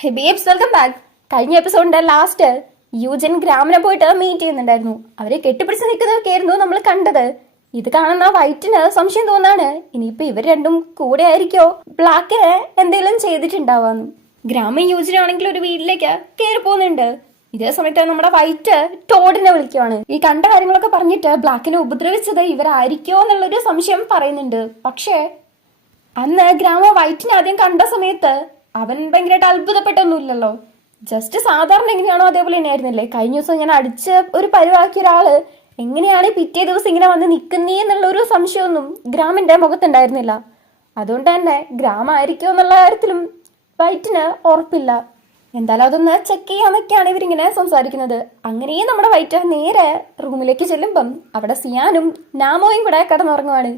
ഹേ babes, welcome back. കഴിഞ്ഞ എപ്പിസോഡിന്റെ last Eugene ഗ്രാമിനെ പോയിട്ട് meet ചെയ്യുന്നുണ്ടായിരുന്നു. അവരെ കെട്ടിപ്പിടിച്ച് നിൽക്കുന്നതൊക്കെ ആയിരുന്നു നമ്മൾ കണ്ടത്. ഇത് കാണുന്ന വൈറ്റിന് സംശയം തോന്നാണ്, ഇനിയിപ്പോ ഇവർ രണ്ടും കൂടെ ആയിരിക്കോ ബ്ലാക്കിന് എന്തെങ്കിലും ചെയ്തിട്ടുണ്ടാവാന്ന്. ഗ്രാമം യൂജനാണെങ്കിൽ ഒരു വീട്ടിലേക്ക് കയറി പോകുന്നുണ്ട്. ഇതേ സമയത്ത് നമ്മുടെ വൈറ്റ് ടോഡിനെ വിളിക്കുവാണ്. ഈ കണ്ട കാര്യങ്ങളൊക്കെ പറഞ്ഞിട്ട് ബ്ലാക്കിനെ ഉപദ്രവിച്ചത് ഇവരായിരിക്കോ എന്നുള്ളൊരു സംശയം പറയുന്നുണ്ട്. പക്ഷേ അന്ന് ഗ്രാമ വൈറ്റിനെ ആദ്യം കണ്ട സമയത്ത് അവൻ ഭയങ്കരമായിട്ട് അത്ഭുതപ്പെട്ടൊന്നുമില്ലല്ലോ. ജസ്റ്റ് സാധാരണ എങ്ങനെയാണോ അതേപോലെ തന്നെയായിരുന്നില്ലേ. കഴിഞ്ഞ ദിവസം ഇങ്ങനെ അടിച്ച് ഒരു പരിവാക്കിയ ഒരാള് എങ്ങനെയാണ് പിറ്റേ ദിവസം ഇങ്ങനെ വന്ന് നിൽക്കുന്നേ എന്നുള്ള ഒരു സംശയമൊന്നും ഗ്രാമിന്റെ മുഖത്തുണ്ടായിരുന്നില്ല. അതുകൊണ്ട് തന്നെ ഗ്രാമായിരിക്കോ എന്നുള്ള കാര്യത്തിലും വൈറ്റിന് ഉറപ്പില്ല. എന്തായാലും അതൊന്ന് ചെക്ക് ചെയ്യാന്നൊക്കെയാണ് ഇവരിങ്ങനെ സംസാരിക്കുന്നത്. അങ്ങനെയേ നമ്മുടെ വൈറ്റ് നേരെ റൂമിലേക്ക് ചെല്ലുമ്പം അവിടെ സിയാനും നാമോയും കൂടെ കിടന്നുറങ്ങുവാണ്.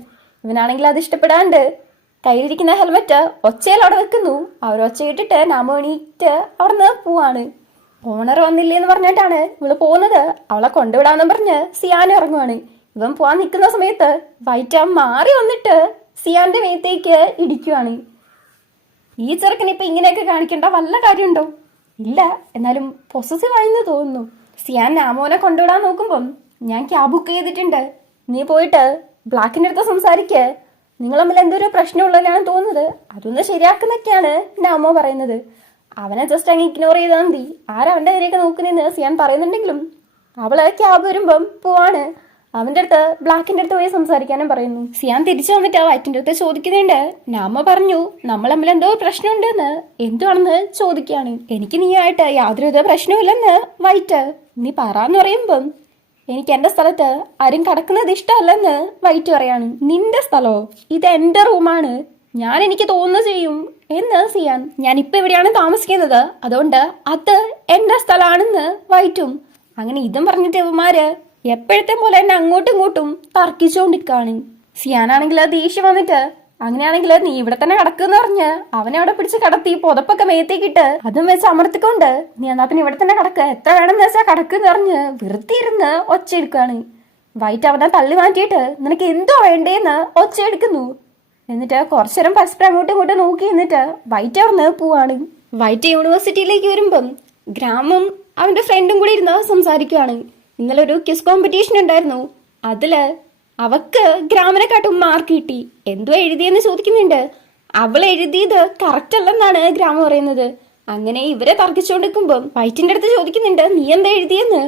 ഇവനാണെങ്കിൽ അത് ഇഷ്ടപ്പെടാണ്ട് കയ്യിലിരിക്കുന്ന ഹെൽമെറ്റ് ഒച്ചയിൽ അവിടെ വെക്കുന്നു. അവരൊച്ച ഇട്ടിട്ട് നാമോ എണീറ്റ് അവിടുന്ന് പോവാണ്. ഓണർ വന്നില്ലേ എന്ന് പറഞ്ഞിട്ടാണ് ഇവള് പോകുന്നത്. അവളെ കൊണ്ടുവിടാന്ന് പറഞ്ഞ് സിയാൻ ഇറങ്ങുവാണ്. ഇവൻ പോവാൻ നിൽക്കുന്ന സമയത്ത് വൈറ്റ് മാറി വന്നിട്ട് സിയാന്റെ മേത്തേക്ക് ഇടിക്കുവാണ്. ഈ ചെറുക്കൻ ഇപ്പൊ ഇങ്ങനെയൊക്കെ കാണിക്കേണ്ട വല്ല കാര്യമുണ്ടോ? ഇല്ല, എന്നാലും പൊസസീവ് ആയെന്ന് തോന്നുന്നു. സിയാൻ നാമോനെ കൊണ്ടുവിടാൻ നോക്കുമ്പം ഞാൻ ക്യാബ് ബുക്ക് ചെയ്തിട്ടുണ്ട്, നീ പോയിട്ട് ബ്ലാക്കിന്റെ അടുത്ത് സംസാരിക്ക്, നിങ്ങൾ തമ്മിൽ എന്തൊരു പ്രശ്നമുള്ളതിനാണ് തോന്നുന്നത്, അതൊന്ന് ശരിയാക്കുന്നൊക്കെയാണ് നാമോ പറയുന്നത്. അവനെ ജസ്റ്റ് അങ്ങ് ഇഗ്നോർ ചെയ്താൽ മതി, ആരവന്റെ അതിലേക്ക് നോക്കുന്നതെന്ന് സിയാൻ പറയുന്നുണ്ടെങ്കിലും അവള് ക്യാബ് വരുമ്പം പോവാണ്. അവന്റെ അടുത്ത് ബ്ലാക്കിന്റെ അടുത്ത് പോയി സംസാരിക്കാനും പറയുന്നു. സിയാൻ തിരിച്ചു വന്നിട്ട് വൈറ്റിന്റെ അടുത്ത് ചോദിക്കുന്നുണ്ട്. നാമോ പറഞ്ഞു നമ്മൾ തമ്മിൽ എന്തോ പ്രശ്നമുണ്ടെന്ന്, എന്തുവാണെന്ന് ചോദിക്കുകയാണ്. എനിക്ക് നീയായിട്ട് യാതൊരുവിധ പ്രശ്നമില്ലെന്ന് വൈറ്റ്, നീ പറയാന്ന് പറയുമ്പം എനിക്ക് എന്റെ സ്ഥലത്ത് ആരും കടക്കുന്നത് ഇഷ്ടമല്ലെന്ന് വൈറ്റ് പറയാണ്. നിന്റെ സ്ഥലോ? ഇത് എന്റെ റൂമാണ്, ഞാൻ എനിക്ക് തോന്നുന്നു ചെയ്യും എന്ന് സിയാൻ. ഞാൻ ഇപ്പൊ എവിടെയാണ് താമസിക്കുന്നത്, അതുകൊണ്ട് അത് എന്റെ സ്ഥലമാണെന്ന് വൈറ്റും. അങ്ങനെ ഇതും പറഞ്ഞിട്ട് ഇവന്മാര് എപ്പോഴത്തെ പോലെ എന്നെ അങ്ങോട്ടും ഇങ്ങോട്ടും തർക്കിച്ചുകൊണ്ടിരിക്കാണ്. സിയാനാണെങ്കിൽ ദേഷ്യം വന്നിട്ട് അങ്ങനെയാണെങ്കിൽ നീ ഇവിടെ തന്നെ കിടക്കുന്ന പറഞ്ഞ് അവനെ അവിടെ പിടിച്ച് കടത്തി പുതപ്പൊക്കെ മേത്തേക്കിട്ട് അതും വെച്ച് അമർത്തിക്കൊണ്ട് നീ എന്നാ പിന്നെ ഇവിടെ തന്നെ കിടക്കുക, എത്ര വേണമെന്ന് വെച്ചാൽ കിടക്കുന്ന പറഞ്ഞ് വെറുതെ ഒച്ചയെടുക്കാണ്. വൈറ്റ് അവനെ തള്ളി മാറ്റിയിട്ട് നിനക്ക് എന്തോ വേണ്ടേന്ന് ഒച്ചയെടുക്കുന്നു. എന്നിട്ട് കുറച്ചേരം പരസ്പരം അങ്ങോട്ടും ഇങ്ങോട്ടും നോക്കി എന്നിട്ട് വൈറ്റ് അവിടുന്ന് പോവാണ്. വൈറ്റ് യൂണിവേഴ്സിറ്റിയിലേക്ക് വരുമ്പം ഗ്രാമം അവന്റെ ഫ്രണ്ടും കൂടി ഇരുന്ന് സംസാരിക്കുവാണ്. ഇന്നലെ ഒരു ക്വിസ് കോമ്പറ്റീഷൻ ഉണ്ടായിരുന്നു, അതില് അവക്ക് ഗ്രാമിനെക്കാട്ടും മാർക്ക് കിട്ടി. എന്തോ എഴുതിയെന്ന് ചോദിക്കുന്നുണ്ട്. അവൾ എഴുതിയത് കറക്റ്റ് അല്ലെന്നാണ് ഗ്രാമം പറയുന്നത്. അങ്ങനെ ഇവരെ തർക്കിച്ചുകൊണ്ടിരിക്കുമ്പം വൈറ്റിന്റെ അടുത്ത് ചോദിക്കുന്നുണ്ട് നീ എന്താ എഴുതിയെന്ന്.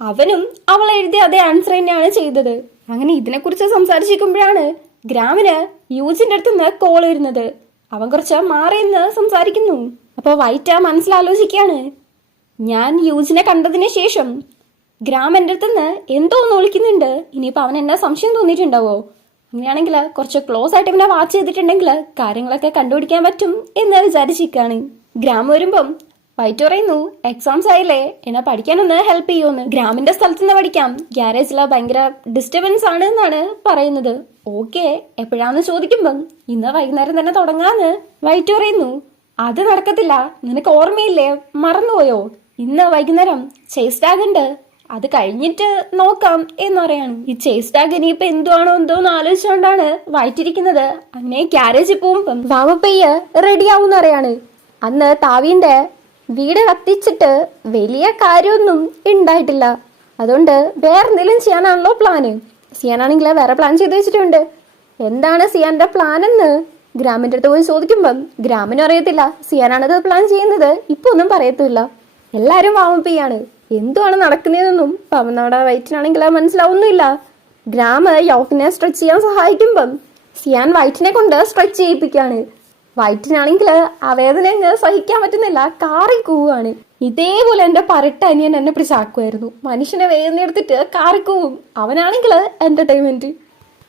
അവനും അവൾ എഴുതിയ അതേ ആൻസർ തന്നെയാണ് ചെയ്തത്. അങ്ങനെ ഇതിനെക്കുറിച്ച് സംസാരിച്ചിരിക്കുമ്പോഴാണ് ഗ്രാമിന് യൂജിന്റെ അടുത്ത് നിന്ന് കോൾ വരുന്നത്. അവൻ കുറച്ച് മാറി നിന്ന് സംസാരിക്കുന്നു. അപ്പൊ വൈറ്റ് മനസ്സിലാലോചിക്കുകയാണ്, ഞാൻ യൂജിനെ കണ്ടതിന് ശേഷം ഗ്രാം എൻ്റെ അടുത്തുനിന്ന് എന്തോ ഒന്ന് വിളിക്കുന്നുണ്ട്, ഇനിയിപ്പോൾ അവൻ എന്നെ സംശയം തോന്നിയിട്ടുണ്ടാവോ? അങ്ങനെയാണെങ്കിൽ കുറച്ച് ക്ലോസ് ആയിട്ട് ഇവനെ വാച്ച് ചെയ്തിട്ടുണ്ടെങ്കിൽ കാര്യങ്ങളൊക്കെ കണ്ടുപിടിക്കാൻ പറ്റും എന്ന് വിചാരിച്ചിരിക്കുകയാണ്. ഗ്രാം വരുമ്പം വൈറ്റ് പറയുന്നു എക്സാംസ് ആയില്ലേ, എന്നെ പഠിക്കാനൊന്ന് ഹെൽപ്പ് ചെയ്യുമെന്ന്. ഗ്രാമിന്റെ സ്ഥലത്ത് നിന്ന് പഠിക്കാം, ഗ്യാരേജില് ഭയങ്കര ഡിസ്റ്റർബൻസ് ആണ് എന്നാണ് പറയുന്നത്. ഓക്കെ, എപ്പോഴാന്ന് ചോദിക്കുമ്പം ഇന്ന് വൈകുന്നേരം തന്നെ തുടങ്ങാന്ന് വൈറ്റ് പറയുന്നു. അത് നടക്കത്തില്ല, നിനക്ക് ഓർമ്മയില്ലേ, മറന്നുപോയോ? ഇന്ന് വൈകുന്നേരം ചേസ് ടാഗ് ഉണ്ട്, അത് കഴിഞ്ഞിട്ട് നോക്കാം എന്ന് പറയാണ്. ഈ ചേസ് ടാഗ് ഇനിയിപ്പോ എന്തുവാണോ എന്തോന്ന് ആലോചിച്ചുകൊണ്ടാണ് വൈറ്റിരിക്കുന്നത്. അങ്ങനെ ഗ്യാരേജിൽ പോകുമ്പം വാമപ്പയ്യ റെഡി ആവും പറയാണ്. അന്ന് താവിന്റെ വീട് കത്തിച്ചിട്ട് വലിയ കാര്യമൊന്നും ഉണ്ടായിട്ടില്ല, അതുകൊണ്ട് വേറെ എന്തെങ്കിലും ചെയ്യാനാണല്ലോ പ്ലാന്. സിയാനാണെങ്കിൽ വേറെ പ്ലാൻ ചെയ്ത് വെച്ചിട്ടുണ്ട്. എന്താണ് സിയാന്റെ പ്ലാൻ എന്ന് ഗ്രാമിന്റെ അടുത്ത് പോയി ചോദിക്കുമ്പം ഗ്രാമിനും അറിയത്തില്ല. സിയാനാണത് പ്ലാൻ ചെയ്യുന്നത്, ഇപ്പൊ ഒന്നും പറയത്തില്ല. എല്ലാരും വാമപ്പയ്യാണ്, എന്തുവാണ് നടക്കുന്നതെന്നൊന്നും നമ്മുടെ വൈറ്റിനാണെങ്കിൽ മനസ്സിലാവുന്നില്ല. ഗ്രാമ് യോക്കിനെ സ്ട്രെച്ച് ചെയ്യാൻ സഹായിക്കുമ്പം സിയാൻ വൈറ്റിനെ കൊണ്ട് സ്ട്രെച്ച് ചെയ്യിപ്പിക്കുകയാണ്. വൈറ്റിനാണെങ്കിൽ ആ വേദന അങ്ങ് സഹിക്കാൻ പറ്റുന്നില്ല, കാറി കൂവാണ്. ഇതേപോലെ എന്റെ പരട്ട അനിയൻ എന്നെ പിടിച്ചാക്കുമായിരുന്നു, മനുഷ്യനെ വേദന എടുത്തിട്ട് കാറി കൂവും, അവനാണെങ്കിൽ എന്റർടൈൻമെന്റ്.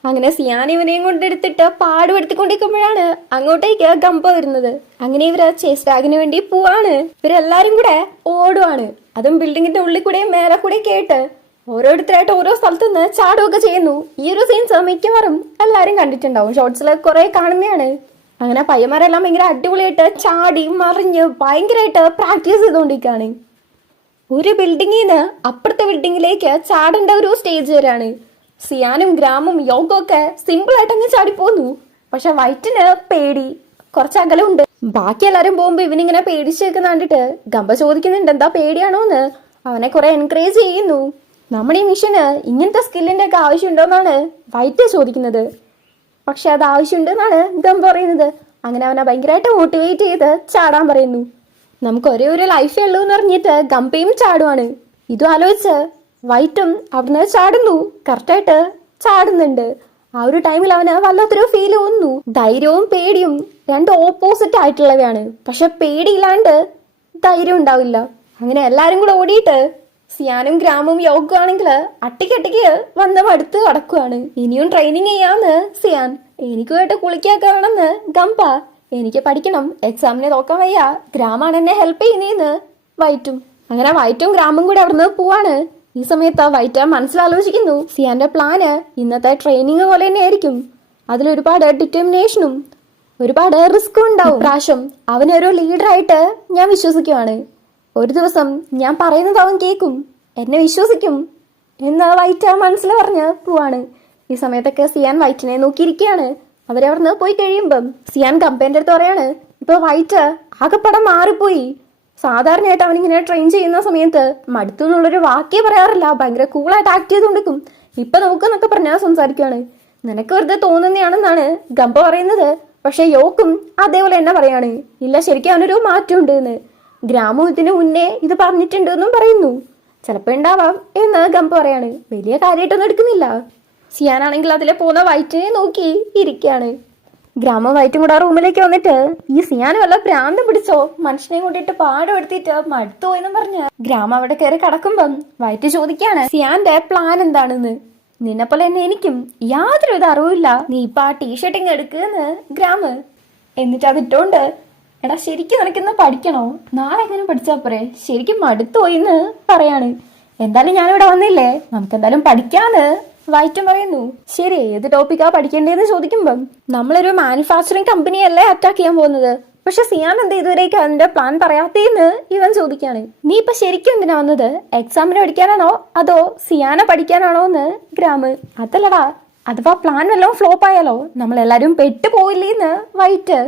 അങ്ങനെ സിയാൻ ഇവനെയും കൊണ്ടെടുത്തിട്ട് പാടുപെടുത്തിക്കൊണ്ടിരിക്കുമ്പോഴാണ് അങ്ങോട്ടേക്ക് ഗംഭ വരുന്നത്. അങ്ങനെ ഇവര് ചേസ് ടാഗിന് വേണ്ടി പോവാണ്. ഇവരെല്ലാരും കൂടെ ഓടുവാണ്, അതും ബിൽഡിങ്ങിന്റെ ഉള്ളിൽ കൂടെയും മേലെ കൂടെ കേട്ട് ഓരോരുത്തരായിട്ട് ഓരോ സ്ഥലത്ത് നിന്ന് ചാടുകയൊക്കെ ചെയ്യുന്നു. ഈ ഒരു സീൻസ് മിക്കവാറും എല്ലാരും കണ്ടിട്ടുണ്ടാവും, ഷോർട്സിൽ കുറെ കാണുന്നതാണ്. അങ്ങനെ പയ്യന്മാരെല്ലാം ഭയങ്കര അടിപൊളിയായിട്ട് ചാടി മറിഞ്ഞ് ഭയങ്കരമായിട്ട് പ്രാക്ടീസ് ചെയ്തുകൊണ്ടിരിക്കുകയാണ്. ഒരു ബിൽഡിങ്ങിൽ നിന്ന് അപ്പുറത്തെ ബിൽഡിങ്ങിലേക്ക് ചാടേണ്ട ഒരു സ്റ്റേജ് വരെയാണ്. സിയാനും ഗ്രാമും യോഗൊക്കെ സിമ്പിൾ ആയിട്ട് അങ്ങ് ചാടിപ്പോന്നു. പക്ഷെ വൈറ്റിന് പേടി, കുറച്ച് അകലമുണ്ട്. ബാക്കി എല്ലാരും പോകുമ്പോ ഇവനിങ്ങനെ പേടിച്ച് നിൽക്കുന്ന കണ്ടിട്ട് ഗംഭ ചോദിക്കുന്നുണ്ട് എന്താ പേടിയാണോന്ന്. അവനെ കുറെ എൻകറേജ് ചെയ്യുന്നു. നമ്മുടെ ഈ മിഷന് ഇങ്ങനത്തെ സ്കില്ലിന്റെ ഒക്കെ ആവശ്യമുണ്ടോന്നാണ് വൈറ്റ് ചോദിക്കുന്നത്. പക്ഷെ അത് ആവശ്യമുണ്ടെന്നാണ് ഗംഭ പറയുന്നത്. അങ്ങനെ അവനെ ഭയങ്കരമായിട്ട് മോട്ടിവേറ്റ് ചെയ്ത് ചാടാൻ പറയുന്നു. നമുക്ക് ഒരേ ഒരു ലൈഫേ ഉള്ളൂ എന്ന് പറഞ്ഞിട്ട് ഗംഭയും ചാടുവാണ്. ഇതും ആലോചിച്ച് വൈറ്റും അവിടുന്ന് ചാടുന്നു. കറക്റ്റായിട്ട് ചാടുന്നുണ്ട്. ആ ഒരു ടൈമിൽ അവന് വല്ലാത്തൊരു ഫീൽ തോന്നുന്നു. ധൈര്യവും പേടിയും രണ്ട് ഓപ്പോസിറ്റ് ആയിട്ടുള്ളവയാണ്. പക്ഷെ പേടിയില്ലാണ്ട് ധൈര്യം ഉണ്ടാവില്ല. അങ്ങനെ എല്ലാരും കൂടെ ഓടിയിട്ട് സിയാനും ഗ്രാമും യോഗും ആണെങ്കിൽ അട്ടിക്കട്ടിക്ക് വന്ന് മടുത്ത് കിടക്കുവാണ്. ഇനിയും ട്രെയിനിങ് ചെയ്യാന്ന് സിയാൻ. എനിക്ക് പോയിട്ട് കുളിക്കാൻ കയറണമെന്ന് ഗംഭ. എനിക്ക് പഠിക്കണം, എക്സാമിന് നോക്കാൻ വയ്യ, ഗ്രാമാണ് എന്നെ ഹെൽപ്പ് ചെയ്യുന്നേന്ന് വൈറ്റും. അങ്ങനെ വൈറ്റും ഗ്രാമും കൂടെ അവിടുന്ന് പോവാണ്. ഈ സമയത്ത് വൈറ്റ് മനസ്സിലാലോചിക്കുന്നു സിയാന്റെ പ്ലാന് ഇന്നത്തെ ട്രെയിനിങ് പോലെ തന്നെ ആയിരിക്കും. അതിലൊരുപാട് ഡിറ്റർമിനേഷനും ഒരുപാട് റിസ്കും ഉണ്ടാവും. പ്രാവശ്യം അവനൊരു ലീഡറായിട്ട് ഞാൻ വിശ്വസിക്കുവാണ്. ഒരു ദിവസം ഞാൻ പറയുന്നത് അവൻ കേൾക്കും, എന്നെ വിശ്വസിക്കും എന്ന് വൈറ്റ് മനസ്സിൽ പറഞ്ഞ് പോവാണ്. ഈ സമയത്തൊക്കെ സിയാൻ വൈറ്റിനെ നോക്കിയിരിക്കുകയാണ്. അവരവിടുന്ന് പോയി കഴിയുമ്പം സിയാൻ ഗംഭേന്റെ അടുത്ത് പറയാണ്, ഇപ്പൊ വൈറ്റ് ആകെപ്പടം മാറിപ്പോയി. സാധാരണയായിട്ട് അവനിങ്ങനെ ട്രെയിൻ ചെയ്യുന്ന സമയത്ത് മടുത്തു എന്നുള്ളൊരു വാക്കേ പറയാറില്ല, ഭയങ്കര കൂളായിട്ട് ആക്ട് ചെയ്തുകൊണ്ടിരിക്കും. ഇപ്പൊ നോക്കുന്നൊക്കെ പറഞ്ഞാൽ സംസാരിക്കുകയാണ്. നിനക്ക് വെറുതെ തോന്നുന്നതാണെന്നാണ് ഗംഭ പറയുന്നത്. പക്ഷെ യോക്കും അതേപോലെ തന്നെ പറയാണ്, ഇല്ല ശരിക്കും അവനൊരു മാറ്റമുണ്ട് എന്ന്. ഗ്രാമു ഇതിന് മുന്നേ ഇത് പറഞ്ഞിട്ടുണ്ട് എന്നും പറയുന്നു. ചിലപ്പോ ഉണ്ടാവാം എന്ന് ഗംഭ പറയാണ്. വലിയ കാര്യമായിട്ടൊന്നും എടുക്കുന്നില്ല. സിയാനാണെങ്കിൽ അതിലെ പോകുന്ന വൈറ്റിനെ നോക്കി ഇരിക്കുകയാണ്. ഗ്രാമം വൈറ്റും കൂടെ റൂമിലേക്ക് വന്നിട്ട് ഈ സിയാന് വല്ല ഭ്രാന്തം പിടിച്ചോ, മനുഷ്യനെ കൊണ്ടിട്ട് പാടുപെടുത്തിട്ട് മടുത്തോ എന്നും പറഞ്ഞ് ഗ്രാമം അവിടെ കയറി കിടക്കുമ്പം വൈറ്റ് ചോദിക്കാണ് സിയാന്റെ പ്ലാൻ എന്താണെന്ന്. നിന്നെപ്പോലെ തന്നെ എനിക്കും യാതൊരു വിധ അറിവില്ല, നീ ഇപ്പൊ ആ ടീഷർട്ടിങ് എടുക്കുന്ന് ഗ്രാമ്. എന്നിട്ട് അതിട്ടോണ്ട് എടാ ശരിക്കും നിനക്കിന്ന് പഠിക്കണോ, നാളെ എങ്ങനെ പഠിച്ചാ പോരെ, ശരിക്കും മടുത്തോയിന്ന് പറയാണ്. എന്തായാലും ഞാനിവിടെ വന്നില്ലേ, നമുക്കെന്തായാലും പഠിക്കാന്ന് വൈറ്റും പറയുന്നു. ശരി, ഏത് ടോപ്പിക്കാ പഠിക്കേണ്ടതെന്ന് ചോദിക്കുമ്പം നമ്മളൊരു മാനുഫാക്ചറിങ് കമ്പനിയല്ലേ അറ്റാക്ക് ചെയ്യാൻ പോകുന്നത്. പക്ഷെ സിയാൻ എന്താ ഇതുവരേക്ക് അതിന്റെ പ്ലാൻ പറയാത്തേന്ന് ഇവൻ ചോദിക്കാണ്. നീ ഇപ്പൊ ശരിക്കും എന്തിനാ വന്നത്, എക്സാമിന് പഠിക്കാനാണോ അതോ സിയാനെ പഠിക്കാനാണോ എന്ന് ഗ്രാമ്. അതല്ലടാ, അഥവാ പ്ലാൻ വല്ലതും ഫ്ലോപ്പ് ആയാലോ നമ്മളെല്ലാരും പെട്ടു പോയില്ലേന്ന് വൈറ്റ്.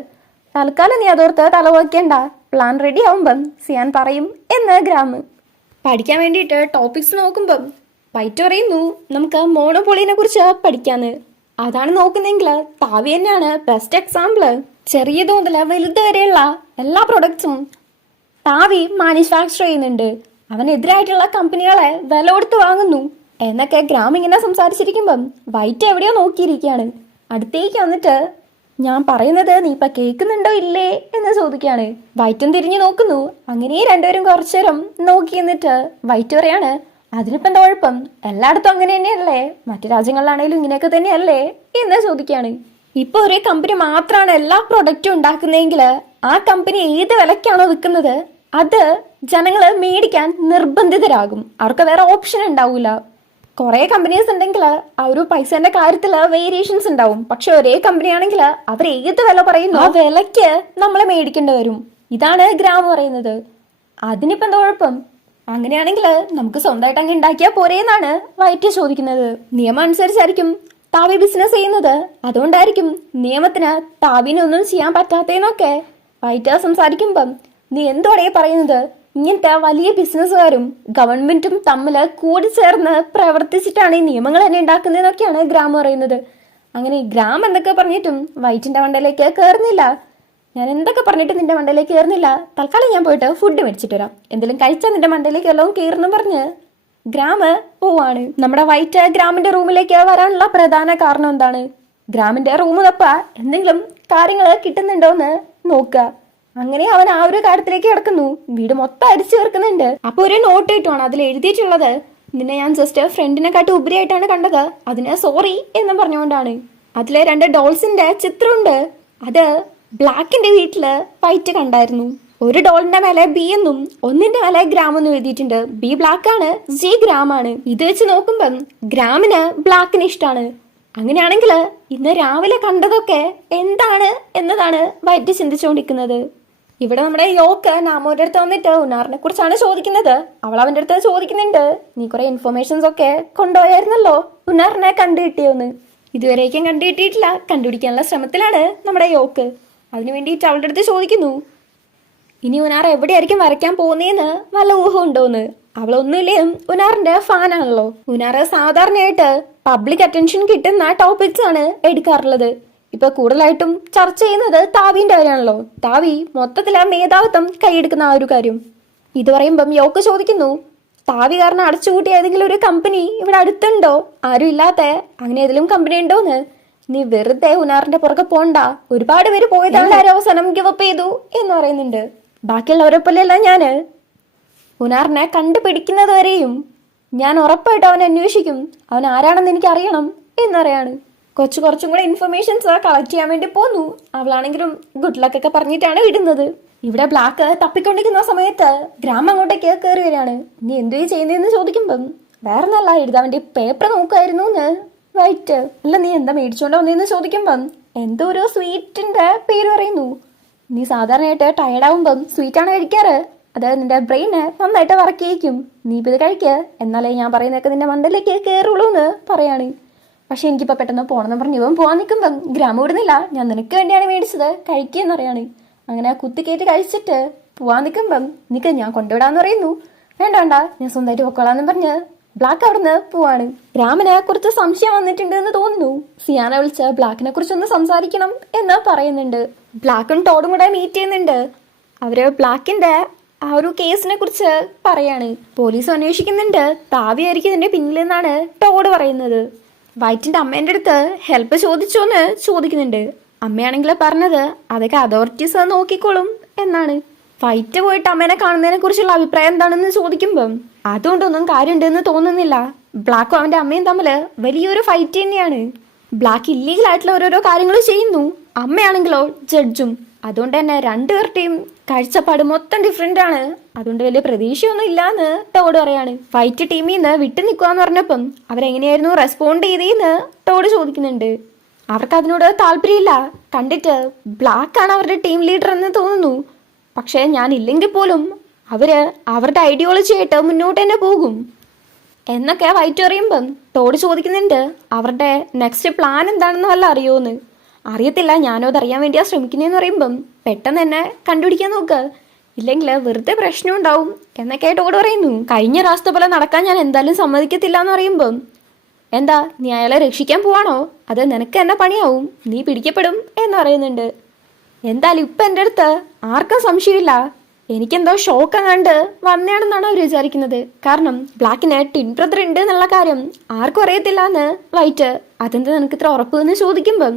തൽക്കാലം നീ അതോർത്ത് തലവയ്ക്കണ്ട, പ്ലാൻ റെഡി ആവുമ്പം സിയാൻ പറയും എന്ന് ഗ്രാമ്. പഠിക്കാൻ വേണ്ടിയിട്ട് ടോപ്പിക്സ് നോക്കുമ്പം വൈറ്റ് പറയുന്നു നമുക്ക് മോണോപോളിനെ കുറിച്ച് പഠിക്കാന്ന്. അതാണ് നോക്കുന്നെങ്കിൽ താവി തന്നെയാണ് ബെസ്റ്റ് എക്സാമ്പിള്. ചെറിയ തോതിൽ വലുത് വരെയുള്ള എല്ലാ പ്രൊഡക്ട്സും താവി മാനുഫാക്ചർ ചെയ്യുന്നുണ്ട്. അവനെതിരായിട്ടുള്ള കമ്പനികളെ വില കൊടുത്ത് വാങ്ങുന്നു എന്നൊക്കെ ഗ്രാം ഇങ്ങനെ സംസാരിച്ചിരിക്കുമ്പം വൈറ്റ് എവിടെയോ നോക്കിയിരിക്കുകയാണ്. അടുത്തേക്ക് വന്നിട്ട് ഞാൻ പറയുന്നത് നീ ഇപ്പൊ കേൾക്കുന്നുണ്ടോ ഇല്ലേ എന്ന് ചോദിക്കുകയാണ്. വൈറ്റും തിരിഞ്ഞു നോക്കുന്നു. അങ്ങനെ രണ്ടുപേരും കുറച്ചു നേരം നോക്കി എന്നിട്ട് വൈറ്റ് പറയാണ്, അതിനിപ്പോ എന്താ കുഴപ്പം, എല്ലായിടത്തും അങ്ങനെ തന്നെയല്ലേ, മറ്റു രാജ്യങ്ങളിലാണേലും ഇങ്ങനെയൊക്കെ തന്നെയല്ലേ എന്ന് ചോദിക്കുകയാണ്. ഇപ്പൊ ഒരേ കമ്പനി മാത്രമാണ് എല്ലാ പ്രൊഡക്റ്റും ഉണ്ടാക്കുന്നതെങ്കിൽ ആ കമ്പനി ഏത് വിലക്കാണോ വിൽക്കുന്നത് അത് ജനങ്ങള് മേടിക്കാൻ നിർബന്ധിതരാകും. അവർക്ക് വേറെ ഓപ്ഷൻ ഉണ്ടാവൂല. കുറെ കമ്പനീസ് ഉണ്ടെങ്കിൽ ആ ഒരു പൈസന്റെ കാര്യത്തിൽ വേരിയേഷൻസ് ഉണ്ടാവും. പക്ഷെ ഒരേ കമ്പനി ആണെങ്കിൽ അവർ ഏത് വില പറയുന്നു ആ വിലക്ക് നമ്മളെ മേടിക്കേണ്ടി വരും. ഇതാണ് ഗ്രാമം പറയുന്നത്. അതിനിപ്പോ എന്താ കുഴപ്പം, അങ്ങനെയാണെങ്കിൽ നമുക്ക് സ്വന്തമായിട്ട് അങ്ങ് ഉണ്ടാക്കിയാൽ പോരേന്നാണ് വൈറ്റ് ചോദിക്കുന്നത്. നിയമം അനുസരിച്ചായിരിക്കും താവി ബിസിനസ് ചെയ്യുന്നത്, അതുകൊണ്ടായിരിക്കും നിയമത്തിന് താവിനൊന്നും ചെയ്യാൻ പറ്റാത്തേന്നൊക്കെ വൈറ്റ് സംസാരിക്കുമ്പം നീ എന്തോടെ പറയുന്നത്, ഇങ്ങനത്തെ വലിയ ബിസിനസ്സുകാരും ഗവൺമെന്റും തമ്മിൽ കൂടിച്ചേർന്ന് പ്രവർത്തിച്ചിട്ടാണ് ഈ നിയമങ്ങൾ തന്നെ ഉണ്ടാക്കുന്നതെന്നൊക്കെയാണ് ഗ്രാം പറയുന്നത്. അങ്ങനെ ഗ്രാം എന്തൊക്കെ പറഞ്ഞിട്ടും വൈറ്റിന്റെ മണ്ടയിലേക്ക് കയറുന്നില്ല. ഞാൻ എന്തൊക്കെ പറഞ്ഞിട്ട് നിന്റെ മണ്ടയിലേക്ക് കയറുന്നില്ല, തൽക്കാലം ഞാൻ പോയിട്ട് ഫുഡ് മേടിച്ചിട്ട് വരാം, എന്തെങ്കിലും കഴിച്ചാൽ നിന്റെ മണ്ടയിലേക്ക് എല്ലാം കയറുന്നു പറഞ്ഞ് ഗ്രാമ് പോവാണ്. നമ്മുടെ വൈറ്റ് ഗ്രാമിന്റെ റൂമിലേക്ക് വരാനുള്ള പ്രധാന കാരണം എന്താണ്, ഗ്രാമിന്റെ റൂം തപ്പ എന്തെങ്കിലും കാര്യങ്ങൾ കിട്ടുന്നുണ്ടോന്ന് നോക്കുക. അങ്ങനെ അവൻ ആ ഒരു കാര്യത്തിലേക്ക് കിടക്കുന്നു. വീട് മൊത്തം അടിച്ചു ചേർക്കുന്നുണ്ട്. അപ്പൊ ഒരു നോട്ട് കിട്ടുവാണ്. അതിൽ എഴുതിയിട്ടുള്ളത് നിന്നെ ഞാൻ ജസ്റ്റ് ഫ്രണ്ടിനെക്കാട്ടി ഉപരിയായിട്ടാണ് കണ്ടത്, അതിന് സോറി എന്ന് പറഞ്ഞുകൊണ്ടാണ്. അതിലെ 2 ഡോൾസിന്റെ ചിത്രമുണ്ട്. അത് ബ്ലാക്കിന്റെ വീട്ടില് വൈറ്റ് കണ്ടായിരുന്നു. ഒരു ഡോളിന്റെ മേലെ ബി എന്നും ഒന്നിന്റെ മേലെ ഗ്രാം എന്നും എഴുതിയിട്ടുണ്ട്. ബി ബ്ലാക്ക് ആണ്, ജി ഗ്രാം ആണ്. ഇത് വെച്ച് നോക്കുമ്പം ഗ്രാമിന് ബ്ലാക്കിന് ഇഷ്ടമാണ്. അങ്ങനെയാണെങ്കിൽ ഇന്ന് രാവിലെ കണ്ടതൊക്കെ എന്താണ് എന്നതാണ് വൈറ്റ് ചിന്തിച്ചുകൊണ്ടിരിക്കുന്നത്. ഇവിടെ നമ്മുടെ യോക്ക് നാമോന്റെ അടുത്ത് വന്നിട്ട് ഉന്നാറിനെ കുറിച്ചാണ് ചോദിക്കുന്നത്. അവൾ അവന്റെ അടുത്ത് ചോദിക്കുന്നുണ്ട്, നീ കുറെ ഇൻഫർമേഷൻസ് ഒക്കെ കൊണ്ടുപോയായിരുന്നല്ലോ, ഉന്നാറിനെ കണ്ടു കിട്ടിയോന്ന്. ഇതുവരേക്കും കണ്ടു കിട്ടിയിട്ടില്ല. കണ്ടുപിടിക്കാനുള്ള ശ്രമത്തിലാണ് നമ്മുടെ യോക്ക്. അതിനു വേണ്ടിയിട്ട് അവളുടെ അടുത്ത് ചോദിക്കുന്നു, ഇനി ഉനാർ എവിടെയായിരിക്കും വരയ്ക്കാൻ പോകുന്നതെന്ന് വല്ല ഊഹം ഉണ്ടോന്ന്. അവളൊന്നുമില്ലേ ഉനാറിന്റെ ഫാനാണല്ലോ. ഉനാർ സാധാരണയായിട്ട് പബ്ലിക് അറ്റൻഷൻ കിട്ടുന്ന ടോപ്പിക്സ് ആണ് എടുക്കാറുള്ളത്. ഇപ്പൊ കൂടുതലായിട്ടും ചർച്ച ചെയ്യുന്നത് താവിന്റെ കാര്യമാണല്ലോ. താവി മൊത്തത്തില് മേധാവിത്വം കൈയെടുക്കുന്ന ആ ഒരു കാര്യം. ഇത് പറയുമ്പം യോക്ക് ചോദിക്കുന്നു, താവി കാരണം അടച്ചുകൂട്ടിയ ഏതെങ്കിലും ഒരു കമ്പനി ഇവിടെ അടുത്തുണ്ടോ? ആരും ഇല്ലാത്ത അങ്ങനെ ഏതെങ്കിലും കമ്പനി ഉണ്ടോന്ന്. നീ വെറുതെ ഉനാറിന്റെ പുറകെ പോണ്ട, ഒരുപാട് പേര് പോയതാണ് അവസാനം ഗിവപ്പ് ചെയ്തു എന്ന് പറയുന്നുണ്ട്. ബാക്കിയുള്ളവരെ പോലെയല്ല ഞാന്. ഉനാറിനെ കണ്ടുപിടിക്കുന്നത് വരെയും ഞാൻ ഉറപ്പായിട്ട് അവനെ അന്വേഷിക്കും. അവൻ ആരാണെന്ന് എനിക്ക് അറിയണം എന്നറിയാണ്. കുറച്ചും കൂടെ ഇൻഫർമേഷൻസ് കളക്ട് ചെയ്യാൻ വേണ്ടി പോന്നു. അവളാണെങ്കിലും ഗുഡ് ലക്ക് ഒക്കെ പറഞ്ഞിട്ടാണ് വിടുന്നത്. ഇവിടെ ബ്ലാക്ക് തപ്പിക്കൊണ്ടിരിക്കുന്ന സമയത്ത് ഗ്രാമം അങ്ങോട്ടേക്ക് കയറി വരികയാണ്. നീ എന്തു ചെയ്യുന്നതെന്ന് ചോദിക്കുമ്പം വേറെ നല്ല എഴുതാൻ വേണ്ടി പേപ്പർ നോക്കായിരുന്നു എന്ന് വൈറ്റ്. അല്ല നീ എന്താ മേടിച്ചോണ്ട് വന്നതെന്ന് ചോദിക്കുമ്പം എന്തോ ഒരു സ്വീറ്റിന്റെ പേര് പറയുന്നു. നീ സാധാരണയായിട്ട് ടയർഡാവുമ്പം സ്വീറ്റാണ് കഴിക്കാറ്, അത് നിന്റെ ബ്രെയിന് നന്നായിട്ട് വർക്ക് ചെയ്യിക്കും. നീ ഇപ്പം ഇത് കഴിക്കുക, എന്നാലേ ഞാൻ പറയുന്നതൊക്കെ നിന്റെ മണ്ടയിലേക്ക് കയറുള്ളൂ എന്ന് പറയാണ്. പക്ഷെ എനിക്കിപ്പോൾ പെട്ടെന്ന് പോകണമെന്ന് പറഞ്ഞ് ഇവൻ പോകാൻ നിൽക്കുമ്പം ഗ്രാമം വിടുന്നില്ല, ഞാൻ നിനക്ക് വേണ്ടിയാണ് മേടിച്ചത്, കഴിക്കുക എന്നറിയാണ്. അങ്ങനെ കുത്തിക്കയറ്റി കഴിച്ചിട്ട് പോവാൻ നിൽക്കുമ്പം നിനക്ക് ഞാൻ കൊണ്ടുവിടാന്ന് പറയുന്നു. വേണ്ട ഞാൻ സ്വന്തമായിട്ട് പൊക്കോളാന്ന് പറഞ്ഞ് ബ്ലാക്ക് അവിടുന്ന് പോവാണ്. ഗ്രാമിനെ കുറിച്ച് സംശയം വന്നിട്ടുണ്ട് എന്ന് തോന്നുന്നു. സിയാന വിളിച്ച് ബ്ലാക്കിനെ കുറിച്ചൊന്ന് സംസാരിക്കണം എന്ന് പറയുന്നുണ്ട്. ബ്ലാക്കും ടോഡും കൂടെ മീറ്റ് ചെയ്യുന്നുണ്ട്. അവര് ബ്ലാക്കിന്റെ ആ ഒരു കേസിനെ കുറിച്ച് പറയാണ്. പോലീസ് അന്വേഷിക്കുന്നുണ്ട്, താവിയായിരിക്കും ഇതിന്റെ പിന്നിലെന്നാണ് ടോഡ് പറയുന്നത്. വൈറ്റിന്റെ അമ്മേന്റെ അടുത്ത് ഹെൽപ്പ് ചോദിച്ചോന്ന് ചോദിക്കുന്നുണ്ട്. അമ്മയാണെങ്കിൽ പറഞ്ഞത് അതൊക്കെ അതോറിറ്റീസ് നോക്കിക്കോളും എന്നാണ്. വൈറ്റ് പോയിട്ട് അമ്മേനെ കാണുന്നതിനെ കുറിച്ചുള്ള അഭിപ്രായം എന്താണെന്ന് ചോദിക്കുമ്പം അതുകൊണ്ടൊന്നും കാര്യമുണ്ടെന്ന് തോന്നുന്നില്ല. ബ്ലാക്കും അവന്റെ അമ്മയും തമ്മിൽ വലിയൊരു ഫൈറ്റ് തന്നെയാണ്. ബ്ലാക്ക് ഇല്ലീഗൽ ആയിട്ടുള്ള ഓരോരോ കാര്യങ്ങൾ ചെയ്യുന്നു, അമ്മയാണെങ്കിലോ ജഡ്ജും. അതുകൊണ്ട് തന്നെ രണ്ടുപേരുടെയും കാഴ്ചപ്പാട് മൊത്തം ഡിഫറെന്റ് ആണ്. അതുകൊണ്ട് വലിയ പ്രതീക്ഷയൊന്നും ഇല്ലാന്ന് ടോഡ് പറയാണ്. ഫൈറ്റ് ടീമിൽ നിന്ന് വിട്ടു നിൽക്കുവാന്ന് പറഞ്ഞപ്പം അവരെങ്ങനെയായിരുന്നു റെസ്പോണ്ട് ചെയ്തേന്ന് ടോഡ് ചോദിക്കുന്നുണ്ട്. അവർക്ക് അതിനോട് താല്പര്യമില്ല. കണ്ടിട്ട് ബ്ലാക്ക് ആണ് അവരുടെ ടീം ലീഡർ എന്ന് തോന്നുന്നു. പക്ഷെ ഞാൻ ഇല്ലെങ്കിൽ പോലും അവര് അവരുടെ ഐഡിയോളജി ആയിട്ട് മുന്നോട്ട് തന്നെ പോകും എന്നൊക്കെ വൈറ്റ് പറയുമ്പം ടോഡ് ചോദിക്കുന്നുണ്ട്, അവരുടെ നെക്സ്റ്റ് പ്ലാൻ എന്താണെന്ന് വല്ല അറിയോന്ന്. അറിയത്തില്ല, ഞാനോ അതറിയാൻ വേണ്ടിയാ ശ്രമിക്കുന്നതെന്ന് പറയുമ്പം പെട്ടെന്ന് തന്നെ കണ്ടുപിടിക്കാൻ നോക്ക്, ഇല്ലെങ്കിൽ വെറുതെ പ്രശ്നം ഉണ്ടാവും എന്നൊക്കെ ടോഡ് പറയുന്നു. കഴിഞ്ഞ പ്രാവശ്യത്തെ പോലെ നടക്കാൻ ഞാൻ എന്തായാലും സമ്മതിക്കത്തില്ല എന്ന് പറയുമ്പം എന്താ നീ അയാളെ രക്ഷിക്കാൻ പോവാണോ? അത് നിനക്ക് എന്നെ പണിയാവും, നീ പിടിക്കപ്പെടും എന്ന് പറയുന്നുണ്ട്. എന്തായാലും ഇപ്പം എൻ്റെ അടുത്ത് ആർക്കും സംശയമില്ല, എനിക്കെന്തോ ഷോക്ക് കണ്ട് വന്നയാണെന്നാണ് അവർ വിചാരിക്കുന്നത്. കാരണം ബ്ലാക്കിന് ടിൻ ബ്രദർ ഉണ്ട് എന്നുള്ള കാര്യം ആർക്കും അറിയത്തില്ല എന്ന് വൈറ്റ്. അതെന്താ നിനക്ക് ഇത്ര ഉറപ്പ് എന്ന് ചോദിക്കുമ്പം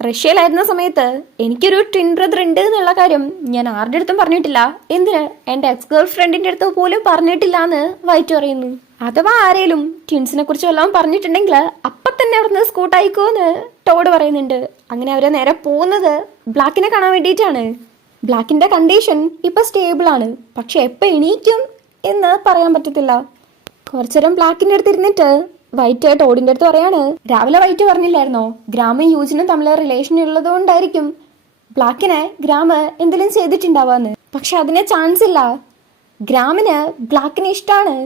റഷ്യയിലായിരുന്ന സമയത്ത് എനിക്കൊരു ട്വിൻ ബ്രദർ ഉണ്ട് എന്നുള്ള കാര്യം ഞാൻ ആരുടെ അടുത്തും പറഞ്ഞിട്ടില്ല, എന്തിന് എൻ്റെ എക്സ് ഗേൾ ഫ്രണ്ടിന്റെ അടുത്ത് പോലും പറഞ്ഞിട്ടില്ല എന്ന് വൈറ്റ് പറയുന്നു. അഥവാ ആരേലും ട്വിൻസിനെ കുറിച്ച് വല്ലതും പറഞ്ഞിട്ടുണ്ടെങ്കിൽ അപ്പം തന്നെ അവിടുന്ന് സ്കൂട്ടായിക്കോന്ന് ടോഡ് പറയുന്നുണ്ട്. അങ്ങനെ അവരെ നേരെ പോകുന്നത് ബ്ലാക്കിനെ കാണാൻ വേണ്ടിയിട്ടാണ്. ബ്ലാക്കിന്റെ കണ്ടീഷൻ ഇപ്പൊ സ്റ്റേബിൾ ആണ്, പക്ഷെ എപ്പോൾ എണീക്കും എന്ന് പറയാൻ പറ്റത്തില്ല. കുറച്ചേരം ബ്ലാക്കിന്റെ അടുത്ത് ഇരുന്നിട്ട് വൈറ്റ് ടോഡിന്റെ അടുത്ത് പറയാണ്, രാവിലെ വൈറ്റ് പറഞ്ഞില്ലായിരുന്നോ ഗ്രാമും യൂജിനും തമ്മിൽ റിലേഷൻ ഉള്ളത് കൊണ്ടായിരിക്കും ബ്ലാക്കിനെ ഗ്രാമ് എന്തെങ്കിലും ചെയ്തിട്ടുണ്ടാവാന്ന്. പക്ഷെ അതിന് ചാൻസ് ഇല്ല. ഗ്രാമിന് ബ്ലാക്കിനെ ഇഷ്ടമാണ്.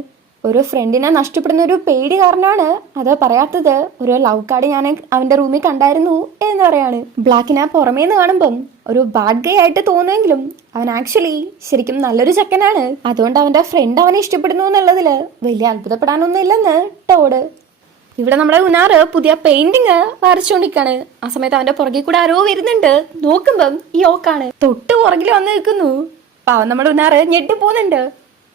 ഒരു ഫ്രണ്ടിനെ നഷ്ടപ്പെടുന്ന ഒരു പേടി കാരണമാണ് അത് പറയാത്തത്. ഒരു ലവ് കാർഡ് ഞാൻ അവന്റെ റൂമിൽ കണ്ടായിരുന്നു എന്ന് പറയാണ്. ബ്ലാക്കിനെ പുറമേന്ന് കാണുമ്പം ഒരു ബാഡ് ഗൈ ആയിട്ട് തോന്നുമെങ്കിലും അവൻ ആക്ച്വലി ശരിക്കും നല്ലൊരു ചെക്കനാണ്. അതുകൊണ്ട് അവന്റെ ഫ്രണ്ട് അവനെ ഇഷ്ടപ്പെടുന്നു എന്നുള്ളതില് വലിയ അത്ഭുതപ്പെടാനൊന്നും ഇല്ലെന്ന് ടോഡ്. ഇവിടെ നമ്മുടെ ഉനാറ് പുതിയ പെയിന്റിങ് വരച്ചോണ്ടിരിക്കാണ്. ആ സമയത്ത് അവന്റെ പുറകിൽ കൂടെ ആരോ വരുന്നുണ്ട്. നോക്കുമ്പം ഈ ഓക്കാണ് തൊട്ട് പുറകിൽ വന്ന് നിൽക്കുന്നു. പാവം നമ്മുടെ ഉനാറ് ഞെട്ടി പോകുന്നുണ്ട്.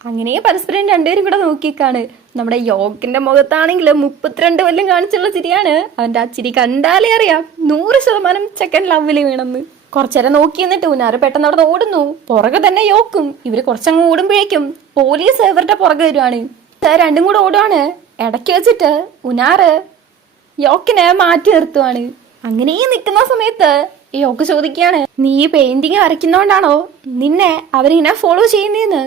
അങ്ങനെ പരസ്പരം രണ്ടുപേരും കൂടെ നോക്കിക്കാണ്. നമ്മുടെ യോക്കിന്റെ മുഖത്താണെങ്കിൽ 32 കൊല്ലം കാണിച്ചുള്ള ചിരിയാണ്. അവന്റെ ആ ചിരി കണ്ടാലേ അറിയാം 100% ചെക്കൻ ലവില് വീണെന്ന്. കുറച്ചേരം നോക്കി എന്നിട്ട് ഉനാറ് പെട്ടെന്ന് അവിടെ ഓടുന്നു. പുറകെ തന്നെ യോക്കും. ഇവര് കുറച്ചങ്ങ് ഓടുമ്പോഴേക്കും പോലീസ് ഇവരുടെ പുറകെ വരുവാണ്. രണ്ടും കൂടെ ഓടുവാണ്. ഇടയ്ക്ക് വെച്ചിട്ട് ഉനാറ് യോക്കിനെ മാറ്റി നിർത്തുവാണ്. അങ്ങനെ നിൽക്കുന്ന സമയത്ത് യോക്ക് ചോദിക്കുകയാണ്, നീ പെയിന്റിങ് വരയ്ക്കുന്നോണ്ടാണോ നിന്നെ അവരിങ്ങനെ ഫോളോ ചെയ്യുന്നേന്ന്?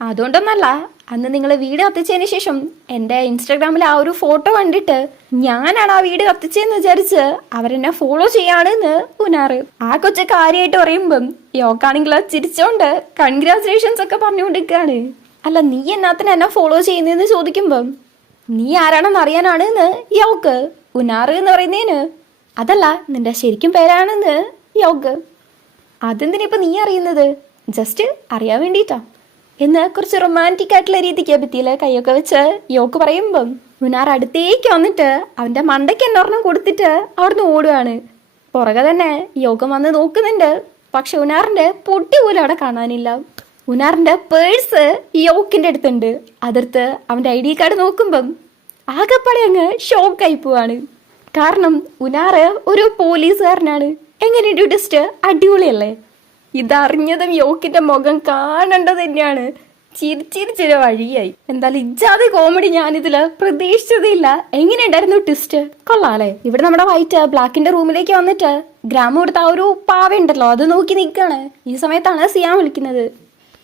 അതുകൊണ്ടൊന്നല്ല, അന്ന് നിങ്ങൾ വീട് കത്തിച്ചതിന് ശേഷം എൻ്റെ ഇൻസ്റ്റാഗ്രാമിൽ ആ ഒരു ഫോട്ടോ കണ്ടിട്ട് ഞാനാണ് ആ വീട് കത്തിച്ചതെന്ന് വിചാരിച്ച് അവരെന്നെ ഫോളോ ചെയ്യാണെന്ന് ഉനാറ്. ആ കൊച്ചു കാര്യമായിട്ട് പറയുമ്പം യോക്കാണെങ്കിൽ ചിരിച്ചോണ്ട് കൺഗ്രാചുലേഷൻസ് ഒക്കെ പറഞ്ഞുകൊണ്ടിരിക്കുകയാണ്. അല്ല നീ എന്നാത്തിന് എന്നെ ഫോളോ ചെയ്യുന്നതെന്ന് ചോദിക്കുമ്പം നീ ആരാണെന്ന് അറിയാനാണ് എന്ന് യോക്ക്. ഉനാറ് എന്ന് പറയുന്നതിന് അതല്ല നിന്റെ ശരിക്കും പേരാണെന്ന് യോക്ക്. അതെന്തിനിപ്പോ നീ അറിയുന്നത്? ജസ്റ്റ് അറിയാൻ വേണ്ടിയിട്ടാ എന്ന് കുറച്ച് റൊമാൻറ്റിക് ആയിട്ടുള്ള രീതിക്ക് ഭിത്തിയില് കൈയൊക്കെ വെച്ച് യോക്ക് പറയുമ്പം ഉനാർ അടുത്തേക്ക് വന്നിട്ട് അവന്റെ മണ്ടയ്ക്ക് എന്നൊരെണ്ണം കൊടുത്തിട്ട് അവിടുന്ന് ഓടുകയാണ്. പുറകെ തന്നെ യോഗം വന്ന് നോക്കുന്നുണ്ട്. പക്ഷെ ഉനാറിന്റെ പൊട്ടി പോലും അവിടെ കാണാനില്ല. ഉനാറിന്റെ പേഴ്സ് യോക്കിന്റെ അടുത്തുണ്ട്. അതിർത്ത് അവന്റെ ID കാർഡ് നോക്കുമ്പം ആകെപ്പാടെ അങ്ങ് ഷോക്കായി പോവാണ്. കാരണം ഉനാറ് ഒരു പോലീസുകാരനാണ്. എങ്ങനെയുണ്ട് ട്വിസ്റ്റ്? അടിപൊളിയല്ലേ? ഇതറിഞ്ഞതും യോക്കിന്റെ മുഖം കാണേണ്ടത് തന്നെയാണ്. ചിരിച്ചിരിച്ചൊരു വഴിയായി. എന്തായാലും ഇജാതി കോമഡി ഞാനിതില് പ്രതീക്ഷിച്ചതില്ല. എങ്ങനെയുണ്ടായിരുന്നു ട്വിസ്റ്റ്? കൊള്ളാല്ലേ? ഇവിടെ നമ്മുടെ വൈറ്റ് ബ്ലാക്കിന്റെ റൂമിലേക്ക് വന്നിട്ട് ഗ്രാമം കൊടുത്ത ആ ഒരു പാവ ഉണ്ടല്ലോ, അത് നോക്കി നിൽക്കാണ്. ഈ സമയത്താണ് സിയാൻ വിളിക്കുന്നത്.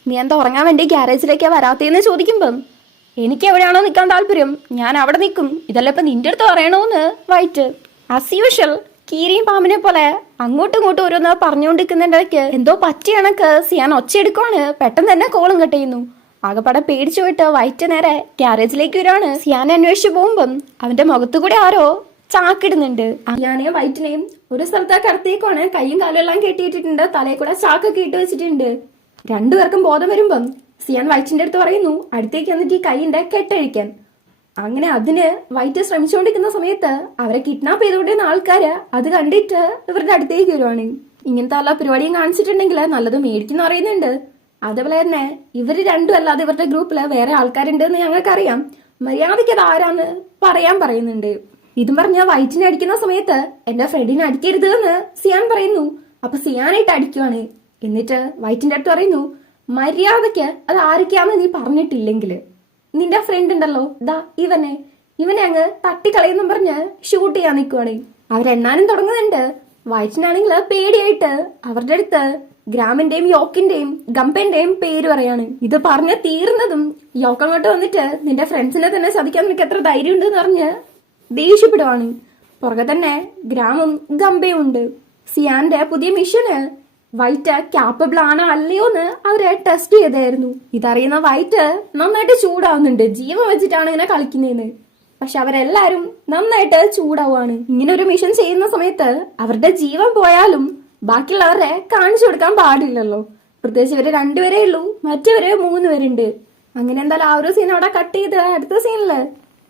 നീ എന്താ ഉറങ്ങാൻ വേണ്ടി ഗ്യാരേജിലേക്കാ വരാത്തേന്ന് ചോദിക്കുമ്പം എനിക്ക് എവിടെയാണോ നിൽക്കാൻ താല്പര്യം ഞാൻ അവിടെ നിൽക്കും. ഇതല്ല ഇപ്പൊ നിന്റെ അടുത്ത് പറയണോന്ന് വൈറ്റ് ആസ് യൂഷ്വൽ കീരിയും പാമ്പിനെ പോലെ അങ്ങോട്ടും ഇങ്ങോട്ടും ഓരോന്ന് പറഞ്ഞുകൊണ്ടിരിക്കുന്നുണ്ടൊക്കെ എന്തോ പറ്റിയ കണക്ക് സിയാൻ ഒച്ചയെടുക്കുവാണ്. പെട്ടെന്ന് തന്നെ കോളും കട്ട് ചെയ്യുന്നു. ആകെപ്പാടെ പേടിച്ചു പോയിട്ട് വൈറ്റ് നേരെ ഗ്യാരേജിലേക്ക് വരുവാണ്. സിയാനെ അന്വേഷിച്ചു പോകുമ്പം അവന്റെ മുഖത്തു കൂടെ ആരോ ചാക്കിടുന്നുണ്ട്. സിയാനെയും വൈറ്റിനെയും ഒരു സ്ഥലത്തേക്ക് അടുത്തേക്കാണ്. കൈയും കാലും എല്ലാം കെട്ടിയിട്ടിട്ടുണ്ട്. തലയിൽ കൂടെ ചാക്കൊക്കെ ഇട്ട് വെച്ചിട്ടുണ്ട്. രണ്ടുപേർക്കും ബോധം വരുമ്പം സിയാൻ വൈറ്റിന്റെ അടുത്ത് പറയുന്നു അടുത്തേക്ക് വന്നിട്ട് ഈ കൈയിന്റെ കെട്ടഴിക്കാൻ. അങ്ങനെ അതിന് വൈറ്റ് ശ്രമിച്ചുകൊണ്ടിരിക്കുന്ന സമയത്ത് അവരെ കിഡ്നാപ്പ് ചെയ്തുകൊണ്ടിരുന്ന ആൾക്കാര് അത് കണ്ടിട്ട് ഇവരുടെ അടുത്തേക്ക് വരുവാണ്. ഇങ്ങനത്തെ എല്ലാ പരിപാടിയും കാണിച്ചിട്ടുണ്ടെങ്കിൽ നല്ലത് മേടിക്കുന്ന പറയുന്നുണ്ട്. അതേപോലെ തന്നെ ഇവര് രണ്ടും അല്ലാതെ ഇവരുടെ ഗ്രൂപ്പില് വേറെ ആൾക്കാരുണ്ട് എന്ന് ഞങ്ങൾക്കറിയാം. മര്യാദയ്ക്ക് അത് ആരാന്ന് പറയാൻ പറയുന്നുണ്ട്. ഇതും പറഞ്ഞ വൈറ്റിനെ അടിക്കുന്ന സമയത്ത് എന്റെ ഫ്രണ്ടിനെ അടിക്കരുത് എന്ന് സിയാൻ പറയുന്നു. അപ്പൊ സിയാനായിട്ട് അടിക്കുവാണ്. എന്നിട്ട് വൈറ്റിന്റെ അടുത്ത് പറയുന്നു മര്യാദയ്ക്ക് അത് ആരൊക്കെയാന്ന് നീ പറഞ്ഞിട്ടില്ലെങ്കിൽ നിന്റെ ഫ്രണ്ട് ഉണ്ടല്ലോ ദാ ഇവനെ അങ്ങ് തട്ടിക്കളയെന്നും പറഞ്ഞ് ഷൂട്ട് ചെയ്യാൻ നിൽക്കുവാണ്. അവരെണ്ണാനും തുടങ്ങുന്നുണ്ട്. വൈറ്റിനാണെങ്കിൽ പേടിയായിട്ട് അവരുടെ അടുത്ത് ഗ്രാമിന്റെയും യോക്കിന്റെയും ഗംപന്റെയും പേര് പറയാണ്. ഇത് പറഞ്ഞ് തീർന്നതും യോക്ക് അങ്ങോട്ട് വന്നിട്ട് നിന്റെ ഫ്രണ്ട്സിനെ തന്നെ ചതിക്കാൻ നിനക്ക് എത്ര ധൈര്യം ഉണ്ടെന്ന് പറഞ്ഞ് ദേഷ്യപ്പെടുവാണ്. പുറകെ തന്നെ ഗ്രാമും ഗംബയും ഉണ്ട്. സിയാന്റെ പുതിയ മിഷന് വൈറ്റ് ക്യാപ്പബിൾ ആണോ അല്ലയോ എന്ന് അവരെ ടെസ്റ്റ് ചെയ്തായിരുന്നു. ഇതറിയുന്ന വൈറ്റ് നന്നായിട്ട് ചൂടാവുന്നുണ്ട്. ജീവൻ വെച്ചിട്ടാണ് ഇങ്ങനെ കളിക്കുന്നതെന്ന്. പക്ഷെ അവരെല്ലാരും നന്നായിട്ട് ചൂടാവുകയാണ്. ഇങ്ങനെ ഒരു മിഷൻ ചെയ്യുന്ന സമയത്ത് അവരുടെ ജീവൻ പോയാലും ബാക്കിയുള്ളവരെ കാണിച്ചു കൊടുക്കാൻ പാടില്ലല്ലോ. പ്രത്യേകിച്ച് ഇവര് രണ്ടുപേരേ ഉള്ളൂ, മറ്റവര് 3 പേരുണ്ട്. അങ്ങനെ എന്തായാലും ആ ഒരു സീൻ അവിടെ കട്ട് ചെയ്ത് അടുത്ത സീനില്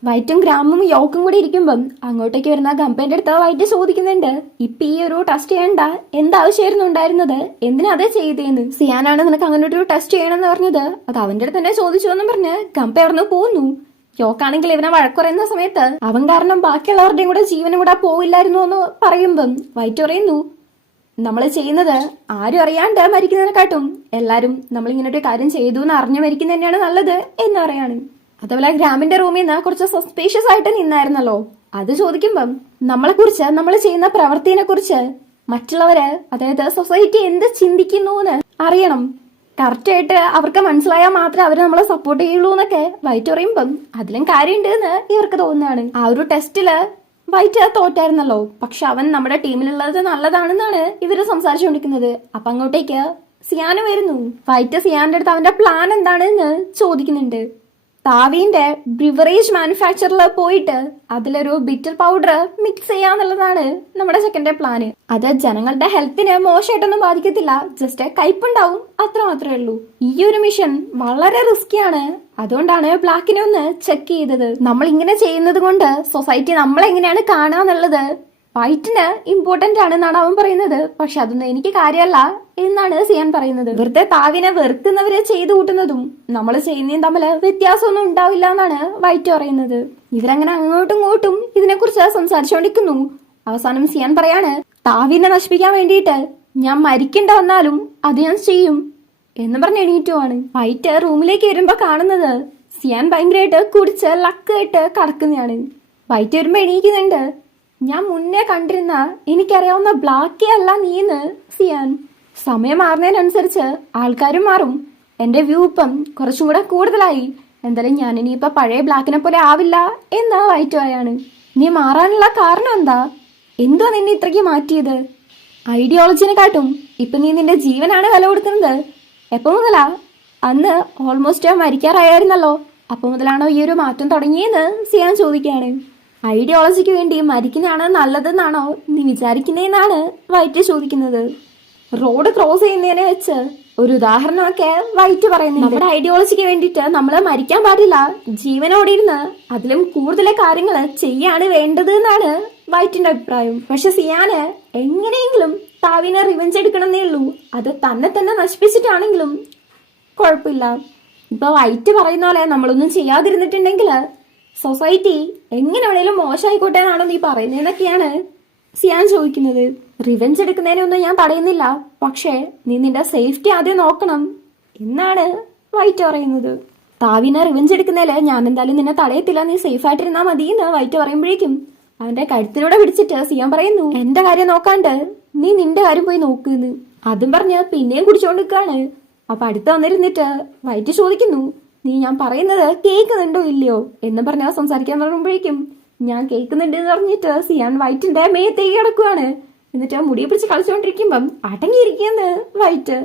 വൈറ്റും ഗ്രാമും യോക്കും കൂടി ഇരിക്കുമ്പം അങ്ങോട്ടേക്ക് വരുന്ന ഗംപന്റെ അടുത്ത് വൈറ്റ് ചോദിക്കുന്നുണ്ട് ഇപ്പൊ ഈ ഒരു ടെസ്റ്റ് ചെയ്യണ്ട എന്താവശ്യമായിരുന്നു ഉണ്ടായിരുന്നത്, എന്തിനാ അതേ ചെയ്തേന്ന്. സിയാനാണ് നിനക്ക് അങ്ങനെ ഒരു ടെസ്റ്റ് ചെയ്യണമെന്ന് പറഞ്ഞത്, അത് അവന്റെ അടുത്ത് തന്നെ ചോദിച്ചു എന്നും പറഞ്ഞ് ഗംപ അവിടുന്ന് പോകുന്നു. യോക്കാണെങ്കിൽ ഇവനെ വഴക്കുറയുന്ന സമയത്ത് അവൻ കാരണം ബാക്കിയുള്ളവരുടെയും കൂടെ ജീവനും കൂടെ പോവില്ലായിരുന്നു എന്ന് പറയുമ്പം വൈറ്റ് പറയുന്നു നമ്മൾ ചെയ്യുന്നത് ആരും അറിയാണ്ട് മരിക്കുന്നതിനെക്കാട്ടും എല്ലാരും നമ്മൾ ഇങ്ങനെ ഒരു കാര്യം ചെയ്തു എന്ന് അറിഞ്ഞു മരിക്കുന്നത് തന്നെയാണ് നല്ലത് എന്ന് പറയാണ്. അതുപോലെ ഗ്രാമിന്റെ റൂമിൽ നിന്ന് കുറച്ച് സസ്പീഷ്യസ് ആയിട്ട് നിന്നായിരുന്നല്ലോ, അത് ചോദിക്കുമ്പം നമ്മളെ കുറിച്ച് നമ്മൾ ചെയ്യുന്ന പ്രവൃത്തിനെ കുറിച്ച് മറ്റുള്ളവര് അതായത് സൊസൈറ്റി എന്ത് ചിന്തിക്കുന്നു എന്ന് അറിയണം. കറക്റ്റ് ആയിട്ട് അവർക്ക് മനസ്സിലായാൽ മാത്രമേ അവര് നമ്മളെ സപ്പോർട്ട് ചെയ്യുള്ളൂ എന്നൊക്കെ വൈറ്റ് പറയുമ്പം അതിലും കാര്യമുണ്ട് എന്ന് ഇവർക്ക് തോന്നുന്നതാണ്. ആ ഒരു ടെസ്റ്റില് വൈറ്റ് തോറ്റായിരുന്നല്ലോ, പക്ഷെ അവൻ നമ്മുടെ ടീമിലുള്ളത് നല്ലതാണെന്നാണ് ഇവര് സംസാരിച്ചുകൊണ്ടിരിക്കുന്നത്. അപ്പൊ അങ്ങോട്ടേക്ക് സിയാന് വരുന്നു. വൈറ്റ് സിയാന്റെ അടുത്ത് അവന്റെ പ്ലാൻ എന്താണെന്ന് ചോദിക്കുന്നുണ്ട്. താവീന്റെ ബ്രിവറേജ് മാനുഫാക്ചറിൽ പോയിട്ട് അതിലൊരു ബിറ്റർ പൗഡർ മിക്സ് ചെയ്യാന്നുള്ളതാണ് നമ്മുടെ ചെക്കന്റെ പ്ലാന്. അത് ജനങ്ങളുടെ ഹെൽത്തിനെ മോശമായിട്ടൊന്നും ബാധിക്കത്തില്ല, ജസ്റ്റ് കയ്പുണ്ടാവും, അത്ര മാത്രമേ ഉള്ളൂ. ഈ ഒരു മിഷൻ വളരെ റിസ്കിയാണ്. അതുകൊണ്ടാണ് ബ്ലാക്കിനെ ഒന്ന് ചെക്ക് ചെയ്തത്. നമ്മൾ ഇങ്ങനെ ചെയ്യുന്നത് കൊണ്ട് സൊസൈറ്റി നമ്മളെങ്ങനെയാണ് കാണാന്നുള്ളത് വൈറ്റിന് ഇമ്പോർട്ടന്റ് ആണെന്നാണ് അവൻ പറയുന്നത്. പക്ഷെ അതൊന്നും എനിക്ക് കാര്യമല്ല എന്നാണ് സിയാൻ പറയുന്നത്. വെറുതെ താവിനെ വെറുക്കുന്നവരെ ചെയ്തു കൂട്ടുന്നതും നമ്മൾ ചെയ്യുന്നതും തമ്മിൽ വ്യത്യാസമൊന്നും ഉണ്ടാവില്ല എന്നാണ് വൈറ്റ് പറയുന്നത്. ഇവരങ്ങനെ അങ്ങോട്ടും ഇങ്ങോട്ടും ഇതിനെക്കുറിച്ച് സംസാരിച്ചുകൊണ്ടിരിക്കുന്നു. അവസാനം സിയാൻ പറയാണ് താവിനെ നശിപ്പിക്കാൻ വേണ്ടിയിട്ട് ഞാൻ മരിക്കേണ്ട വന്നാലും അത് ഞാൻ ചെയ്യും എന്ന് പറഞ്ഞ് എണീറ്റുവാണ്. വൈറ്റ് റൂമിലേക്ക് വരുമ്പോ കാണുന്നത് സിയാൻ ഭയങ്കരമായിട്ട് കുടിച്ച് ലക്കായിട്ട് കടക്കുന്നതാണ്. വൈറ്റ് വരുമ്പോ എണീക്കുന്നുണ്ട്. ഞാൻ മുന്നേ കണ്ടിരുന്ന എനിക്കറിയാവുന്ന ബ്ലാക്കി അല്ല നീന്ന് സിയാൻ. സമയം മാറുന്നതിനനുസരിച്ച് ആൾക്കാരും മാറും. എന്റെ വ്യൂ ഇപ്പം കുറച്ചും കൂടെ കൂടുതലായി. എന്തായാലും ഞാൻ ഇനിയിപ്പൊ പഴയ ബ്ലാക്കിനെ പോലെ ആവില്ല എന്ന് വൈറ്റ് പറയാണ്. നീ മാറാനുള്ള കാരണം എന്താ? എന്തോ നിന്നെ ഇത്രയ്ക്ക് മാറ്റിയത്? ഐഡിയോളജിനെക്കാട്ടും ഇപ്പൊ നീ നിന്റെ ജീവനാണ് വില കൊടുക്കുന്നത്. എപ്പോ മുതലാ? അന്ന് ഓൾമോസ്റ്റ് മരിക്കാറായിരുന്നല്ലോ. അപ്പൊ മുതലാണോ ഈ ഒരു മാറ്റം തുടങ്ങിയെന്ന് സിയാൻ ചോദിക്കുകയാണ്. ഐഡിയോളജിക്ക് വേണ്ടി മരിക്കുന്നതാണ് നല്ലതെന്നാണോ നീ വിചാരിക്കുന്നതെന്നാണ് വൈറ്റ് ചോദിക്കുന്നത്. റോഡ് ക്രോസ് ചെയ്യുന്നതിനെ വെച്ച് ഒരു ഉദാഹരണമൊക്കെ വൈറ്റ് പറയുന്നത്. നമ്മുടെ ഐഡിയോളജിക്ക് വേണ്ടിയിട്ട് നമ്മൾ മരിക്കാൻ പാടില്ല, ജീവനോടെ ഇരുന്ന് അതിലും കൂടുതൽ കാര്യങ്ങൾ ചെയ്യാണ് വേണ്ടത് എന്നാണ് വൈറ്റിന്റെ അഭിപ്രായം. പക്ഷെ സിയാന് എങ്ങനെയെങ്കിലും താവിനെ റിവെഞ്ച് എടുക്കണമെന്നേ ഉള്ളൂ. അത് തന്നെ നശിപ്പിച്ചിട്ടാണെങ്കിലും കുഴപ്പമില്ല. ഇപ്പൊ വൈറ്റ് പറയുന്ന പോലെ നമ്മളൊന്നും ചെയ്യാതിരുന്നിട്ടുണ്ടെങ്കിൽ സൊസൈറ്റി എങ്ങനെ വേണേലും മോശമായിക്കോട്ടെ എന്നാണോ നീ പറയുന്നതെന്നൊക്കെയാണ് സിയാൻ ചോദിക്കുന്നത്. റിവെഞ്ച് എടുക്കുന്നതിനൊന്നും ഞാൻ പറയുന്നില്ല, പക്ഷേ നീ നിന്റെ സേഫ്റ്റി ആദ്യം നോക്കണം എന്നാണ് വൈറ്റ് പറയുന്നത്. താവിനെ റിവെഞ്ച് എടുക്കുന്നതില് ഞാൻ എന്തായാലും നിന്നെ തടയത്തില്ല, നീ സേഫ് ആയിട്ടിരുന്നാ മതി എന്ന് വൈറ്റ് പറയുമ്പോഴേക്കും അവന്റെ കഴുത്തിലൂടെ പിടിച്ചിട്ട് സിയാൻ പറയുന്നു, എന്റെ കാര്യം നോക്കാണ്ട് നീ നിന്റെ കാര്യം പോയി നോക്കുന്നു. അതും പറഞ്ഞ് പിന്നെയും കുടിച്ചോണ്ടിരിക്കാണ്. അപ്പൊ അടുത്ത് വന്നിരുന്നിട്ട് വൈറ്റ് ചോദിക്കുന്നു, നീ ഞാൻ പറയുന്നത് കേൾക്കുന്നുണ്ടോ ഇല്ലയോ എന്ന് പറഞ്ഞ സംസാരിക്കാൻ തുടങ്ങുമ്പോഴേക്കും ഞാൻ കേൾക്കുന്നുണ്ട് എന്ന് പറഞ്ഞിട്ട് സിയാൻ വൈറ്റിന്റെ മേത്തേക്ക് കിടക്കുവാണ്. എന്നിട്ട് മുടിയെ പിടിച്ച് കളിച്ചുകൊണ്ടിരിക്കുമ്പം അടങ്ങിയിരിക്കുന്നു വൈറ്റ്.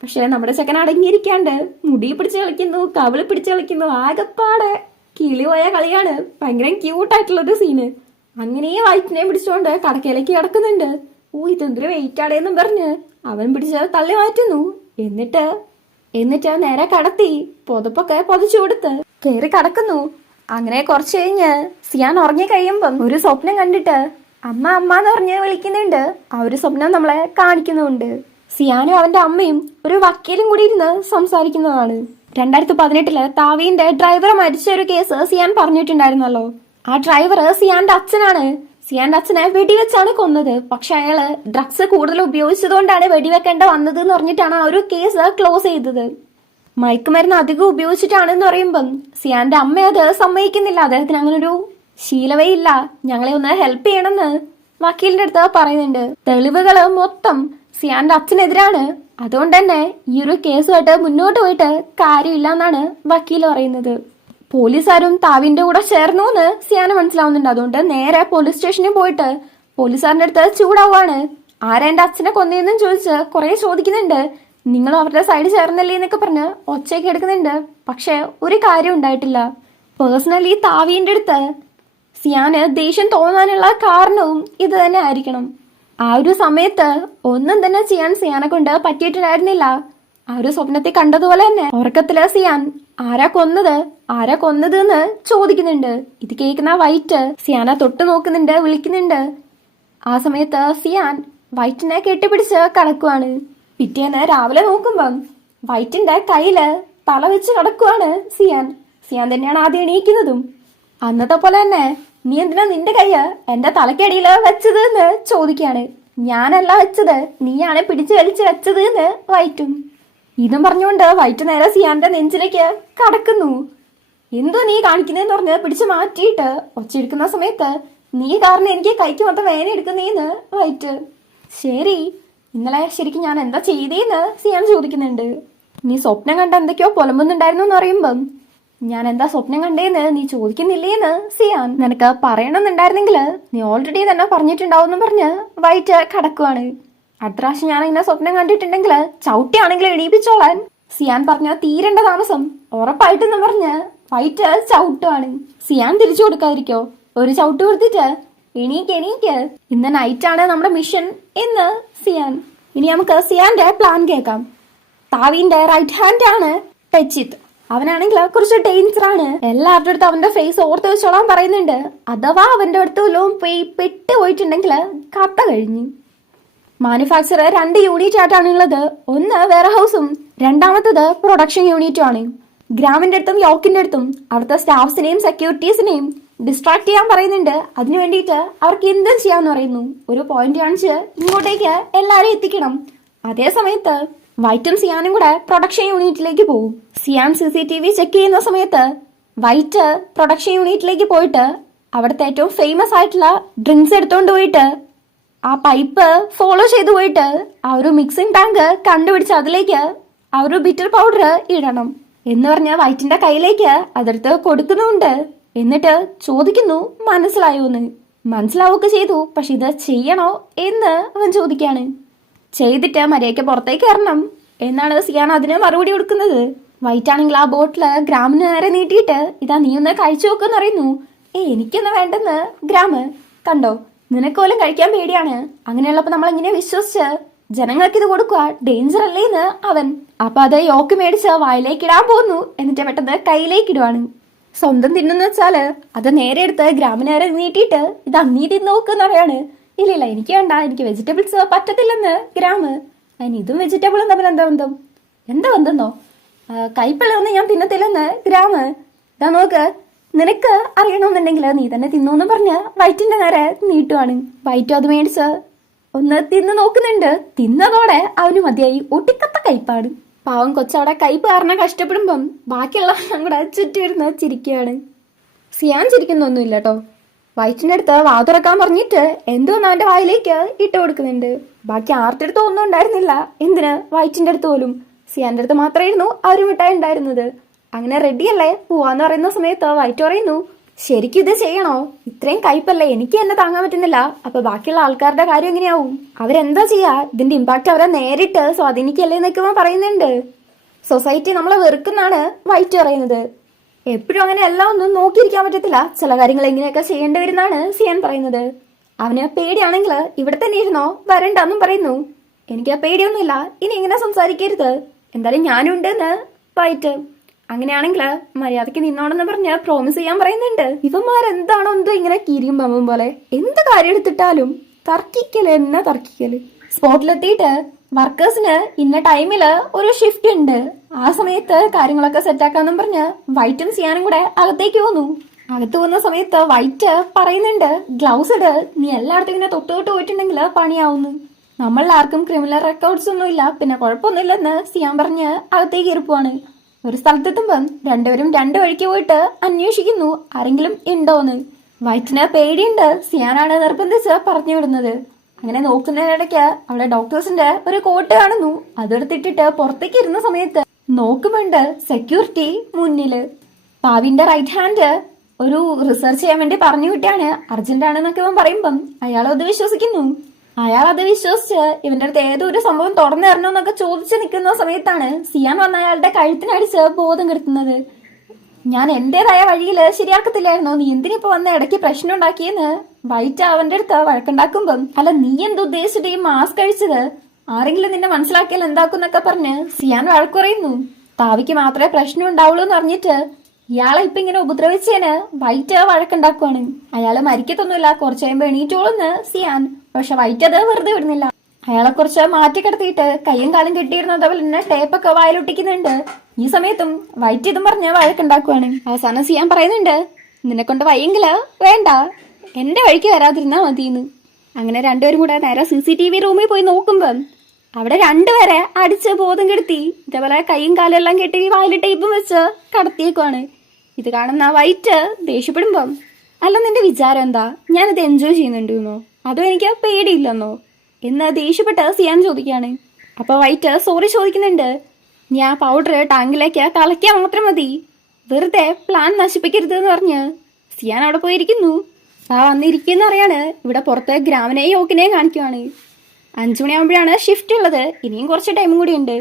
പക്ഷെ നമ്മുടെ ചെക്കൻ അടങ്ങിയിരിക്കാണ്ട് മുടിയെ പിടിച്ച് കളിക്കുന്നു, കവിളി പിടിച്ച് കളിക്കുന്നു, ആകെപ്പാടെ കിളി പോയ കളിയാണ്. ഭയങ്കര ക്യൂട്ടായിട്ടുള്ളൊരു സീന്. അങ്ങനെ വൈറ്റിനെ പിടിച്ചോണ്ട് കടക്കയിലേക്ക് കിടക്കുന്നുണ്ട്. ഇതെന്തൊരു വെയിറ്റ് ആടേന്നും പറഞ്ഞ് അവൻ പിടിച്ച് തള്ളി മാറ്റുന്നു. എന്നിട്ട് നേരെ കടത്തി പുതപ്പൊക്കെ പൊതിച്ചു കൊടുത്ത് കയറി കടക്കുന്നു. അങ്ങനെ കുറച്ച് കഴിഞ്ഞ് സിയാൻ ഉറങ്ങി കഴിയുമ്പം ഒരു സ്വപ്നം കണ്ടിട്ട് അമ്മ അമ്മ എന്ന് പറഞ്ഞ് വിളിക്കുന്നുണ്ട്. ആ ഒരു സ്വപ്നം നമ്മളെ കാണിക്കുന്നുണ്ട്. സിയാനും അവന്റെ അമ്മയും ഒരു വക്കീലും കൂടി ഇരുന്ന് സംസാരിക്കുന്നതാണ്. 2018 താവീന്റെ ഡ്രൈവർ മരിച്ച ഒരു കേസ് സിയാൻ പറഞ്ഞിട്ടുണ്ടായിരുന്നല്ലോ. ആ ഡ്രൈവർ സിയാന്റെ അച്ഛനാണ്. സിയാന്റെ അച്ഛനെ വെടിവെച്ചാണ് കൊന്നത്. പക്ഷെ അയാള് ഡ്രഗ്സ് കൂടുതൽ ഉപയോഗിച്ചതുകൊണ്ടാണ് വെടിവെക്കേണ്ട വന്നത് എന്ന് പറഞ്ഞിട്ടാണ് ആ ഒരു കേസ് ക്ലോസ് ചെയ്തത്. മയക്കുമരുന്ന് അധികം ഉപയോഗിച്ചിട്ടാണെന്ന് പറയുമ്പം സിയാന്റെ അമ്മ അത് സമ്മതിക്കുന്നില്ല. അദ്ദേഹത്തിന് അങ്ങനെ ഒരു ശീലവേ ഇല്ല, ഞങ്ങളെ ഒന്ന് ഹെൽപ്പ് ചെയ്യണമെന്ന് വക്കീലിന്റെ അടുത്ത് പറയുന്നുണ്ട്. തെളിവുകള് മൊത്തം സിയാന്റെ അച്ഛനെതിരാണ്. അതുകൊണ്ട് തന്നെ ഈ ഒരു കേസുമായിട്ട് മുന്നോട്ട് പോയിട്ട് കാര്യമില്ല എന്നാണ് വക്കീൽ പറയുന്നത്. പോലീസുകാരും താവിന്റെ കൂടെ ചേർന്നു എന്ന് സിയാന് മനസ്സിലാവുന്നുണ്ട്. അതുകൊണ്ട് നേരെ പോലീസ് സ്റ്റേഷനിൽ പോയിട്ട് പോലീസുകാരന്റെ അടുത്ത് ചൂടാവുകയാണ്. ആരാ എന്റെ അച്ഛനെ കൊന്നേന്നും ചോദിച്ച് കുറെ ചോദിക്കുന്നുണ്ട്. നിങ്ങൾ അവരുടെ സൈഡ് ചേർന്നല്ലേ എന്നൊക്കെ പറഞ്ഞ് ഒച്ചയൊക്കെ എടുക്കുന്നുണ്ട്. പക്ഷെ ഒരു കാര്യം ഉണ്ടായിട്ടില്ല. പേഴ്സണലി താവിന്റെ അടുത്ത് സിയാന് ദേഷ്യം തോന്നാനുള്ള കാരണവും ഇത് തന്നെ ആയിരിക്കണം. ആ ഒരു സമയത്ത് ഒന്നും തന്നെ ചെയ്യാൻ സിയാനെ കൊണ്ട് പറ്റിയിട്ടുണ്ടായിരുന്നില്ല. ആ ഒരു സ്വപ്നത്തിൽ കണ്ടതുപോലെ തന്നെ ഉറക്കത്തില് സിയാൻ ആരാ കൊന്നത് എന്ന് ചോദിക്കുന്നുണ്ട്. ഇത് കേൾക്കുന്ന വൈറ്റ് സിയാനെ തൊട്ട് നോക്കുന്നുണ്ട്, വിളിക്കുന്നുണ്ട്. ആ സമയത്ത് സിയാൻ വൈറ്റിനെ കെട്ടിപ്പിടിച്ച് കിടക്കുവാണ്. പിറ്റേന്ന് രാവിലെ നോക്കുമ്പം വൈറ്റിന്റെ കയ്യില് തല വെച്ച് കിടക്കുവാണ് സിയാൻ തന്നെയാണ് ആദ്യം എണീക്കുന്നതും. അന്നത്തെ പോലെ തന്നെ നീ എന്തിനാ നിന്റെ കയ്യ് എന്റെ തലക്കടിയില് വെച്ചത് എന്ന് ചോദിക്കാണ്. ഞാനല്ല വെച്ചത്, നീയാണ് പിടിച്ചു വലിച്ചു വെച്ചത് എന്ന് വൈറ്റും. ഇതും പറഞ്ഞുകൊണ്ട് വൈറ്റ് നേരെ സിയാന്റെ നെഞ്ചിലേക്ക് കടക്കുന്നു. എന്തോ നീ കാണിക്കുന്നതെന്ന് പറഞ്ഞ് പിടിച്ചു മാറ്റിയിട്ട് ഒച്ചയെടുക്കുന്ന സമയത്ത് നീ കാരണം എനിക്ക് കൈക്ക് മൊത്തം വേന എടുക്കുന്നേന്ന് വൈറ്റ്. ശരി, ഇന്നലെ ശരിക്കും ഞാൻ എന്താ ചെയ്തേന്ന് സിയാൻ ചോദിക്കുന്നുണ്ട്. നീ സ്വപ്നം കണ്ട എന്തൊക്കെയോ പുലമ്പുന്നുണ്ടായിരുന്നു എന്ന് പറയുമ്പം ഞാൻ എന്താ സ്വപ്നം കണ്ടേന്ന് നീ ചോദിക്കുന്നില്ലേന്ന് സിയാൻ. നിനക്ക് പറയണമെന്നുണ്ടായിരുന്നെങ്കിൽ നീ ഓൾറെഡി തന്നെ പറഞ്ഞിട്ടുണ്ടാവും പറഞ്ഞ് വൈറ്റ് കടക്കുവാണ്. അടുത്ത പ്രാവശ്യം ഞാൻ ഇങ്ങനെ സ്വപ്നം കണ്ടിട്ടുണ്ടെങ്കിൽ ചവിട്ടിയാണെങ്കിൽ എണീപ്പിച്ചോളാൻ സിയാൻ പറഞ്ഞ തീരേണ്ട താമസം ഉറപ്പായിട്ടെന്ന് പറഞ്ഞ് വൈറ്റ് ചവിട്ടുവാണ്. സിയാൻ തിരിച്ചു കൊടുക്കാതിരിക്കോ? ഒരു ചവിട്ട് കൊടുത്തിട്ട് എണീക്ക്, ഇന്ന് നൈറ്റാണ് നമ്മുടെ മിഷൻ എന്ന് സിയാൻ. ഇനി നമുക്ക് സിയാന്റെ പ്ലാൻ കേൾക്കാം. താവിന്റെ റൈറ്റ് ഹാൻഡ് ആണ് പെച്ചിത്ത്. അവനാണെങ്കിൽ കുറച്ച് ഡേഞ്ചർ ആണ്. എല്ലാവരുടെ അടുത്തും അവന്റെ ഫേസ് ഓർത്ത് വെച്ചോളാൻ പറയുന്നുണ്ട്. അഥവാ അവന്റെ അടുത്ത് വല്ലതും പോയി പെട്ട് പോയിട്ടുണ്ടെങ്കിൽ കഥ കഴിഞ്ഞു. മാനുഫാക്ചർ 2 യൂണിറ്റ് ആയിട്ടാണ് ഉള്ളത്. ഒന്ന് വെയർ ഹൗസും രണ്ടാമത്തത് പ്രൊഡക്ഷൻ യൂണിറ്റും ആണ്. ഗ്രാമിന്റെ അടുത്തും യോക്കിന്റെ അടുത്തും അവിടുത്തെ സ്റ്റാഫ്സിനെയും സെക്യൂരിറ്റീസിനെയും ഡിസ്ട്രാക്ട് ചെയ്യാൻ പറയുന്നുണ്ട്. അതിനു വേണ്ടിയിട്ട് അവർക്ക് എന്തും ചെയ്യാന്ന് പറയുന്നു. ഒരു പോയിന്റ് കാണിച്ച് ഇങ്ങോട്ടേക്ക് എല്ലാരെയും എത്തിക്കണം. അതേ സമയത്ത് വൈറ്റും സിയാനും കൂടെ പ്രൊഡക്ഷൻ യൂണിറ്റിലേക്ക് പോകും. സിയാൻ CCTV ചെക്ക് ചെയ്യുന്ന സമയത്ത് വൈറ്റ് പ്രൊഡക്ഷൻ യൂണിറ്റിലേക്ക് പോയിട്ട് അവിടുത്തെ ഏറ്റവും ഫേമസ് ആയിട്ടുള്ള ഡ്രിങ്ക്സ് എടുത്തോണ്ട് പോയിട്ട് ആ പൈപ്പ് ഫോളോ ചെയ്തു പോയിട്ട് ആ ഒരു മിക്സിംഗ് ടാങ്ക് കണ്ടുപിടിച്ച് അതിലേക്ക് ആ ഒരു ബിറ്റർ പൗഡർ ഇടണം എന്ന് പറഞ്ഞ വൈറ്റിന്റെ കയ്യിലേക്ക് അതെടുത്ത് കൊടുക്കുന്നുണ്ട്. എന്നിട്ട് ചോദിക്കുന്നു മനസ്സിലായോന്ന്. മനസ്സിലാവുകയൊക്കെ ചെയ്തു, പക്ഷെ ഇത് ചെയ്യണോ എന്ന് അവൻ ചോദിക്കാണ്. ചെയ്തിട്ട് മര്യാദയ്ക്ക് പുറത്തേക്ക് ഇറങ്ങണം എന്നാണ് സിയാൻ അതിന് മറുപടി കൊടുക്കുന്നത്. വൈറ്റ് ആണെങ്കിൽ ആ ബോട്ടില് ഗ്രാമിന് നേരെ നീട്ടിയിട്ട് ഇതാ നീ ഒന്ന് കഴിച്ചു നോക്കെന്ന് അറിയുന്നു. എനിക്കൊന്നും വേണ്ടെന്ന് ഗ്രാമ്. കണ്ടോ, നിനക്ക് പോലും കഴിക്കാൻ പേടിയാണ്. അങ്ങനെയുള്ളപ്പോ നമ്മൾ എങ്ങനെ വിശ്വസിച്ച് ജനങ്ങൾക്ക് ഇത് കൊടുക്കുക ഡേഞ്ചർ അല്ലേന്ന് അവൻ. അപ്പൊ അത് യോക്ക് മേടിച്ച് വായിലേക്ക് ഇടാൻ പോകുന്നു. എന്നിട്ട് പെട്ടെന്ന് കയ്യിലേക്ക് ഇടുവാണ്. സ്വന്തം തിന്നെന്ന് വെച്ചാല് അത് നേരെ എടുത്ത് ഗ്രാമിനേരെ നീട്ടിയിട്ട് ഇത് നീ തിന്ന് നോക്കുന്ന പറയാണ്. ഇല്ല എനിക്ക് വേണ്ട, എനിക്ക് വെജിറ്റബിൾസ് പറ്റത്തില്ലെന്ന് ഗ്രാമ്. അതിന് ഇതും വെജിറ്റബിളും തമ്മിൽ എന്താ ബന്ധന്നോ? കൈപ്പള്ളൊന്നും ഞാൻ തിന്നത്തില്ലെന്ന് ഗ്രാമ്. ഇതാ നോക്ക്, നിനക്ക് അറിയണമെന്നുണ്ടെങ്കിൽ നീ തന്നെ തിന്നോന്ന് പറഞ്ഞ് വൈറ്റിന്റെ നേരെ നീട്ടുവാണ്. വൈറ്റും അത് മേടിച്ച് ഒന്ന് തിന്ന് നോക്കുന്നുണ്ട്. തിന്നതോടെ അവന് മതിയായി. ഒട്ടിക്കത്ത കയ്പാണ്. പാവം കൊച്ചവിടെ കയ്പ് കാരണം കഷ്ടപ്പെടുമ്പം ബാക്കിയുള്ളവരും കൂടെ ചുറ്റിരുന്ന് ചിരിക്കുകയാണ്. സിയാൻ ചിരിക്കുന്നൊന്നുമില്ല കേട്ടോ. വൈറ്റിന്റെ അടുത്ത് വാ തുറക്കാൻ പറഞ്ഞിട്ട് എന്തോന്ന് അവന്റെ വായിലേക്ക് ഇട്ട് കൊടുക്കുന്നുണ്ട്. ബാക്കി ആരുടെ അടുത്തും ഒന്നും ഉണ്ടായിരുന്നില്ല. എന്തിന്? വൈറ്റിന്റെ അടുത്ത് പോലും. സിയാന്റെ അടുത്ത് മാത്രമായിരുന്നു ആ ഒരു മിഠായി ഉണ്ടായിരുന്നത്. അങ്ങനെ റെഡിയല്ലേ പോവാന്ന് പറയുന്ന സമയത്ത് വൈറ്റ് പറയുന്നു, ശരിക്കും ഇത് ചെയ്യണോ? ഇത്രയും കയ്പല്ലേ, എനിക്ക് എന്നെ താങ്ങാൻ പറ്റുന്നില്ല. അപ്പൊ ബാക്കിയുള്ള ആൾക്കാരുടെ കാര്യം എങ്ങനെയാവും? അവരെന്താ ചെയ്യാ? ഇതിന്റെ ഇമ്പാക്ട് അവരെ നേരിട്ട് സ്വാധീനിക്കല്ലേ എന്നൊക്കെ പറയുന്നുണ്ട്. സൊസൈറ്റി നമ്മളെ വെറുക്കുന്നാണ് വൈറ്റ് പറയുന്നത്. എപ്പോഴും അങ്ങനെ എല്ലാം ഒന്നും നോക്കിയിരിക്കാൻ പറ്റത്തില്ല. ചില കാര്യങ്ങൾ എങ്ങനെയൊക്കെ ചെയ്യേണ്ടി വരുന്നാണ് സിയാൻ പറയുന്നത്. അവന് പേടിയാണെങ്കിൽ ഇവിടെ തന്നെ ഇരുന്നോ, വരണ്ടെന്നും പറയുന്നു. എനിക്ക് പേടിയൊന്നുമില്ല, ഇനി ഇങ്ങനെ സംസാരിക്കരുത്, എന്തായാലും ഞാനും ഉണ്ടെന്ന് വൈറ്റ്. അങ്ങനെയാണെങ്കിൽ മര്യാദക്ക് നിന്നോണെന്ന് പറഞ്ഞ് പ്രോമിസ് ചെയ്യാൻ പറയുന്നുണ്ട്. ഇവന്മാരെന്താണോ എന്തോ ഇങ്ങനെ കീരിയും പമ്പും പോലെ എന്ത് കാര്യം എടുത്തിട്ടാലും തർക്കിക്കല്. സ്പോട്ടിലെത്തിയിട്ട് വർക്കേഴ്സിന് ഇന്ന ടൈമില് ഒരു ഷിഫ്റ്റ് ഉണ്ട്, ആ സമയത്ത് കാര്യങ്ങളൊക്കെ സെറ്റാക്കാന്നും പറഞ്ഞ് വൈറ്റും സിയാനും കൂടെ അകത്തേക്ക് പോന്നു. അകത്ത് പോകുന്ന സമയത്ത് വൈറ്റ് പറയുന്നുണ്ട്, ഗ്ലൗസ് ഇട്, നീ എല്ലായിടത്തും ഇങ്ങനെ തൊട്ട് പോയിട്ടുണ്ടെങ്കിൽ പണിയാവുന്നു. നമ്മളിൽ ആർക്കും ക്രിമിനൽ റെക്കോർഡ്സ് ഒന്നും ഇല്ല, പിന്നെ കുഴപ്പമൊന്നുമില്ലെന്ന് സിയാൻ പറഞ്ഞ് അകത്തേക്ക് ഇരിപ്പുവാണ്. ഒരു സ്ഥലത്തെത്തുമ്പം രണ്ടുപേരും രണ്ടു വഴിക്ക് പോയിട്ട് അന്വേഷിക്കുന്നു ആരെങ്കിലും ഉണ്ടോന്ന്. വൈറ്റിന് പേടിയുണ്ട്, സിയാനാണ് നിർബന്ധിച്ച് പറഞ്ഞു വിടുന്നത്. അങ്ങനെ നോക്കുന്നതിനിടയ്ക്ക് അവിടെ ഡോക്ടേഴ്സിന്റെ ഒരു കോട്ട് കാണുന്നു. അതെടുത്തിട്ടിട്ട് പുറത്തേക്ക് ഇരുന്ന സമയത്ത് നോക്കുമ്പോണ്ട് സെക്യൂരിറ്റി മുന്നില്. പാവിന്റെ റൈറ്റ് ഹാൻഡ് ഒരു റിസർച്ച് ചെയ്യാൻ വേണ്ടി പറഞ്ഞു വിട്ടാണ്, അർജന്റ് ആണെന്നൊക്കെ ഇവൻ പറയുമ്പം അയാൾ അത് വിശ്വസിക്കുന്നു. അയാൾ അത് വിശ്വസിച്ച് ഇവന്റെ അടുത്ത് ഏതോ ഒരു സംഭവം തുറന്നു തരണമെന്നൊക്കെ ചോദിച്ചു നിൽക്കുന്ന സമയത്താണ് സിയാൻ വന്ന അയാളുടെ കഴുത്തിനടിച്ച് ബോധം കെടുത്തുന്നത്. ഞാൻ എന്റേതായ വഴിയിൽ ശരിയാക്കത്തില്ലായിരുന്നോ, നീ എന്തിനിപ്പോ വന്ന ഇടയ്ക്ക് പ്രശ്നം ഉണ്ടാക്കിയെന്ന് വൈറ്റ് അവന്റെ അടുത്ത് വഴക്കുണ്ടാക്കുമ്പം, അല്ല നീ എന്തുദ്ദേശിച്ചിട്ട് ഈ മാസ്ക് കഴിച്ചത്, ആരെങ്കിലും നിന്നെ മനസ്സിലാക്കിയാൽ എന്താക്കുന്നൊക്കെ പറഞ്ഞ് സിയാൻ വഴക്കുറയുന്നു. താവിക്ക് മാത്രമേ പ്രശ്നം ഉണ്ടാവുള്ളൂ എന്ന് പറഞ്ഞിട്ട് ഇയാളെ ഇപ്പൊ ഇങ്ങനെ ഉപദ്രവിച്ചേന് വൈറ്റ് വഴക്കുണ്ടാക്കുവാണ്. അയാള് മരിക്കത്തൊന്നുമില്ല, കുറച്ച് കഴിയുമ്പോ എണീറ്റോളൂന്ന് സിയാൻ. പക്ഷെ വൈറ്റ് അത് വെറുതെ വിടുന്നില്ല. അയാളെ കുറച്ച് മാറ്റി കിടത്തിയിട്ട് കയ്യും കാലും കെട്ടിയിരുന്നത് പോലെ തന്നെ ടേപ്പൊക്കെ വായിലൊട്ടിക്കുന്നുണ്ട്. ഈ സമയത്തും വൈറ്റ് ഇതും പറഞ്ഞ് വഴക്കുണ്ടാക്കുവാണ്. അവസാനം സിയാൻ പറയുന്നുണ്ട്, നിന്നെ കൊണ്ട് വയ്യെങ്കില് വേണ്ട, എന്റെ വഴിക്ക് വരാതിരുന്നാ മതിയെന്ന്. അങ്ങനെ രണ്ടുപേരും കൂടെ നേരെ CCTV റൂമിൽ പോയി നോക്കുമ്പം അവിടെ രണ്ടുപേരെ അടിച്ച് ബോധം കെടുത്തി ഇതേപോലെ കൈയും കാലും എല്ലാം കെട്ടി വായിൽ ടേപ്പും വെച്ച് കടത്തിയേക്കുവാണ്. ഇത് കാണുന്ന വൈറ്റ് ദേഷ്യപ്പെടുമ്പം, അല്ല നിന്റെ വിചാരം എന്താ, ഞാനിത് എൻജോയ് ചെയ്യുന്നുണ്ടെന്നോ അതോ എനിക്ക് പേടിയില്ലെന്നോ എന്ന് ദേഷ്യപ്പെട്ട് സിയാൻ ചോദിക്കുകയാണ്. അപ്പൊ വൈറ്റ് സോറി ചോദിക്കുന്നുണ്ട്, ഞാൻ പൗഡർ ടാങ്കിലേക്ക് കളയ്ക്കാൻ മാത്രം മതി, വെറുതെ പ്ലാൻ നശിപ്പിക്കരുത് എന്ന് പറഞ്ഞ് സിയാൻ അവിടെ പോയിരിക്കുന്നു. വന്നിരിക്കുന്ന അറിയാണ്. ഇവിടെ പുറത്ത് ഗ്രാമിനെയും യോക്കിനെയും കാണിക്കുവാണ്. 5 മണിയാകുമ്പോഴാണ് ഷിഫ്റ്റ് ഉള്ളത്. ഇനിയും കുറച്ച് ടൈമും കൂടി ഉണ്ട്.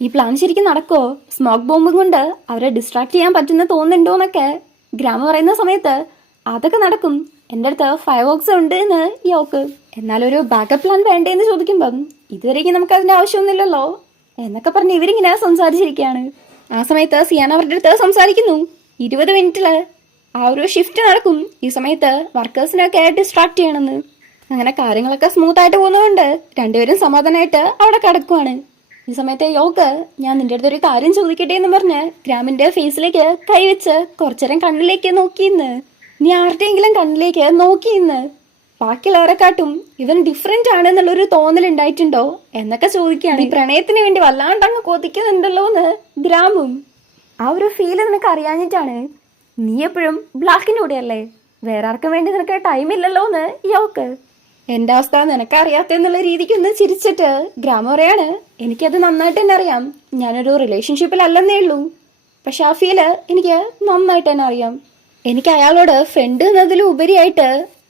ഈ പ്ലാൻ ശരിക്കും നടക്കോ? സ്മോക്ക് ബോംബും കൊണ്ട് അവരെ ഡിസ്ട്രാക്ട് ചെയ്യാൻ പറ്റുന്ന തോന്നുന്നുണ്ടോ എന്നൊക്കെ ഗ്രാമ പറയുന്ന സമയത്ത് അതൊക്കെ നടക്കും, എൻ്റെ അടുത്ത് ഫയർ വർക്ക്സ് ഉണ്ട് എന്ന് യോക്ക്. എന്നാലൊരു ബാക്കപ്പ് പ്ലാൻ വേണ്ടേന്ന് ചോദിക്കുമ്പം ഇതുവരെയ്ക്കും നമുക്ക് അതിന്റെ ആവശ്യമൊന്നുമില്ലല്ലോ എന്നൊക്കെ പറഞ്ഞ് ഇവരിങ്ങനെ സംസാരിച്ചിരിക്കുകയാണ്. ആ സമയത്ത് സിയാൻ അവരുടെ അടുത്ത് സംസാരിക്കുന്നു. 20 മിനിറ്റില് ആ ഒരു ഷിഫ്റ്റ് നടക്കും. ഈ സമയത്ത് വർക്കേഴ്സിനൊക്കെ ഡിസ്ട്രാക്ട് ചെയ്യണമെന്ന്. അങ്ങനെ കാര്യങ്ങളൊക്കെ സ്മൂത്ത് ആയിട്ട് പോകുന്നതുകൊണ്ട് രണ്ടുപേരും സമാധാനമായിട്ട് അവിടെ കിടക്കുവാണ്. ഈ സമയത്ത് യോക്ക്, ഞാൻ നിന്റെ അടുത്തൊരു കാര്യം ചോദിക്കട്ടെ എന്ന് പറഞ്ഞ് ഗ്രാമിന്റെ ഫേസിലേക്ക് കൈവച്ച് കുറച്ചേരം കണ്ണിലേക്ക് നോക്കിയിന്ന്. നീ ആരുടെയെങ്കിലും കണ്ണിലേക്ക് നോക്കിയിന്ന് ബാക്കിയുള്ളവരെക്കാട്ടും ഇവൻ ഡിഫറെന്റ് ആണ് എന്നുള്ളൊരു തോന്നലുണ്ടായിട്ടുണ്ടോ എന്നൊക്കെ ചോദിക്കുകയാണ്. ഈ പ്രണയത്തിന് വേണ്ടി വല്ലാണ്ടങ്ങ് കൊതിക്കുന്നുണ്ടല്ലോ എന്ന് ഗ്രാമും. ആ ഒരു ഫീല് നിനക്ക് അറിയാഞ്ഞിട്ടാണ്, നീ എപ്പോഴും ബ്ലാക്കിന്റെ കൂടെയല്ലേ, വേറെ ആർക്കും വേണ്ടി നിനക്ക് ടൈമില്ലല്ലോ എന്ന് യോക്ക്. എന്റെ അവസ്ഥ നിനക്കറിയാത്തെന്നുള്ള രീതിക്കൊന്ന് ചിരിച്ചിട്ട് ഗ്രാമ പറയാണ്, എനിക്കത് നന്നായിട്ട് തന്നെ അറിയാം, ഞാനൊരു റിലേഷൻഷിപ്പിലല്ലെന്നേ ഉള്ളൂ, പക്ഷെ ആ ഫീല് എനിക്ക് നന്നായിട്ട് തന്നെ അറിയാം. എനിക്ക് അയാളോട് ഫ്രണ്ട് എന്നതിലും ഉപരിയായിട്ട്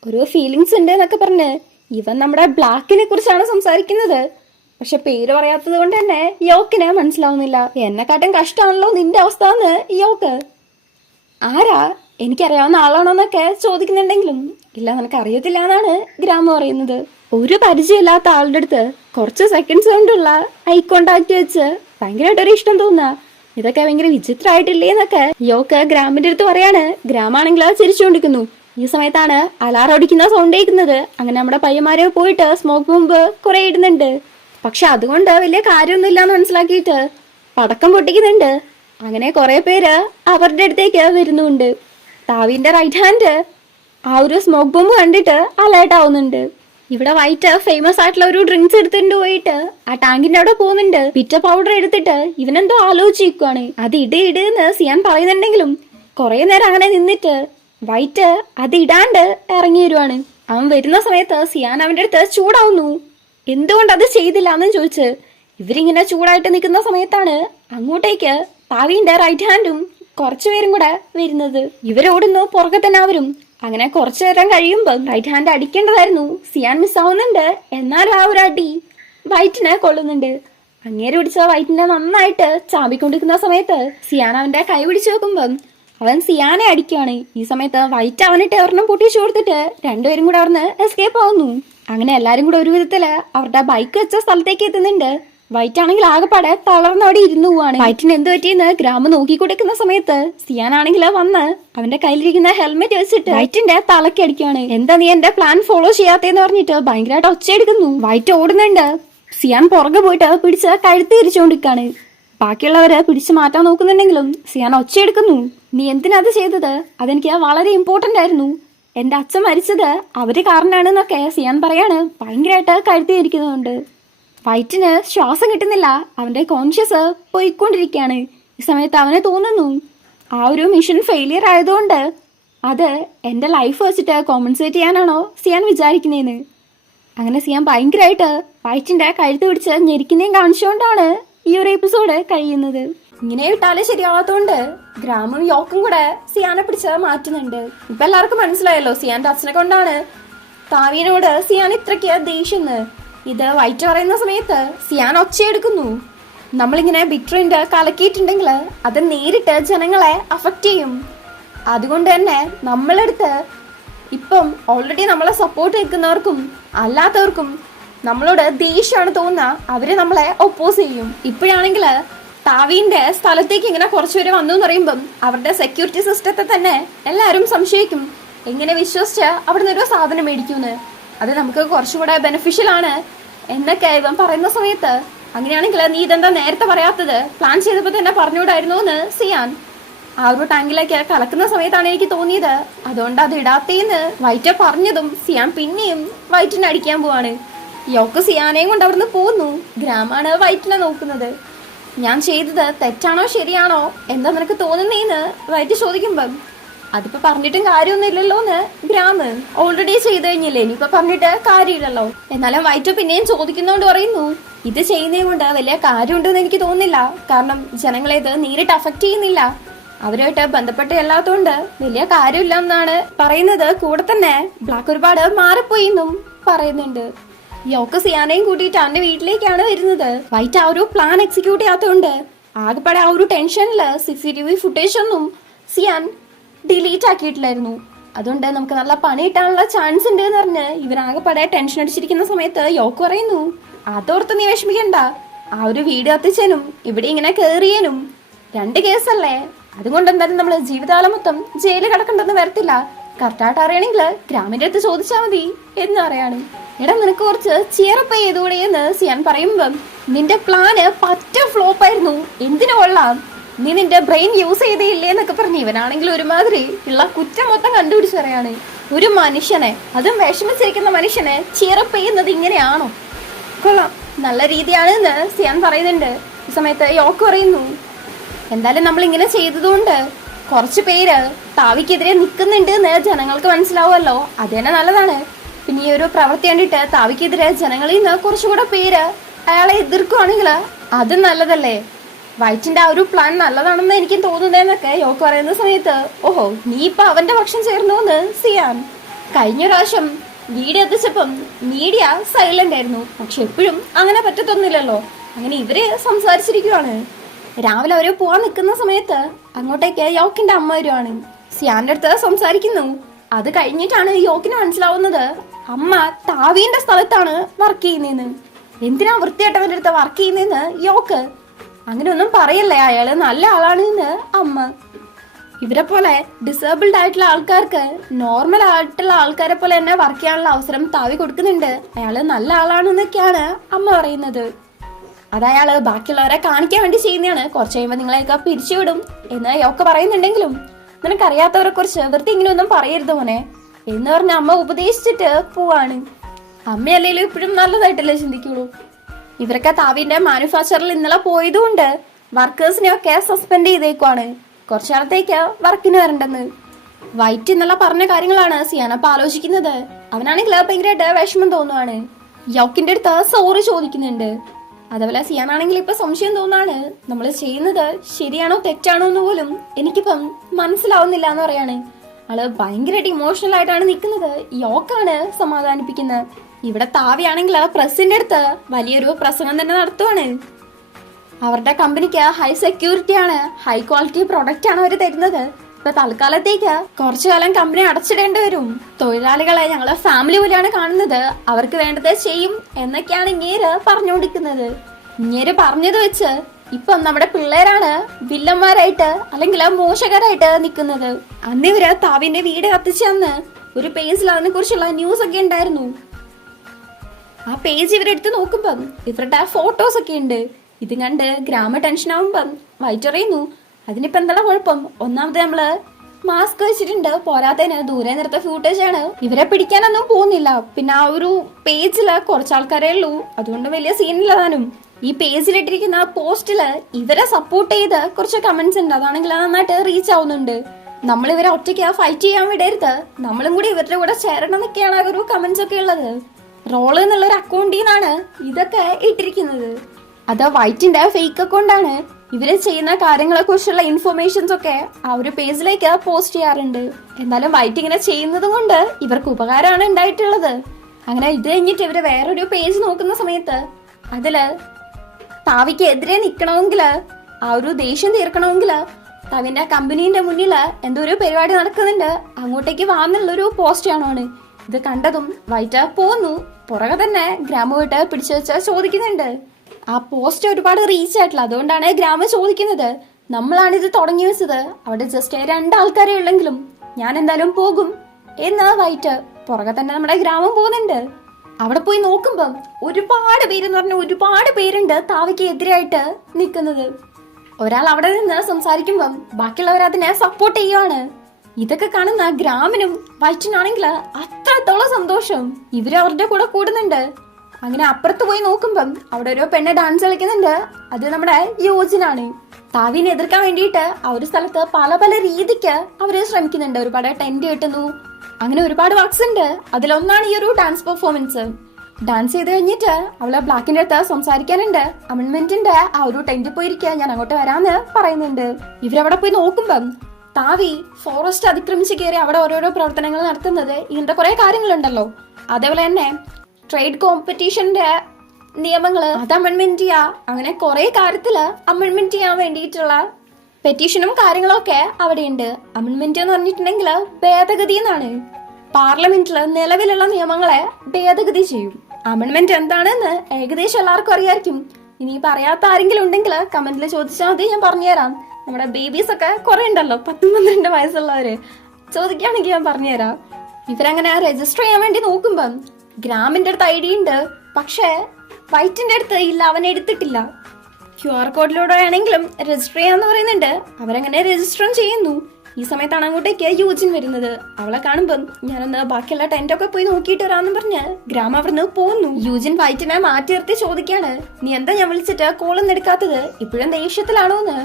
ഒരു ഫീലിങ്സ് ഉണ്ട് എന്നൊക്കെ പറഞ്ഞ് ഇവൻ നമ്മുടെ ബ്ലാക്കിനെ കുറിച്ചാണ് സംസാരിക്കുന്നത്. പക്ഷെ പേര് പറയാത്തത് കൊണ്ട് തന്നെ യോക്കിന് മനസ്സിലാവുന്നില്ല. എന്നെക്കാട്ടും കഷ്ടമാണല്ലോ നിന്റെ അവസ്ഥ എന്ന് യോക്ക്. ആരാ, എനിക്കറിയാവുന്ന ആളാണോന്നൊക്കെ ചോദിക്കുന്നുണ്ടെങ്കിലും ഇല്ല നിനക്ക് അറിയത്തില്ല എന്നാണ് ഗ്രാമ പറയുന്നത്. ഒരു പരിചയമില്ലാത്ത ആളുടെ അടുത്ത് കുറച്ച് സെക്കൻഡ്സ് കൊണ്ടുള്ള ഐ കോണ്ടാക്ട് വെച്ച് ഭയങ്കരമായിട്ടൊരു ഇഷ്ടം തോന്നുക. ഇതൊക്കെ ഭയങ്കര വിചിത്രമായിട്ടില്ലേ എന്നൊക്കെ യോക്ക് ഗ്രാമിന്റെ അടുത്ത് പറയാണ്. ഗ്രാമാണെങ്കിൽ ചിരിച്ചുകൊണ്ടിരിക്കുന്നു. ഈ സമയത്താണ് അലാറം അടിക്കുന്ന സൗണ്ട് കേൾക്കുന്നത്. അങ്ങനെ നമ്മുടെ പയ്യന്മാരെ പോയിട്ട് സ്മോക്ക് ബോംബ് കുറെ ഇടുന്നുണ്ട്. പക്ഷെ അതുകൊണ്ട് വലിയ കാര്യമൊന്നും ഇല്ലാന്ന് മനസ്സിലാക്കിയിട്ട് പടക്കം പൊട്ടിക്കുന്നുണ്ട്. അങ്ങനെ കുറെ പേര് അവരുടെ അടുത്തേക്ക് വരുന്നുണ്ട്. താവിന്റെ റൈറ്റ് ഹാൻഡ് ആ ഒരു സ്മോക്ക് ബോംബ് കണ്ടിട്ട് അലേർട്ട് ആവുന്നുണ്ട്. ഇവിടെ വൈറ്റ് ഫേമസ് ആയിട്ടുള്ള ഒരു ഡ്രിങ്ക്സ് എടുത്തിട്ട് പോയിട്ട് ആ ടാങ്കിന്റെ അവിടെ പോകുന്നുണ്ട്. പിറ്റ പൗഡർ എടുത്തിട്ട് ഇവനെന്തോ ആലോചിക്കുവാണ്. അത് ഇടന്ന് സിയാൻ പറയുന്നുണ്ടെങ്കിലും കുറെ നേരം അങ്ങനെ നിന്നിട്ട് വൈറ്റ് അത് ഇടാണ്ട് ഇറങ്ങി വരുവാണ്. അവൻ വരുന്ന സമയത്ത് സിയാൻ അവന്റെ അടുത്ത് ചൂടാവുന്നു. എന്തുകൊണ്ട് അത് ചെയ്തില്ല എന്ന് ചോദിച്ച് ഇവരിങ്ങനെ ചൂടായിട്ട് നിൽക്കുന്ന സമയത്താണ് അങ്ങോട്ടേക്ക് താവിന്റെ റൈറ്റ് ഹാൻഡും കുറച്ചുപേരും കൂടെ വരുന്നത്. ഇവരോടുന്നു പുറകെ തന്നെ അവരും. അങ്ങനെ കുറച്ചു നേരം കഴിയുമ്പോൾ റൈറ്റ് ഹാൻഡ് അടിക്കേണ്ടതായിരുന്നു. സിയാൻ മിസ്സാവുന്നുണ്ട്. എന്നാലും ആ ഒരു അടി വൈറ്റിനെ കൊള്ളുന്നുണ്ട്. അങ്ങേര് പിടിച്ച വൈറ്റിനെ നന്നായിട്ട് ചാമ്പിക്കൊണ്ടിരിക്കുന്ന സമയത്ത് സിയാൻ അവന്റെ കൈ പിടിച്ചു വെക്കുമ്പം അവൻ സിയാനെ അടിക്കുകയാണ്. ഈ സമയത്ത് വൈറ്റ് അവനിട്ട് ഒരെണ്ണം പൊട്ടിച്ചു കൊടുത്തിട്ട് രണ്ടുപേരും കൂടെ അവിടുന്ന് എസ്കേപ്പ് ആവുന്നു. അങ്ങനെ എല്ലാരും കൂടെ ഒരു വിധത്തില് അവരുടെ ബൈക്ക് വെച്ച സ്ഥലത്തേക്ക് എത്തുന്നുണ്ട്. വൈറ്റ് ആണെങ്കിൽ ആകെപ്പാടെ തളർന്നവിടെ ഇരുന്നു പോവാണ്. വൈറ്റിന് എന്ത് പറ്റിയെന്ന് ഗ്രാമം നോക്കിക്കൊടുക്കുന്ന സമയത്ത് സിയാൻ ആണെങ്കിൽ വന്ന് അവന്റെ കയ്യിലിരിക്കുന്ന ഹെൽമെറ്റ് വെച്ചിട്ട് വൈറ്റിന്റെ തലക്ക് അടിക്കുകയാണ്. എന്താ നീ എന്റെ പ്ലാൻ ഫോളോ ചെയ്യാത്തേന്ന് പറഞ്ഞിട്ട് ഭയങ്കരമായിട്ട് ഒച്ചയെടുക്കുന്നു. വൈറ്റ് ഓടുന്നുണ്ട്. സിയാൻ പുറകെ പോയിട്ട് പിടിച്ച് കഴുത്ത് തിരിച്ചുകൊണ്ടിരിക്കാണ്. ബാക്കിയുള്ളവര് പിടിച്ചു മാറ്റാൻ നോക്കുന്നുണ്ടെങ്കിലും സിയാൻ ഒച്ചയെടുക്കുന്നു. നീ എന്തിനത് ചെയ്തത്? അതെനിക്ക് വളരെ ഇമ്പോർട്ടന്റ് ആയിരുന്നു. എന്റെ അച്ഛൻ മരിച്ചത് അവര് കാരണമാണെന്നൊക്കെ സിയാൻ പറയാണ്. ഭയങ്കരമായിട്ട് കഴുത്തി ഇരിക്കുന്നുണ്ട്. വൈറ്റിന് ശ്വാസം കിട്ടുന്നില്ല. അവന്റെ കോൺഷ്യസ് പോയിക്കൊണ്ടിരിക്കുകയാണ്. ഈ സമയത്ത് അവന് തോന്നുന്നു ആ ഒരു മിഷൻ ഫെയിലിയർ ആയതുകൊണ്ട് അത് എന്റെ ലൈഫ് വെച്ചിട്ട് കോമ്പൻസേറ്റ് ചെയ്യാനാണോ സിയാൻ വിചാരിക്കുന്നതെന്ന്. അങ്ങനെ സിയാൻ ഭയങ്കരമായിട്ട് വൈറ്റിന്റെ കഴുത്ത് പിടിച്ച് ഞെരിക്കുന്നതും കാണിച്ചുകൊണ്ടാണ് ഈ ഒരു എപ്പിസോഡ് കഴിയുന്നത്. ഇങ്ങനെ വിട്ടാലേ ശരിയാവാത്തോണ്ട് ഗ്രാമും യോക്കും കൂടെ സിയാനെ പിടിച്ച് മാറ്റുന്നുണ്ട്. ഇപ്പൊ എല്ലാവർക്കും മനസ്സിലായല്ലോ സിയാന്റെ അച്ഛനെ കൊണ്ടാണ് താവീനോട് സിയാൻ ഇത്രയ്ക്ക് ദേഷ്യെന്ന്. ഇത് വൈറ്റ് പറയുന്ന സമയത്ത് സിയാൻ ഒച്ചയെടുക്കുന്നു. നമ്മളിങ്ങനെ ബിറ്റ്രിന്റ് കലക്കിയിട്ടുണ്ടെങ്കിൽ അത് നേരിട്ട് ജനങ്ങളെ അഫക്റ്റ് ചെയ്യും. അതുകൊണ്ട് തന്നെ നമ്മളെടുത്ത് ഇപ്പം ഓൾറെഡി നമ്മളെ സപ്പോർട്ട് നിൽക്കുന്നവർക്കും അല്ലാത്തവർക്കും നമ്മളോട് ദേഷ്യമാണ് തോന്നുക. അവര് നമ്മളെ ഒപ്പോസ് ചെയ്യും. ഇപ്പോഴാണെങ്കിൽ താവീന്റെ സ്ഥലത്തേക്ക് ഇങ്ങനെ കുറച്ചുപേര് വന്നു എന്ന് പറയുമ്പം അവരുടെ സെക്യൂരിറ്റി സിസ്റ്റത്തെ തന്നെ എല്ലാവരും സംശയിക്കും. എങ്ങനെ വിശ്വസിച്ച് അവിടുന്ന് ഒരു സാധനം മേടിക്കുമെന്ന്. അത് നമുക്ക് കുറച്ചുകൂടെ ബെനിഫിഷ്യൽ ആണ് എന്നൊക്കെ ഇവൻ പറയുന്ന സമയത്ത് അങ്ങനെയാണെങ്കിൽ നീ ഇതെന്താ നേരത്തെ പറയാത്തത്? പ്ലാൻ ചെയ്തപ്പോൾ തന്നെ പറഞ്ഞുകൂടായിരുന്നു എന്ന് സിയാൻ ആ ഒരു ടാങ്കിലേക്ക് കലക്കുന്ന സമയത്താണ് എനിക്ക് തോന്നിയത്. അതുകൊണ്ട് അത് ഇടാത്തേന്ന് വൈറ്റ് പറഞ്ഞതും സിയാൻ പിന്നെയും വൈറ്റിനെ അടിക്കാൻ പോവാണ്. യോക്ക് സിയാനെയും കൊണ്ട് അവിടുന്ന് പോകുന്നു. ഗ്രാമാണ് വൈറ്റിനെ നോക്കുന്നത്. ഞാൻ ചെയ്തത് തെറ്റാണോ ശരിയാണോ എന്താ നിനക്ക് തോന്നുന്നേന്ന് വൈറ്റ് ചോദിക്കുമ്പം അതിപ്പോ പറഞ്ഞിട്ടും കാര്യമൊന്നും ഇല്ലല്ലോ എന്ന് ഗ്രാമ് ഓൾറെഡി ചെയ്തു കഴിഞ്ഞില്ലേ, ഇനിയിപ്പൊ പറഞ്ഞിട്ട് കാര്യമില്ലല്ലോ. എന്നാലും വൈറ്റ് പിന്നെയും ചോദിക്കുന്നോണ്ട് പറയുന്നു ഇത് ചെയ്യുന്നേ കൊണ്ട് വലിയ കാര്യമുണ്ടെന്ന് എനിക്ക് തോന്നുന്നില്ല. കാരണം ജനങ്ങളെ ഇത് നേരിട്ട് അഫക്റ്റ് ചെയ്യുന്നില്ല. അവരുമായിട്ട് ബന്ധപ്പെട്ട് അല്ലാത്തതുകൊണ്ട് വലിയ കാര്യമില്ല എന്നാണ് പറയുന്നത്. കൂടെ തന്നെ ബ്ലാക്ക് ഒരുപാട് മാറിപ്പോയി എന്നും പറയുന്നുണ്ട്. യോക്ക് സിയാനെയും കൂട്ടിയിട്ട് അവന്റെ വീട്ടിലേക്കാണ് വരുന്നത്. വൈറ്റ് ആ ഒരു പ്ലാൻ എക്സിക്യൂട്ട് ചെയ്യാത്തതുകൊണ്ട് ആകെപ്പാടെ ആ ഒരു ടെൻഷനില് CCTV ഫുട്ടേജ് ഒന്നും സിയാൻ ഡിലീറ്റ് ആക്കിയിട്ടില്ലായിരുന്നു. അതുകൊണ്ട് നമുക്ക് നല്ല പണി കിട്ടാനുള്ള ചാൻസ് ഉണ്ട് എന്ന് പറഞ്ഞ് ഇവരാകെപ്പാടെ ടെൻഷൻ അടിച്ചിരിക്കുന്ന സമയത്ത് യോക്ക് പറയുന്നു അതോർത്ത് നീ വിഷമിക്കണ്ട. ആ ഒരു വീട് കത്തിച്ചനും ഇവിടെ ഇങ്ങനെ കേറിയനും 2 കേസല്ലേ. അതുകൊണ്ട് എന്തായാലും നമ്മള് ജീവിതകാലം മൊത്തം ജയിലിൽ കിടക്കണ്ടെന്ന് വരത്തില്ല. കറക്റ്റായിട്ട് അറിയണമെങ്കിൽ ഗ്രാമിന്റെ അടുത്ത് ചോദിച്ചാൽ മതി എന്ന് പറയാണ്. എടാ നിനക്ക് കുറച്ച് ചിയറപ്പ് ചെയ്തുകൂടെ എന്ന് സിയാൻ പറയുമ്പം നിന്റെ പ്ലാന് പറ്റ ഫ്ലോപ്പ് ആയിരുന്നു, എന്തിനു കൊള്ളാം, നീ നിന്റെ ബ്രെയിൻ യൂസ് ചെയ്തേയില്ലേ എന്നൊക്കെ പറഞ്ഞ് ഇവനാണെങ്കിൽ ഒരുമാതിരി ഉള്ള കുറ്റം മൊത്തം കണ്ടുപിടിച്ച് പറയാണ്. ഒരു മനുഷ്യനെ, അതും വിഷമിച്ചിരിക്കുന്ന മനുഷ്യനെ ചിയറപ്പ് ചെയ്യുന്നത് ഇങ്ങനെയാണോ? കൊള്ളാം, നല്ല രീതിയാണ് എന്ന് സിയാൻ പറയുന്നുണ്ട്. ഈ സമയത്ത് യോക്ക് പറയുന്നു എന്തായാലും നമ്മൾ ഇങ്ങനെ ചെയ്തതുകൊണ്ട് കുറച്ച് പേര് താവിക്കെതിരെ നിൽക്കുന്നുണ്ട് എന്ന് ജനങ്ങൾക്ക് മനസ്സിലാവുമല്ലോ, അത് തന്നെ നല്ലതാണ്. പിന്നെ ഈ ഒരു പ്രവൃത്തി കണ്ടിട്ട് താവിക്കെതിരെ ജനങ്ങളിൽ നിന്ന് കുറച്ചുകൂടെ പേര് അയാളെ എതിർക്കുവാണെങ്കിൽ അതും നല്ലതല്ലേ. വൈറ്റിന്റെ ആ ഒരു പ്ലാൻ നല്ലതാണെന്ന് എനിക്ക് തോന്നുന്നതെന്നൊക്കെ യോക്ക് പറയുന്ന സമയത്ത് ഓഹോ നീ ഇപ്പൊ അവന്റെ പക്ഷം ചേർന്നു എന്ന് സിയാൻ. കഴിഞ്ഞ പ്രാവശ്യം വീഡിയോ എത്തിച്ചപ്പം മീഡിയ സൈലന്റ് ആയിരുന്നു, പക്ഷെ എപ്പോഴും അങ്ങനെ പറ്റത്തൊന്നുമില്ലല്ലോ. അങ്ങനെ ഇവര് സംസാരിച്ചിരിക്കുവാണ്. രാവിലെ അവര് പോവാൻ നിൽക്കുന്ന സമയത്ത് അങ്ങോട്ടേക്ക് യോക്കിന്റെ അമ്മ വരുവാണ്. സിയാന്റെ അടുത്ത് സംസാരിക്കുന്നു. അത് കഴിഞ്ഞിട്ടാണ് യോക്കിന് മനസ്സിലാവുന്നത് അമ്മ താവീന്റെ സ്ഥലത്താണ് വർക്ക് ചെയ്യുന്നതെന്ന്. എന്തിനാ വൃത്തിയായിട്ടവന്റെ അടുത്ത് വർക്ക് ചെയ്യുന്നതെന്ന് യോക്ക്. അങ്ങനെ ഒന്നും പറയല്ലേ, അയാള് നല്ല ആളാണ് എന്ന് അമ്മ. ഇവരെ പോലെ ഡിസേബിൾഡ് ആയിട്ടുള്ള ആൾക്കാർക്ക് നോർമൽ ആയിട്ടുള്ള ആൾക്കാരെ പോലെ തന്നെ വർക്ക് ചെയ്യാനുള്ള അവസരം താവി കൊടുക്കുന്നുണ്ട്. അയാള് നല്ല ആളാണെന്നൊക്കെയാണ് അമ്മ പറയുന്നത്. അതയാള് ബാക്കിയുള്ളവരെ കാണിക്കാൻ വേണ്ടി ചെയ്യുന്നതാണ്. കുറച്ച് കഴിയുമ്പോൾ നിങ്ങളെയൊക്കെ പിരിച്ചുവിടും എന്ന് യോക്ക പറയുന്നുണ്ടെങ്കിലും നിനക്കറിയാത്തവരെ കുറിച്ച് വെറുതെ ഇങ്ങനെ ഒന്നും പറയരുത് മോനെ എന്ന് പറഞ്ഞ അമ്മ ഉപദേശിച്ചിട്ട് പോവാണ്. അമ്മയല്ലേലും ഇപ്പോഴും നല്ലതായിട്ടല്ലേ ചിന്തിക്കുള്ളൂ. ഇവരൊക്കെ താവിന്റെ മാനുഫാക്ചറിൽ ഇന്നലെ പോയതുകൊണ്ട് വർക്കേഴ്സിനെയൊക്കെ സസ്പെൻഡ് ചെയ്തേക്കുവാണ്. കുറച്ചു നാളത്തേക്ക് വർക്കിന് വരണ്ടെന്ന്. വൈറ്റ് ഇന്നലെ പറഞ്ഞ കാര്യങ്ങളാണ് സിയാനപ്പ ആലോചിക്കുന്നത്. അവനാണെങ്കിൽ ഭയങ്കരമായിട്ട് വിഷമം തോന്നുവാണ്. യോക്കിന്റെ അടുത്ത് സോറി ചോദിക്കുന്നുണ്ട്. അതേപോലെ സിയാനാണെങ്കിൽ ഇപ്പൊ സംശയം തോന്നാണ്, നമ്മൾ ചെയ്യുന്നത് ശരിയാണോ തെറ്റാണോ എന്ന് പോലും എനിക്കിപ്പം മനസ്സിലാവുന്നില്ല എന്ന് പറയാണ്. ആള് ഭയങ്കരമായിട്ട് ഇമോഷണൽ ആയിട്ടാണ് നിൽക്കുന്നത്. യോക്കാണ് സമാധാനിപ്പിക്കുന്നത്. ഇവിടെ താവിയാണെങ്കിൽ പ്രസിന്റെ അടുത്ത് വലിയൊരു പ്രസംഗം തന്നെ നടത്തുവാണ്. അവരുടെ കമ്പനിക്ക് ഹൈ സെക്യൂരിറ്റി ആണ്, ഹൈ ക്വാളിറ്റി പ്രൊഡക്റ്റ് ആണ് അവർ തരുന്നത്. ഇപ്പൊ തൽക്കാലത്തേക്ക് കുറച്ചു കാലം കമ്പനി അടച്ചിടേണ്ടി വരും. തൊഴിലാളികളെ ഞങ്ങള് ഫാമിലി പോലെയാണ് കാണുന്നത്, അവർക്ക് വേണ്ടത് ചെയ്യും എന്നൊക്കെയാണ് ഇങ്ങേര് പറഞ്ഞുകൊണ്ടിരിക്കുന്നത്. ഇങ്ങേര് പറഞ്ഞത് വെച്ച് ഇപ്പം നമ്മുടെ പിള്ളേരാണ് വില്ലന്മാരായിട്ട് അല്ലെങ്കിൽ മോശക്കാരായിട്ട് നിൽക്കുന്നത്. അന്ന് ഇവര് താവിന്റെ വീട് കത്തിച്ചന്ന് ഒരു പേജിൽ അതിനെ കുറിച്ചുള്ള ന്യൂസ് ഒക്കെ ഉണ്ടായിരുന്നു. ആ പേജ് ഇവരെടുത്ത് നോക്കുമ്പം ഇവരുടെ ഫോട്ടോസ് ഒക്കെ ഉണ്ട്. ഇത് കണ്ട് ഗ്രാമ ടെൻഷൻ ആവുമ്പം വൈറ്റ് അറിയുന്നു, അതിനിപ്പോ എന്താ കുഴപ്പം, ഒന്നാമത് നമ്മള് മാസ്ക് വെച്ചിട്ടുണ്ട്, പോരാത്തതിന് ദൂരെ നിർത്ത ഫൂട്ടേജ് ആണ്, ഇവരെ പിടിക്കാനൊന്നും പോകുന്നില്ല. പിന്നെ ആ ഒരു പേജില് കുറച്ച് ആൾക്കാരേ ഉള്ളൂ, അതുകൊണ്ട് വലിയ സീനില്ല താനും. ഈ പേജിലിട്ടിരിക്കുന്ന പോസ്റ്റില് ഇവരെ സപ്പോർട്ട് ചെയ്ത് കുറച്ച് കമന്റ്സ് ഉണ്ട്, അതാണെങ്കിൽ നന്നായിട്ട് റീച്ച് ആവുന്നുണ്ട്. നമ്മൾ ഇവരെ ഒറ്റയ്ക്ക് ഫൈറ്റ് ചെയ്യാൻ വിടരുത്, നമ്മളും കൂടി ഇവരുടെ കൂടെ ചേരണം എന്നൊക്കെയാണ് ഒരു കമന്റ്സ് ഒക്കെ ഉള്ളത്. റോള് എന്നുള്ളൊരു അക്കൗണ്ടിൽ നിന്നാണ് ഇതൊക്കെ ഇട്ടിരിക്കുന്നത്. അത് വൈറ്റിന്റെ ഫേക്ക് അക്കൗണ്ടാണ്. ഇവര് ചെയ്യുന്ന കാര്യങ്ങളെ കുറിച്ചുള്ള ഇൻഫർമേഷൻസ് ഒക്കെ ആ ഒരു പേജിലേക്ക് പോസ്റ്റ് ചെയ്യാറുണ്ട്. എന്നാലും വൈറ്റ് ഇങ്ങനെ ചെയ്യുന്നത് കൊണ്ട് ഇവർക്ക് ഉപകാരമാണ് ഉണ്ടായിട്ടുള്ളത്. അങ്ങനെ ഇത് കഴിഞ്ഞിട്ട് ഇവര് വേറൊരു പേജ് നോക്കുന്ന സമയത്ത് അതില് താവിക്ക് എതിരെ നിക്കണമെങ്കില്, ആ ഒരു ദേഷ്യം തീർക്കണമെങ്കില് താവിന്റെ കമ്പനീന്റെ മുന്നില് എന്തോ ഒരു പരിപാടി നടക്കുന്നുണ്ട്, അങ്ങോട്ടേക്ക് വാന്നുള്ളൊരു പോസ്റ്റ് ആണ്. ഇത് കണ്ടതും വൈറ്റ് പോന്നു. പുറകെ തന്നെ ഗ്രാമമായിട്ട് പിടിച്ചു വെച്ച് ചോദിക്കുന്നുണ്ട്. ആ പോസ്റ്റ് ഒരുപാട് റീച്ച് ആയിട്ടില്ല, അതുകൊണ്ടാണ് ഗ്രാമ ചോദിക്കുന്നത്, നമ്മളാണിത് തുടങ്ങി വെച്ചത്, അവിടെ ജസ്റ്റ് 2 ആൾക്കാരെ ഉള്ളെങ്കിലും ഞാൻ എന്തായാലും പോകും എന്ന് വൈറ്റ്. പുറകെ തന്നെ നമ്മുടെ ഗ്രാമം പോകുന്നുണ്ട്. അവിടെ പോയി നോക്കുമ്പം ഒരുപാട് പേരെന്ന് പറഞ്ഞ ഒരുപാട് പേരുണ്ട് താവയ്ക്ക് എതിരായിട്ട് നിൽക്കുന്നത്. ഒരാൾ അവിടെ നിന്ന് സംസാരിക്കുമ്പം ബാക്കിയുള്ളവർ അതിനെ സപ്പോർട്ട് ചെയ്യുവാണ്. ഇതൊക്കെ കാണുന്ന ഗ്രാമിനും വൈറ്റിനാണെങ്കിൽ അത്രത്തോളം സന്തോഷം. ഇവര് അവരുടെ കൂടെ കൂടുന്നുണ്ട്. അങ്ങനെ അപ്പുറത്ത് പോയി നോക്കുമ്പം അവിടെ ഒരു പെണ്ണ് ഡാൻസ് കളിക്കുന്നുണ്ട്. അത് നമ്മുടെ യോജിനാണ്. താവിനെ എതിർക്കാൻ വേണ്ടിയിട്ട് ആ ഒരു സ്ഥലത്ത് പല പല രീതിക്ക് അവര് ശ്രമിക്കുന്നുണ്ട്. ഒരുപാട് ടെന്റ് കെട്ടുന്നു, അങ്ങനെ ഒരുപാട് വർക്ക്സ് ഉണ്ട്. അതിലൊന്നാണ് ഈ ഒരു ഡാൻസ് പെർഫോമൻസ്. ഡാൻസ് ചെയ്ത് കഴിഞ്ഞിട്ട് അവള് ബ്ലാക്കിന്റെ അടുത്ത് സംസാരിക്കാനുണ്ട്. അമൻമെന്റിന്റെ ആ ഒരു ടെന്റിൽ പോയിരിക്കുക, ഞാൻ അങ്ങോട്ട് വരാന്ന് പറയുന്നുണ്ട്. ഇവരവിടെ പോയി നോക്കുമ്പം താവി ഫോറസ്റ്റ് അതിക്രമിച്ച് കയറി അവിടെ ഓരോരോ പ്രവർത്തനങ്ങൾ നടത്തുന്നത് ഇങ്ങനത്തെ കുറെ കാര്യങ്ങളുണ്ടല്ലോ. അതേപോലെ തന്നെ ട്രേഡ് കോമ്പറ്റീഷന്റെ നിയമങ്ങള് അത് അമെൻമെന്റ് ചെയ്യാ, അങ്ങനെ കുറെ കാര്യത്തില് അമെൻമെന്റ് ചെയ്യാൻ വേണ്ടിയിട്ടുള്ള പെറ്റീഷനും കാര്യങ്ങളൊക്കെ അവിടെയുണ്ട്. അമെൻമെന്റ് എന്ന് പറഞ്ഞിട്ടുണ്ടെങ്കിൽ ഭേദഗതി എന്നാണ്. പാർലമെന്റില് നിലവിലുള്ള നിയമങ്ങളെ ഭേദഗതി ചെയ്യും. അമെൻമെന്റ് എന്താണെന്ന് ഏകദേശം എല്ലാവർക്കും അറിയായിരിക്കും. ഇനി പറയാത്ത ആരെങ്കിലും ഉണ്ടെങ്കിൽ കമന്റിൽ ചോദിച്ചാൽ മതി, ഞാൻ പറഞ്ഞുതരാം. നമ്മുടെ ബേബീസ് ഒക്കെ കുറെ ഉണ്ടല്ലോ, 10-12 വയസ്സുള്ളവര്, ചോദിക്കുകയാണെങ്കിൽ ഞാൻ പറഞ്ഞുതരാം. ഇവരങ്ങനെ രജിസ്റ്റർ ചെയ്യാൻ വേണ്ടി നോക്കുമ്പം ഗ്രാമിന്റെ അടുത്ത് ഐഡി ഉണ്ട്, പക്ഷേ വൈറ്റിന്റെ അടുത്ത് ഇല്ല, അവൻ എടുത്തിട്ടില്ല. QR കോഡിലൂടെ ആണെങ്കിലും രജിസ്റ്റർ ചെയ്യാന്ന് പറയുന്നുണ്ട്. അവരങ്ങനെ രജിസ്റ്ററും ചെയ്യുന്നു. ഈ സമയത്താണ് അങ്ങോട്ടേക്ക് യൂജിൻ വരുന്നത്. അവളെ കാണുമ്പം ഞാനൊന്ന് ബാക്കിയുള്ള ടെന്റൊക്കെ പോയി നോക്കിയിട്ട് വരാന്ന് പറഞ്ഞ് ഗ്രാമ അവിടുന്ന് പോകുന്നു. യൂജിൻ വൈറ്റിനെ മാറ്റി നിർത്തി ചോദിക്കാണ്, നീ എന്താ ഞാൻ വിളിച്ചിട്ട് കോളൊന്നും എടുക്കാത്തത്, ഇപ്പോഴും ദേഷ്യത്തിലാണോന്ന്?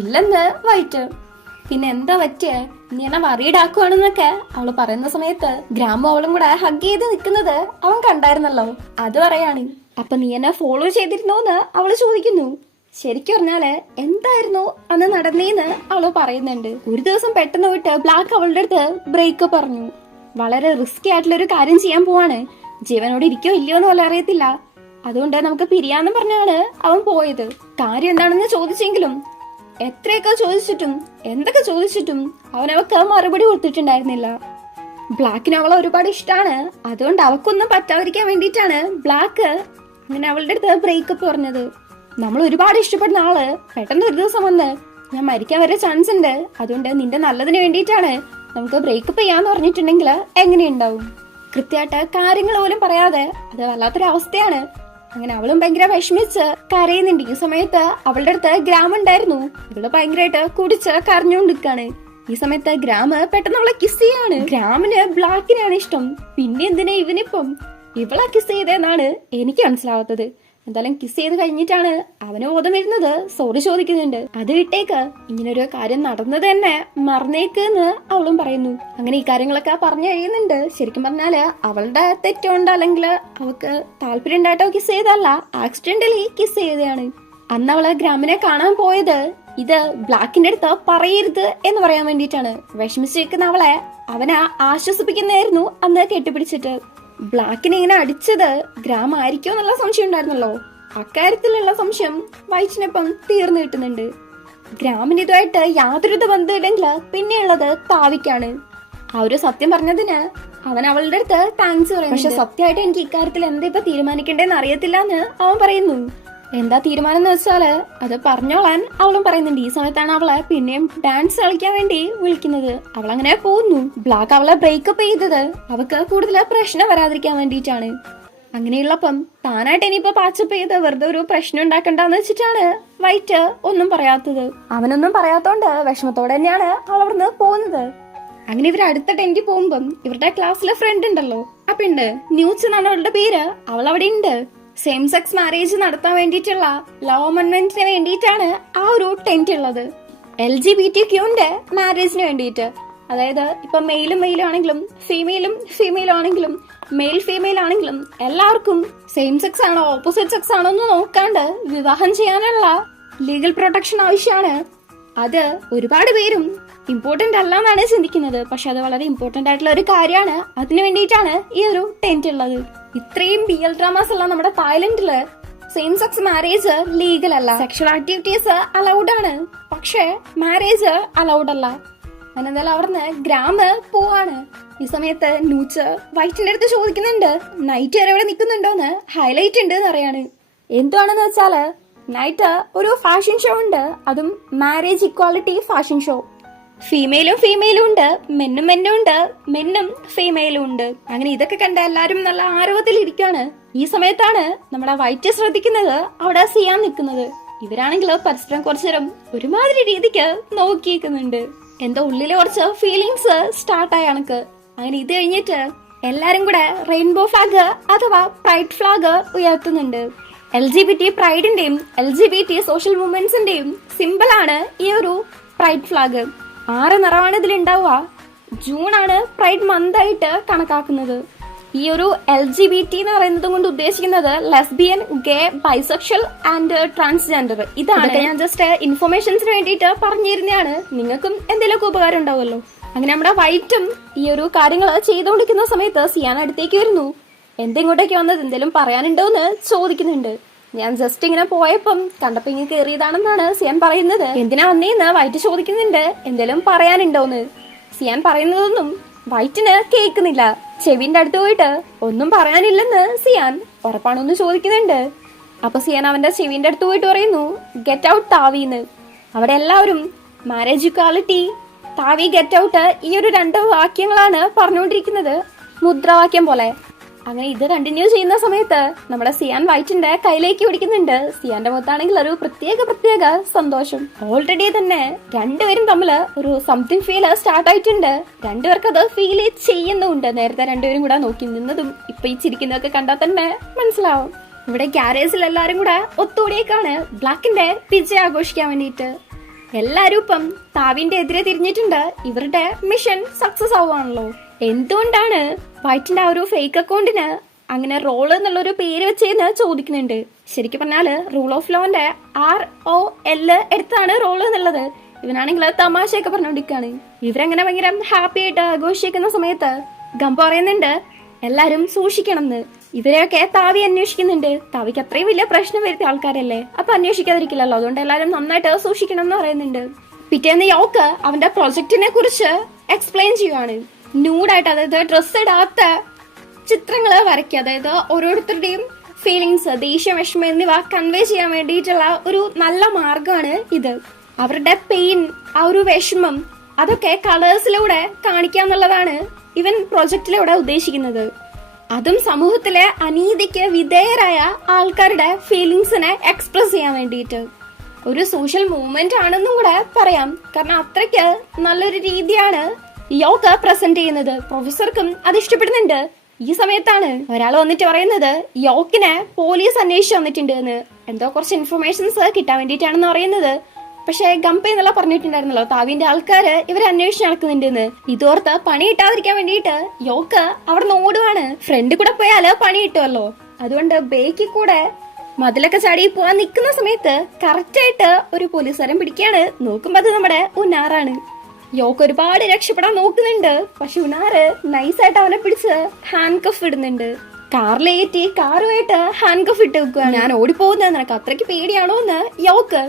ഇല്ലെന്ന് വൈറ്റ്. പിന്നെ എന്താ പറ്റിയ, നീ എന്നെ വറീഡാക്കുവാണെന്നൊക്കെ അവള് പറയുന്ന സമയത്ത് ഗ്രാമം അവളും കൂടെ ഹഗ് ചെയ്ത് നിൽക്കുന്നത് അവൻ കണ്ടായിരുന്നല്ലോ. അത് പറയാണ്. അപ്പൊ നീ എന്നെ ഫോളോ ചെയ്തിരുന്നോന്ന് അവള് ചോദിക്കുന്നു. ശരിക്കും പറഞ്ഞാല് എന്തായിരുന്നു അന്ന് നടന്നേന്ന് അവള് പറയുന്നുണ്ട്. ഒരു ദിവസം പെട്ടെന്ന് പോയിട്ട് ബ്ലാക്ക് അവളുടെ അടുത്ത് ബ്രേക്കപ്പ് പറഞ്ഞു. വളരെ റിസ്കി ആയിട്ടുള്ള ഒരു കാര്യം ചെയ്യാൻ പോവാണ്, ജീവനോട് ഇരിക്കോ ഇല്ലയോ എന്ന് പോലും അറിയത്തില്ല, അതുകൊണ്ട് നമുക്ക് പിരിയാന്ന് പറഞ്ഞാണ് അവൻ പോയത്. കാര്യം എന്താണെന്ന് ചോദിച്ചെങ്കിലും എത്രയൊക്കെ ചോദിച്ചിട്ടും എന്തൊക്കെ ചോദിച്ചിട്ടും അവനവക്ക് മറുപടി കൊടുത്തിട്ടുണ്ടായിരുന്നില്ല. ബ്ലാക്കിന് അവളെ ഒരുപാട് ഇഷ്ടമാണ്. അതുകൊണ്ട് അവക്കൊന്നും പറ്റാതിരിക്കാൻ വേണ്ടിയിട്ടാണ് ബ്ലാക്ക് അങ്ങനെ അവളുടെ അടുത്ത് ബ്രേക്കപ്പ് പറഞ്ഞത്. നമ്മൾ ഒരുപാട് ഇഷ്ടപ്പെടുന്ന ആള് പെട്ടെന്ന് ഒരു ദിവസം വന്ന് ഞാൻ മരിക്കാൻ വരെ ചാൻസ് ഉണ്ട്, അതുകൊണ്ട് നിന്റെ നല്ലതിന് വേണ്ടിയിട്ടാണ് നമുക്ക് ബ്രേക്കപ്പ് ചെയ്യാന്ന് പറഞ്ഞിട്ടുണ്ടെങ്കിൽ എങ്ങനെയുണ്ടാവും? കൃത്യമായിട്ട് കാര്യങ്ങൾ പോലും പറയാതെ അത് വല്ലാത്തൊരവസ്ഥയാണ്. അങ്ങനെ അവളും ഭയങ്കര വിഷമിച്ച് കരയുന്നുണ്ട്. ഈ സമയത്ത് അവളുടെ അടുത്ത് ഗ്രാമം ഉണ്ടായിരുന്നു. ഇവള് ഭയങ്കരമായിട്ട് കുടിച്ച് കരഞ്ഞുകൊണ്ടിരിക്കാണ്. ഈ സമയത്ത് ഗ്രാമ് പെട്ടെന്ന് അവളെ കിസ് ചെയ്യാണ്. ഗ്രാമിന് ബ്ലാക്കിനെയാണ് ഇഷ്ടം, പിന്നെ എന്തിനാ ഇവനിപ്പം ഇവളെ കിസ് ചെയ്തെന്നാണ് എനിക്ക് മനസ്സിലാവാത്തത്. എന്തായാലും കിസ് ചെയ്ത് കഴിഞ്ഞിട്ടാണ് അവന് ബോധം വരുന്നത്. സോറി ചോദിക്കുന്നുണ്ട്. അത് വിട്ടേക്ക്, ഇങ്ങനൊരു കാര്യം നടന്നത് തന്നെ മറന്നേക്ക് എന്ന് അവളും പറയുന്നു. അങ്ങനെ ഈ കാര്യങ്ങളൊക്കെ പറഞ്ഞു കഴിയുന്നുണ്ട്. ശരിക്കും പറഞ്ഞാല് അവളുടെ തെറ്റുണ്ട്, അല്ലെങ്കിൽ അവൾക്ക് താല്പര്യം ഉണ്ടായിട്ടോ കിസ് ചെയ്തല്ല, ആക്സിഡന്റലി കിസ് ചെയ്തതാണ്. അന്ന് അവള് ഗ്രാമിനെ കാണാൻ പോയത് ഇത് ബ്ലാക്കിന്റെ അടുത്ത് പറയരുത് എന്ന് പറയാൻ വേണ്ടിയിട്ടാണ്. വിഷമിച്ചിരിക്കുന്ന അവളെ അവനെ ആശ്വസിപ്പിക്കുന്നതായിരുന്നു അന്ന് കെട്ടിപ്പിടിച്ചിട്ട്. ബ്ലാക്കിനെ ഇങ്ങനെ അടിച്ചത് ഗ്രാം ആയിരിക്കോ എന്നുള്ള സംശയം ഉണ്ടായിരുന്നല്ലോ. അക്കാര്യത്തിലുള്ള സംശയം വൈറ്റിനൊപ്പം തീർന്നു കിട്ടുന്നുണ്ട്. ഗ്രാമിന് ഇതുമായിട്ട് യാതൊരു ബന്ധമില്ലെങ്കിൽ പിന്നെയുള്ളത് താവിക്കാണ്. ആ ഒരു സത്യം പറഞ്ഞതിന് അവൻ അവളുടെ അടുത്ത് താങ്ക്സ് പറയുന്നു. പക്ഷെ സത്യമായിട്ട് എനിക്ക് ഇക്കാര്യത്തിൽ എന്താ ഇപ്പൊ തീരുമാനിക്കേണ്ടതെന്ന് അറിയത്തില്ല എന്ന് അവൻ പറയുന്നു. എന്താ തീരുമാനം എന്ന് വെച്ചാല് അത് പറഞ്ഞോളാൻ അവളും പറയുന്നുണ്ട്. ഈ സമയത്താണ് അവളെ പിന്നെയും ഡാൻസ് കളിക്കാൻ വേണ്ടി വിളിക്കുന്നത്. അവളങ്ങനെ പോകുന്നു. ബ്ലാക്ക് അവളെ ബ്രേക്കപ്പ് ചെയ്തത് അവക്ക് കൂടുതൽ പ്രശ്നം വരാതിരിക്കാൻ വേണ്ടിയിട്ടാണ്. അങ്ങനെയുള്ളപ്പം താനായിട്ട് ഇനിയിപ്പോ പാച്ചപ്പ് ചെയ്ത് വെറുതെ ഒരു പ്രശ്നം ഉണ്ടാക്കണ്ടെന്ന് വെച്ചിട്ടാണ് വൈറ്റ് ഒന്നും പറയാത്തത്. അവനൊന്നും പറയാത്തോണ്ട് വിഷമത്തോടെ തന്നെയാണ് അവൾ അവിടുന്ന് പോകുന്നത്. അങ്ങനെ ഇവർ അടുത്ത ടെന്റിൽ പോകുമ്പം ഇവരുടെ ക്ലാസ്സിലെ ഫ്രണ്ട് ഉണ്ടല്ലോ, ആ പെണ്ണ് ന്യൂസ് എന്നാണ് അവളുടെ പേര്, അവൾ അവിടെ ഉണ്ട്. സെയിം സെക്സ് മാരേജ് നടത്താൻ വേണ്ടിയിട്ടുള്ള ലോ അമെന്റ്മെന്റിന് വേണ്ടിയിട്ടാണ് ആ ഒരു ടെന്റ് ഉള്ളത്. LGBTQ മാരേജിന് വേണ്ടിയിട്ട്. അതായത് ഇപ്പൊ മെയിലും ആണെങ്കിലും ഫീമെയിലും ആണെങ്കിലും മെയിൽ ഫീമെയിൽ ആണെങ്കിലും എല്ലാവർക്കും സെയിം സെക്സ് ആണോ ഓപ്പോസിറ്റ് സെക്സ് ആണോ എന്ന് നോക്കാണ്ട് വിവാഹം ചെയ്യാനുള്ള ലീഗൽ പ്രൊട്ടക്ഷൻ ആവശ്യമാണ്. അത് ഒരുപാട് പേരും ഇമ്പോർട്ടന്റ് അല്ല എന്നാണ് ചിന്തിക്കുന്നത്. പക്ഷെ അത് വളരെ ഇമ്പോർട്ടന്റ് ആയിട്ടുള്ള ഒരു കാര്യമാണ്. അതിനു വേണ്ടിയിട്ടാണ് ഈ ഒരു ടെന്റ് ഉള്ളത്. ഇത്രയും BL ഡ്രാമാസ് ഉള്ള നമ്മുടെ തായ്ലൻഡില് സെയിം സെക്സ് മാരേജ് ലീഗൽ അല്ല. സെക്ഷൽ ആക്ടിവിറ്റീസ് അലൗഡ് ആണ്, പക്ഷെ മാരേജ് അലൗഡ് അല്ല. അതിനെന്തായാലും അവിടുന്ന് ഗ്രാമ് പോവാണ്. ഈ സമയത്ത് നൂച്ച് വൈറ്റിന്റെ അടുത്ത് ചോദിക്കുന്നുണ്ട് നൈറ്റ് വരെ ഇവിടെ നിൽക്കുന്നുണ്ടോന്ന്, ഹൈലൈറ്റ് ഉണ്ട് എന്ന് അറിയാണ്. എന്തുവാണെന്ന് വെച്ചാല് നൈറ്റ് ഒരു ഫാഷൻ ഷോ ഉണ്ട്, അതും മാരേജ് ഇക്വാലിറ്റി ഫാഷൻ ഷോ. ഫീമെയിലും ഉണ്ട്, മെന്നും ഉണ്ട്, മെന്നും ഫീമെയിലും ഉണ്ട്. അങ്ങനെ ഇതൊക്കെ കണ്ട എല്ലാരും നല്ല ആരവത്തിൽ ഇരിക്കാണ്. ഈ സമയത്താണ് നമ്മുടെ വൈറ്റ് ശ്രദ്ധിക്കുന്നത് അവിടെ സിയാൻ നിൽക്കുന്നത്. ഇവരാണെങ്കിൽ പരസ്പരം കുറച്ചു നേരം ഒരുമാതിരി രീതിക്ക് നോക്കിയിരിക്കുന്നുണ്ട്. എന്തോ ഉള്ളിലെ കുറച്ച് ഫീലിങ്സ് സ്റ്റാർട്ടായ കണക്ക്. അങ്ങനെ ഇത് കഴിഞ്ഞിട്ട് എല്ലാരും കൂടെ റെയിൻബോ ഫ്ലാഗ് അഥവാ പ്രൈഡ് ഫ്ലാഗ് ഉയർത്തുന്നുണ്ട്. LGBT പ്രൈഡിന്റെയും LGBT സോഷ്യൽ മൂവ്മെന്റ്സിന്റെയും സിമ്പിൾ ആണ് ഈ ഒരു പ്രൈഡ് ഫ്ലാഗ്. 6 നിറമാണ് ഇതിലുണ്ടാവുക. ജൂണാണ് പ്രൈഡ് മന്ത് ആയിട്ട് കണക്കാക്കുന്നത്. ഈ ഒരു LGBT എന്ന് പറയുന്നത് കൊണ്ട് ഉദ്ദേശിക്കുന്നത് lesbian, gay, bisexual and transgender. ഇതാണ് ഞാൻ ജസ്റ്റ് ഇൻഫർമേഷൻസിന് വേണ്ടിയിട്ട് പറഞ്ഞിരുന്നതാണ്. നിങ്ങൾക്കും എന്തെങ്കിലുമൊക്കെ ഉപകാരം ഉണ്ടാവുമല്ലോ. അങ്ങനെ നമ്മുടെ വൈറ്റും ഈ ഒരു കാര്യങ്ങൾ ചെയ്തുകൊണ്ടിരിക്കുന്ന സമയത്ത് സിയാൻ അടുത്തേക്ക് വരുന്നു. എന്തെങ്ങോട്ടേക്ക് വന്നത്, എന്തെങ്കിലും പറയാനുണ്ടോ എന്ന് ചോദിക്കുന്നുണ്ട്. ഞാൻ ജസ്റ്റ് ഇങ്ങനെ പോയപ്പം കണ്ടപ്പോ ഇങ്ങനെ കയറിയതാണെന്നാണ് സിയാൻ പറയുന്നത്. എന്തിനാ വന്നേന്ന് വൈറ്റ് ചോദിക്കുന്നുണ്ട്. എന്തെങ്കിലും പറയാനുണ്ടോന്ന്. സിയാൻ പറയുന്നതൊന്നും വൈറ്റിന് കേൾക്കുന്നില്ല. ചെവിന്റെ അടുത്ത് പോയിട്ട് ഒന്നും പറയാനില്ലെന്ന് സിയാൻ ഉറപ്പാണോന്ന് ചോദിക്കുന്നുണ്ട്. അപ്പൊ സിയാൻ അവന്റെ ചെവിന്റെ അടുത്ത് പോയിട്ട് പറയുന്നു ഗെറ്റ് ഔട്ട് താവിന്ന്. അവിടെ എല്ലാവരും marriage equality, Tawi, get out, ഈ ഒരു 2 വാക്യങ്ങളാണ് പറഞ്ഞുകൊണ്ടിരിക്കുന്നത്, മുദ്രാവാക്യം പോലെ. അങ്ങനെ ഇത് കണ്ടിന്യൂ ചെയ്യുന്ന സമയത്ത് നമ്മുടെ സിയാൻ വൈറ്റിന്റെ കയ്യിലേക്ക് പിടിക്കുന്നുണ്ട്. സിയാന്റെ മുഖത്താണെങ്കിൽ ഒരു പ്രത്യേക സന്തോഷം. ഓൾറെഡി തന്നെ രണ്ടുപേരും തമ്മിൽ ഒരു സംതിങ് ഫീൽ സ്റ്റാർട്ട് ആയിട്ടുണ്ട്. രണ്ടുപേർക്ക് അത് ഫീൽ ചെയ്യുന്നുണ്ട്. നേരത്തെ രണ്ടുപേരും കൂടെ നോക്കി നിന്നതും ഇപ്പൊ ഈ ചിരിക്കുന്നതൊക്കെ കണ്ടാൽ തന്നെ മനസ്സിലാവും. ഇവിടെ ഗ്യാരേജിൽ എല്ലാരും കൂടെ ഒത്തുകൂടിയേക്കാണ് ബ്ലാക്കിന്റെ വിജയം ആഘോഷിക്കാൻ വേണ്ടിയിട്ട്. എല്ലാരും ഇപ്പം താവിന്റെ എതിരെ തിരിഞ്ഞിട്ടുണ്ട്. ഇവരുടെ മിഷൻ സക്സസ് ആവുകയാണല്ലോ. എന്തുകൊണ്ടാണ് വൈറ്റിന്റെ ആ ഒരു ഫേക്ക് അക്കൗണ്ടിന് അങ്ങനെ റോള് എന്നുള്ളൊരു പേര് വെച്ചെന്ന് ചോദിക്കുന്നുണ്ട്. ശരിക്കും പറഞ്ഞാല് റൂൾ ഓഫ് ലോന്റെ ROL എടുത്താണ് റോള് എന്നുള്ളത്. ഇവനാണെങ്കിൽ തമാശയൊക്കെ പറഞ്ഞോണ്ടിരിക്കാണ്. ഇവരങ്ങനെ ഭയങ്കര ഹാപ്പി ആയിട്ട് ആഘോഷിക്കുന്ന സമയത്ത് ഗംഭ പറയുന്നുണ്ട് എല്ലാരും സൂക്ഷിക്കണം എന്ന്. ഇവരെയൊക്കെ താവി അന്വേഷിക്കുന്നുണ്ട്. താവിക്ക് അത്രയും വലിയ പ്രശ്നം വരുത്തിയ ആൾക്കാരല്ലേ, അപ്പൊ അന്വേഷിക്കാതിരിക്കില്ലല്ലോ. അതുകൊണ്ട് എല്ലാരും നന്നായിട്ട് സൂക്ഷിക്കണം എന്ന് പറയുന്നുണ്ട്. പിറ്റേന്ന് യോക്ക് അവന്റെ പ്രൊജക്ടിനെ കുറിച്ച് എക്സ്പ്ലെയിൻ ചെയ്യുവാണ്. ന്യൂഡായിട്ട്, അതായത് ഡ്രസ്സ് ഇടാത്ത ചിത്രങ്ങൾ വരയ്ക്കുക. അതായത് ഓരോരുത്തരുടെയും ഫീലിങ്സ്, ദേഷ്യം, വിഷമം എന്നിവ കൺവേ ചെയ്യാൻ വേണ്ടിയിട്ടുള്ള ഒരു നല്ല മാർഗമാണ് ഇത്. അവരുടെ പെയിൻ, ആ ഒരു വിഷമം, അതൊക്കെ കളേഴ്സിലൂടെ കാണിക്കാന്നുള്ളതാണ് ഇവൻ പ്രൊജക്റ്റിലൂടെ ഉദ്ദേശിക്കുന്നത്. അതും സമൂഹത്തിലെ അനീതിക്ക് വിധേയരായ ആൾക്കാരുടെ ഫീലിങ്സിനെ എക്സ്പ്രസ് ചെയ്യാൻ വേണ്ടിയിട്ട് ഒരു സോഷ്യൽ മൂവ്മെന്റ് ആണെന്നും കൂടെ പറയാം. കാരണം അത്രയ്ക്ക് നല്ലൊരു രീതിയാണ് യോഗ പ്രസന്റ് ചെയ്യുന്നത്. പ്രൊഫസർക്കും അത് ഇഷ്ടപ്പെടുന്നുണ്ട്. ഈ സമയത്താണ് ഒരാൾ വന്നിട്ട് പറയുന്നത് യോക്കിനെ പോലീസ് അന്വേഷിച്ച് വന്നിട്ടുണ്ട് എന്ന്. എന്തോ കുറച്ച് ഇൻഫർമേഷൻസ് കിട്ടാൻ വേണ്ടിയിട്ടാണെന്ന് പറയുന്നത്. പക്ഷെ ഗംപ എന്നുള്ള പറഞ്ഞിട്ടുണ്ടായിരുന്നല്ലോ, താവിന്റെ ആൾക്കാര് ഇവരെ അന്വേഷിച്ച് നടക്കുന്നുണ്ടെന്ന്. ഇതോർത്ത് പണി കിട്ടാതിരിക്കാൻ വേണ്ടിയിട്ട് യോക്ക് അവിടെ നിന്ന് ഓടുവാണ്. ഫ്രണ്ട് കൂടെ പോയാല് പണി കിട്ടുമല്ലോ. അതുകൊണ്ട് ബേക്കിൽ കൂടെ മതിലൊക്കെ ചാടി പോവാൻ നിൽക്കുന്ന സമയത്ത് കറക്റ്റ് ആയിട്ട് ഒരു പോലീസുകാരൻ പിടിക്കാണ്. നോക്കുമ്പോ അത് നമ്മുടെ ഉനാറാണ്. യോക്ക് ഒരുപാട് രക്ഷപ്പെടാൻ നോക്കുന്നുണ്ട്. പക്ഷെ ഉനാറ് നൈസായിട്ട് അവനെ പിടിച്ച് ഹാൻഡ് കഫ് ഇടുന്നുണ്ട്. കാറിലേറ്റി കാറുമായിട്ട് ഹാൻഡ് കഫ് ഇട്ട് വെക്കുക. ഞാൻ ഓടിപ്പോകുന്നത് നിനക്ക് അത്രയ്ക്ക് പേടിയാണോ എന്ന് യോക്ക്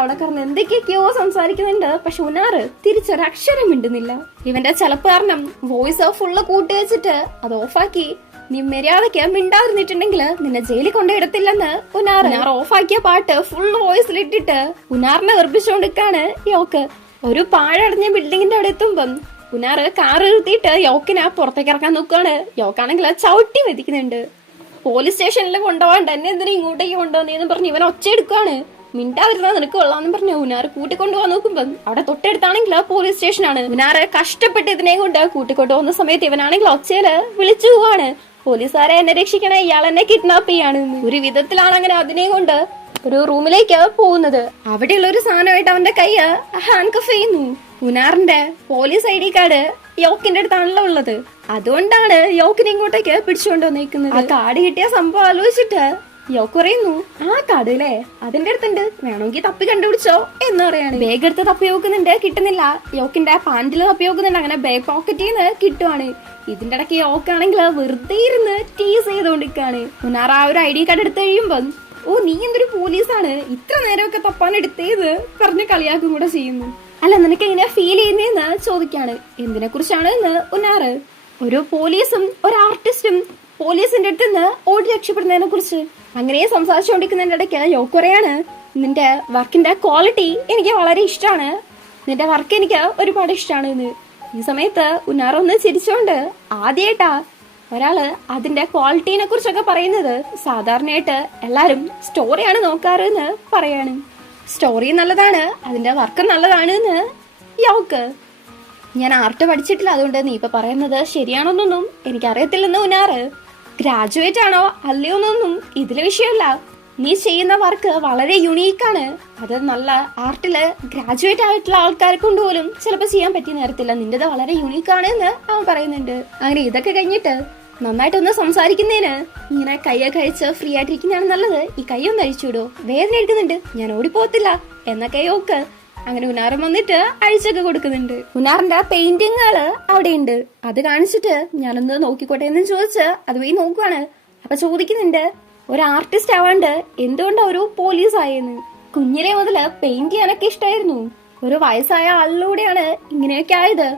അവിടെ കിടന്ന് എന്തൊക്കെയൊക്കെയോ സംസാരിക്കുന്നുണ്ട്. പക്ഷെ ഉനാറ് തിരിച്ചൊരക്ഷരം മിണ്ടുന്നില്ല. ഇവന്റെ ചിലപ്പ് കാരണം വോയിസ് ഫുള്ള് കൂട്ടി വെച്ചിട്ട് അത് ഓഫാക്കി, നീ മര്യാദയ്ക്ക് മിണ്ടാതിരുന്നിട്ടുണ്ടെങ്കിൽ നിന്നെ ജയിലിൽ കൊണ്ടിടത്തില്ലെന്ന് ഉനാർ ഓഫാക്കിയ പാട്ട് ഫുൾ വോയിസിലിട്ടിട്ട് ഉനാറിനെ വെറുപ്പിച്ചുകൊണ്ടിരിക്കാണ് യോക്ക്. ഒരു പാഴടഞ്ഞ ബിൽഡിങ്ങിന്റെ അവിടെ എത്തുമ്പം ഉനാറ് കാർ നിർത്തിയിട്ട് യോക്കിനെ പുറത്തേക്ക് ഇറക്കാൻ നോക്കുകയാണ്. യോക്കാണെങ്കിൽ ചവിട്ടി മെതിക്കുന്നുണ്ട്. പോലീസ് സ്റ്റേഷനിൽ കൊണ്ടുപോകാണ്ട് എന്നെ എന്തിനാ ഇങ്ങോട്ടേക്ക് കൊണ്ടുവന്നേന്ന് പറഞ്ഞ് ഇവൻ ഒച്ചയെടുക്കുകയാണ്. മിണ്ടാതിരുന്നാ നിനക്ക് കൊള്ളാന്ന് പറഞ്ഞു ഉനാറ് കൂട്ടിക്കൊണ്ടുപോകാൻ നോക്കുമ്പം അവിടെ തൊട്ടടുത്താണെങ്കിൽ പോലീസ് സ്റ്റേഷനാണ്. ഉനാറ് കഷ്ടപ്പെട്ട് ഇതിനെ കൊണ്ട് കൂട്ടിക്കൊണ്ടുപോകുന്ന സമയത്ത് ഇവനാണെങ്കിൽ ഒച്ചയില് വിളിച്ചു പോവാണ്, പോലീസുകാരെ എന്നെ രക്ഷിക്കണേ, ഇയാൾ എന്നെ കിഡ്നാപ്പ് ചെയ്യാണ്. ഒരു വിധത്തിലാണ് അങ്ങനെ അതിനെ കൊണ്ട് ഒരു റൂമിലേക്ക് പോകുന്നത്. അവിടെയുള്ള ഒരു സാധനമായിട്ട് അവന്റെ കൈ ഹാൻഡ് കഫ് ചെയ്യുന്നു. ഉനാറിന്റെ പോലീസ് ID കാർഡ് യോക്കിന്റെ അടുത്താണല്ലോ ഉള്ളത്. അതുകൊണ്ടാണ് യോക്കിനെ ഇങ്ങോട്ടേക്ക് പിടിച്ചുകൊണ്ട് വന്നേക്കുന്നത്. ആ കാർഡ് കിട്ടിയ സംഭവം ആലോചിച്ചിട്ട് യോക്ക് പറയുന്നു, ആ കാർഡ് അല്ലേ അതിന്റെ അടുത്തുണ്ട്, വേണമെങ്കിൽ തപ്പി കണ്ടുപിടിച്ചോ എന്ന് പറയാണ്. ബാഗ് എടുത്ത് തപ്പി നോക്കുന്നുണ്ട്, കിട്ടുന്നില്ല. യോക്കിന്റെ പാന്റിൽ തപ്പി നോക്കുന്നുണ്ട്, അങ്ങനെ ബാഗ് പോക്കറ്റിൽ നിന്ന് കിട്ടുവാണ്. ഇതിന്റെ ഇടയ്ക്ക് യോക്കാണെങ്കിൽ വെറുതെ ഇരുന്ന് ടീസ് ചെയ്തോണ്ടിരിക്കാണ്. ഉനാർ ആ ഒരു ID കാർഡ് എടുത്ത് കഴിയുമ്പം, ഓ നീ എന്തൊരു പോലീസാണ്, ഇത്ര നേരമൊക്കെ തപ്പാൻ എടുത്തേത് പറഞ്ഞ് കളിയാക്കും കൂടെ ചെയ്യുന്നു. അല്ല നിനക്ക് എങ്ങനെയാ ഫീൽ ചെയ്യുന്നതെന്ന് ചോദിക്കാണ്. എന്തിനെ കുറിച്ചാണ് എന്ന് ഉനാറ്. ഒരു പോലീസും ഒരു ആർട്ടിസ്റ്റും പോലീസിന്റെ അടുത്ത് നിന്ന് ഓടി രക്ഷപ്പെടുന്നതിനെ കുറിച്ച് അങ്ങനെ സംസാരിച്ചുകൊണ്ടിരിക്കുന്നതിന്റെ ഇടയ്ക്ക് യോക്ക് പറയാണ്, നിന്റെ വർക്കിന്റെ ക്വാളിറ്റി എനിക്ക് വളരെ ഇഷ്ടമാണ്, നിന്റെ വർക്ക് എനിക്ക് ഒരുപാട് ഇഷ്ടമാണ് എന്ന്. ഈ സമയത്ത് ഉനാർ ഒന്ന് ചിരിച്ചോണ്ട്, ആദ്യമായിട്ടാ ഒരാള് അതിന്റെ ക്വാളിറ്റീനെ കുറിച്ചൊക്കെ പറയുന്നത്. സാധാരണയായിട്ട് എല്ലാരും സ്റ്റോറിയാണ് നോക്കാറ് എന്ന് പറയാണ്. സ്റ്റോറി നല്ലതാണ്, അതിന്റെ വർക്ക് നല്ലതാണ് എന്ന് യോക്ക്. ഞാൻ ആർട്ട് പഠിച്ചിട്ടില്ല, അതുകൊണ്ട് നീ ഇപ്പൊ പറയുന്നത് ശരിയാണോന്നൊന്നും എനിക്കറിയത്തില്ലെന്ന് ഉനാറ്. ഗ്രാജുവേറ്റ് ആണോ അല്ലയോന്നൊന്നും ഇതിലെ വിഷയമല്ല, നീ ചെയ്യുന്ന വർക്ക് വളരെ യുണീക്കാണ്. അത് നല്ല ആർട്ടില് ഗ്രാജുവേറ്റ് ആയിട്ടുള്ള ആൾക്കാരെ കൊണ്ട് പോലും ചിലപ്പോൾ ചെയ്യാൻ പറ്റി നേരത്തില്ല. നിന്റേത് വളരെ യുണീക്കാണ് എന്ന് അവൻ പറയുന്നുണ്ട്. അങ്ങനെ ഇതൊക്കെ കഴിഞ്ഞിട്ട് നന്നായിട്ടൊന്ന് സംസാരിക്കുന്നതിന് ഇങ്ങനെ കൈയൊക്കെ അഴിച്ച് ഫ്രീ ആയിട്ടിരിക്കുന്നതാണ് നല്ലത്. ഈ കൈ ഒന്ന് അഴിച്ചുവിടോ, വേദന എടുക്കുന്നുണ്ട്, ഞാൻ ഓടിപ്പോകത്തില്ല എന്നൊക്കെ യോക്ക്. അങ്ങനെ ഉനാറും വന്നിട്ട് അഴിച്ചൊക്കെ കൊടുക്കുന്നുണ്ട്. ഉനാറിന്റെ പെയിന്റിങ്ങുകള് അവിടെ ഉണ്ട്, അത് കാണിച്ചിട്ട് ഞാനൊന്ന് നോക്കിക്കോട്ടെ എന്ന് ചോദിച്ച് അത് പോയി നോക്കുവാണ്. അപ്പൊ ചോദിക്കുന്നുണ്ട്, ഒരു ആർട്ടിസ്റ്റ് ആവാണ്ട് എന്തുകൊണ്ടാ ഒരു പോലീസ് ആയെന്ന്. കുഞ്ഞിലെ മുതല് പെയിന്റ് ചെയ്യാനൊക്കെ ഇഷ്ടമായിരുന്നു, ഒരു വയസ്സായ ആളിലൂടെയാണ് ഇങ്ങനെയൊക്കെ ആയത്.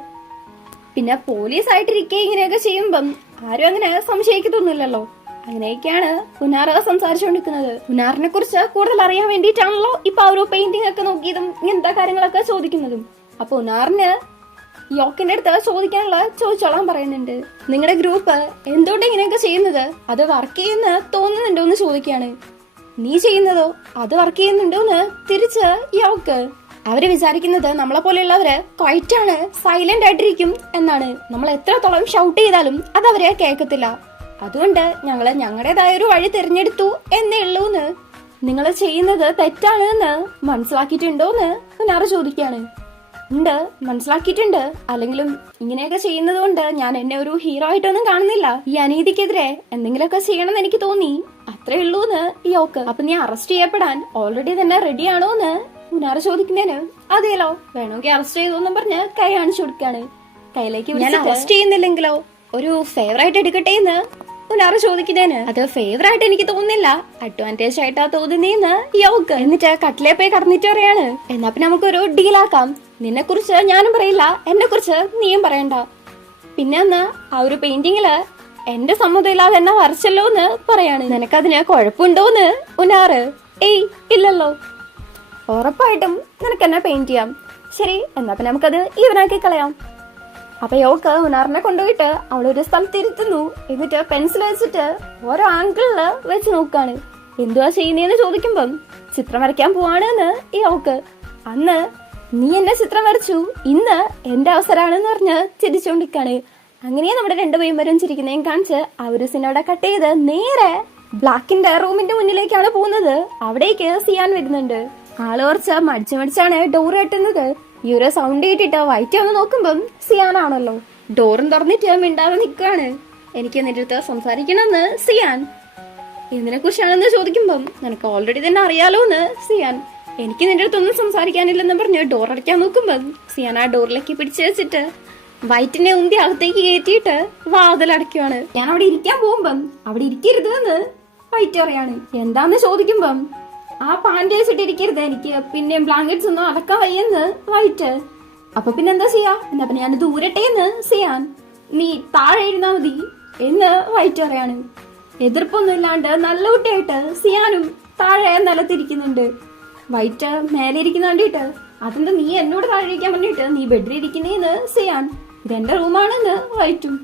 പിന്നെ പോലീസ് ആയിട്ടിരിക്കെ ഇങ്ങനെയൊക്കെ ചെയ്യുമ്പം ആരും അങ്ങനെ സംശയിക്കത്തൊന്നുമില്ലല്ലോ. അങ്ങനെയൊക്കെയാണ് ഉനാർ സംസാരിച്ചുകൊണ്ടിരിക്കുന്നത്. ഉനാറിനെ കുറിച്ച് കൂടുതൽ അറിയാൻ വേണ്ടിയിട്ടാണല്ലോ ഇപ്പൊ ആ ഒരു പെയിന്റിംഗ് ഒക്കെ നോക്കിയതും ഇങ്ങനത്തെ കാര്യങ്ങളൊക്കെ ചോദിക്കുന്നതും. അപ്പൊ ഉനാറിന് യോക്കിന്റെ അടുത്ത് ചോദിച്ചോളാൻ പറയുന്നുണ്ട്. നിങ്ങളുടെ ഗ്രൂപ്പ് എന്തുകൊണ്ട് ഇങ്ങനെയൊക്കെ ചെയ്യുന്നത്, അത് വർക്ക് ചെയ്യുന്ന തോന്നുന്നുണ്ടോ എന്ന് ചോദിക്കാണ്. നീ ചെയ്യുന്നതോ അത് വർക്ക് ചെയ്യുന്നുണ്ടോ എന്ന് തിരിച്ച് യോക്ക്. അവര് വിചാരിക്കുന്നത് നമ്മളെ പോലെയുള്ളവര് ക്വൈറ്റാണ്, സൈലന്റ് ആയിട്ടിരിക്കും എന്നാണ്. നമ്മൾ എത്രത്തോളം ഷൗട്ട് ചെയ്താലും അത് അവരെ കേൾക്കത്തില്ല. അതുകൊണ്ട് ഞങ്ങള് ഞങ്ങളുടേതായ ഒരു വഴി തിരഞ്ഞെടുത്തു എന്നേ ഉള്ളൂന്ന്. നിങ്ങൾ ചെയ്യുന്നത് തെറ്റാണ് എന്ന് മനസ്സിലാക്കിയിട്ടുണ്ടോന്ന് ഉനാർ ചോദിക്കാണ്. ഉണ്ട്, മനസ്സിലാക്കിയിട്ടുണ്ട്. അല്ലെങ്കിലും ഇങ്ങനെയൊക്കെ ചെയ്യുന്നത് കൊണ്ട് ഞാൻ എന്നെ ഒരു ഹീറോ ആയിട്ടൊന്നും കാണുന്നില്ല. ഈ അനീതിക്കെതിരെ എന്തെങ്കിലുമൊക്കെ ചെയ്യണമെന്ന് എനിക്ക് തോന്നി, അത്രേ ഉള്ളൂന്ന് യോക്ക്. അപ്പൊ നീ അറസ്റ്റ് ചെയ്യപ്പെടാൻ ഓൾറെഡി തന്നെ റെഡിയാണോന്ന് ഉനാർ ചോദിക്കുന്നതിന് അതെയല്ലോ, വേണമെങ്കിൽ അറസ്റ്റ് ചെയ്തോന്നും പറഞ്ഞ് കൈ കാണിച്ചു കൊടുക്കാണ്. കയ്യിലേക്ക് ഞാൻ അറസ്റ്റ് ചെയ്യുന്നില്ലെങ്കിലോ ഒരു ഫേവറായിട്ട് എടുക്കട്ടെ എന്ന് ഉനാർ ചോദിക്കുന്നതിന് അത് ഫേവറായിട്ട് എനിക്ക് തോന്നുന്നില്ല, അഡ്വാൻറ്റേജ് ആയിട്ടാ തോന്നുന്നേന്ന് യോക്ക്. എന്നിട്ട് കട്ടിലേ പോയി കടന്നിട്ട് പറയാണ്, എന്നാ പിന്നെ നമുക്കൊരു ഡീലാക്കാം. നിന്നെ കുറിച്ച് ഞാനും പറയില്ല, എന്നെ കുറിച്ച് നീയും പറയണ്ട. പിന്നെ അന്ന് ആ ഒരു പെയിന്റിങ്ങില് എന്റെ സമ്മതം ഇല്ലാതെ എന്നെ വരച്ചല്ലോ എന്ന് പറയാണ്. നിനക്കതിന് കുഴപ്പമുണ്ടോന്ന് ഉനാറ്? ഏയ് ഇല്ലല്ലോ. ഉറപ്പായിട്ടും നിനക്ക് എന്നെ പെയിന്റ് ചെയ്യാം. ശരി, എന്നാ പിന്നെ നമുക്കത് ഈവനാക്കി കളയാം. അപ്പൊ യോക്ക് ഉനാറിനെ കൊണ്ടുപോയിട്ട് അവളൊരു സ്ഥലത്ത് ഇരുത്തുന്നു. എന്നിട്ട് പെൻസിൽ വെച്ചിട്ട് ഓരോ ആംഗിളില് വെച്ച് നോക്കാണ്. എന്തുവാ ചെയ്യുന്നേന്ന് ചോദിക്കുമ്പം ചിത്രം വരയ്ക്കാൻ പോവാണെന്ന് യോക്ക്. അന്ന് നീ എന്നെ ചിത്രം വരച്ചു, ഇന്ന് എന്റെ അവസരമാണെന്ന് പറഞ്ഞ് ചിരിച്ചോണ്ടിരിക്കാണ്. അങ്ങനെ നമ്മുടെ രണ്ടുപേരും ചിരിക്കുന്നതും കാണിച്ച് ആ ഒരു സിനോടെ കട്ട് ചെയ്ത് നേരെ ബ്ലാക്കിന്റെ റൂമിന്റെ മുന്നിലേക്കാണ് പോകുന്നത്. അവിടേക്ക് സിയാൻ വരുന്നുണ്ട്. ആള് കുറച്ച് മടിച്ചാണ് ഡോർ കെട്ടുന്നത്. ഈ ഒരു സൗണ്ട് കേട്ടിട്ട് വൈറ്റ് ഒന്ന് നോക്കുമ്പം സിയാനാണല്ലോ. ഡോറും തുറന്നിട്ട് മിണ്ടാതെ നിൽക്കാണ്. എനിക്ക് നിന്റെ അടുത്ത് സംസാരിക്കണമെന്ന് സിയാൻ. എന്തിനെ കുറിച്ചാണെന്ന് ചോദിക്കുമ്പം നിനക്ക് ഓൾറെഡി തന്നെ അറിയാലോന്ന് സിയാൻ. എനിക്ക് നിന്റെ അടുത്തൊന്നും സംസാരിക്കാനില്ലെന്ന് പറഞ്ഞ് ഡോർ അടയ്ക്കാൻ നോക്കുമ്പം സിയാൻ ആ ഡോറിലേക്ക് പിടിച്ചു വെച്ചിട്ട് വൈറ്റിനെ ഉന്തി അകത്തേക്ക് കയറ്റിയിട്ട് വാതിലടയ്ക്കുവാണ്. ഞാൻ അവിടെ ഇരിക്കാൻ പോകുമ്പം അവിടെ ഇരിക്കരുത് എന്ന് വൈറ്റ് പറയാണ്. എന്താന്ന് ചോദിക്കുമ്പം ആ പാൻറ് വെച്ചിട്ടിരിക്കരുത്, എനിക്ക് പിന്നെ ബ്ലാങ്കറ്റ്സ് ഒന്നും അടക്കാൻ വയ്യെന്ന് വൈറ്റ്. അപ്പൊ പിന്നെ എന്താ ചെയ്യാ? എന്നാ പിന്നെ ഞാൻ ദൂരട്ടേന്ന് സിയാൻ. നീ താഴെ ഇരുന്നാ മതി എന്ന് വൈറ്റ് പറയാണ്. എതിർപ്പൊന്നും ഇല്ലാണ്ട് നല്ല കുട്ടിയായിട്ട് സിയാനും താഴെ നിലത്തിരിക്കുന്നുണ്ട്. വൈറ്റ് മേലെ ഇരിക്കുന്ന കണ്ടിട്ട് അതെന്താ നീ എന്നോട് താഴെ ഇരിക്കാൻ പറഞ്ഞിട്ട് നീ ബെഡിൽ ഇരിക്കുന്നേന്ന് സിയാൻ. ഇതെന്റെ റൂമാണെന്ന് വൈറ്റും.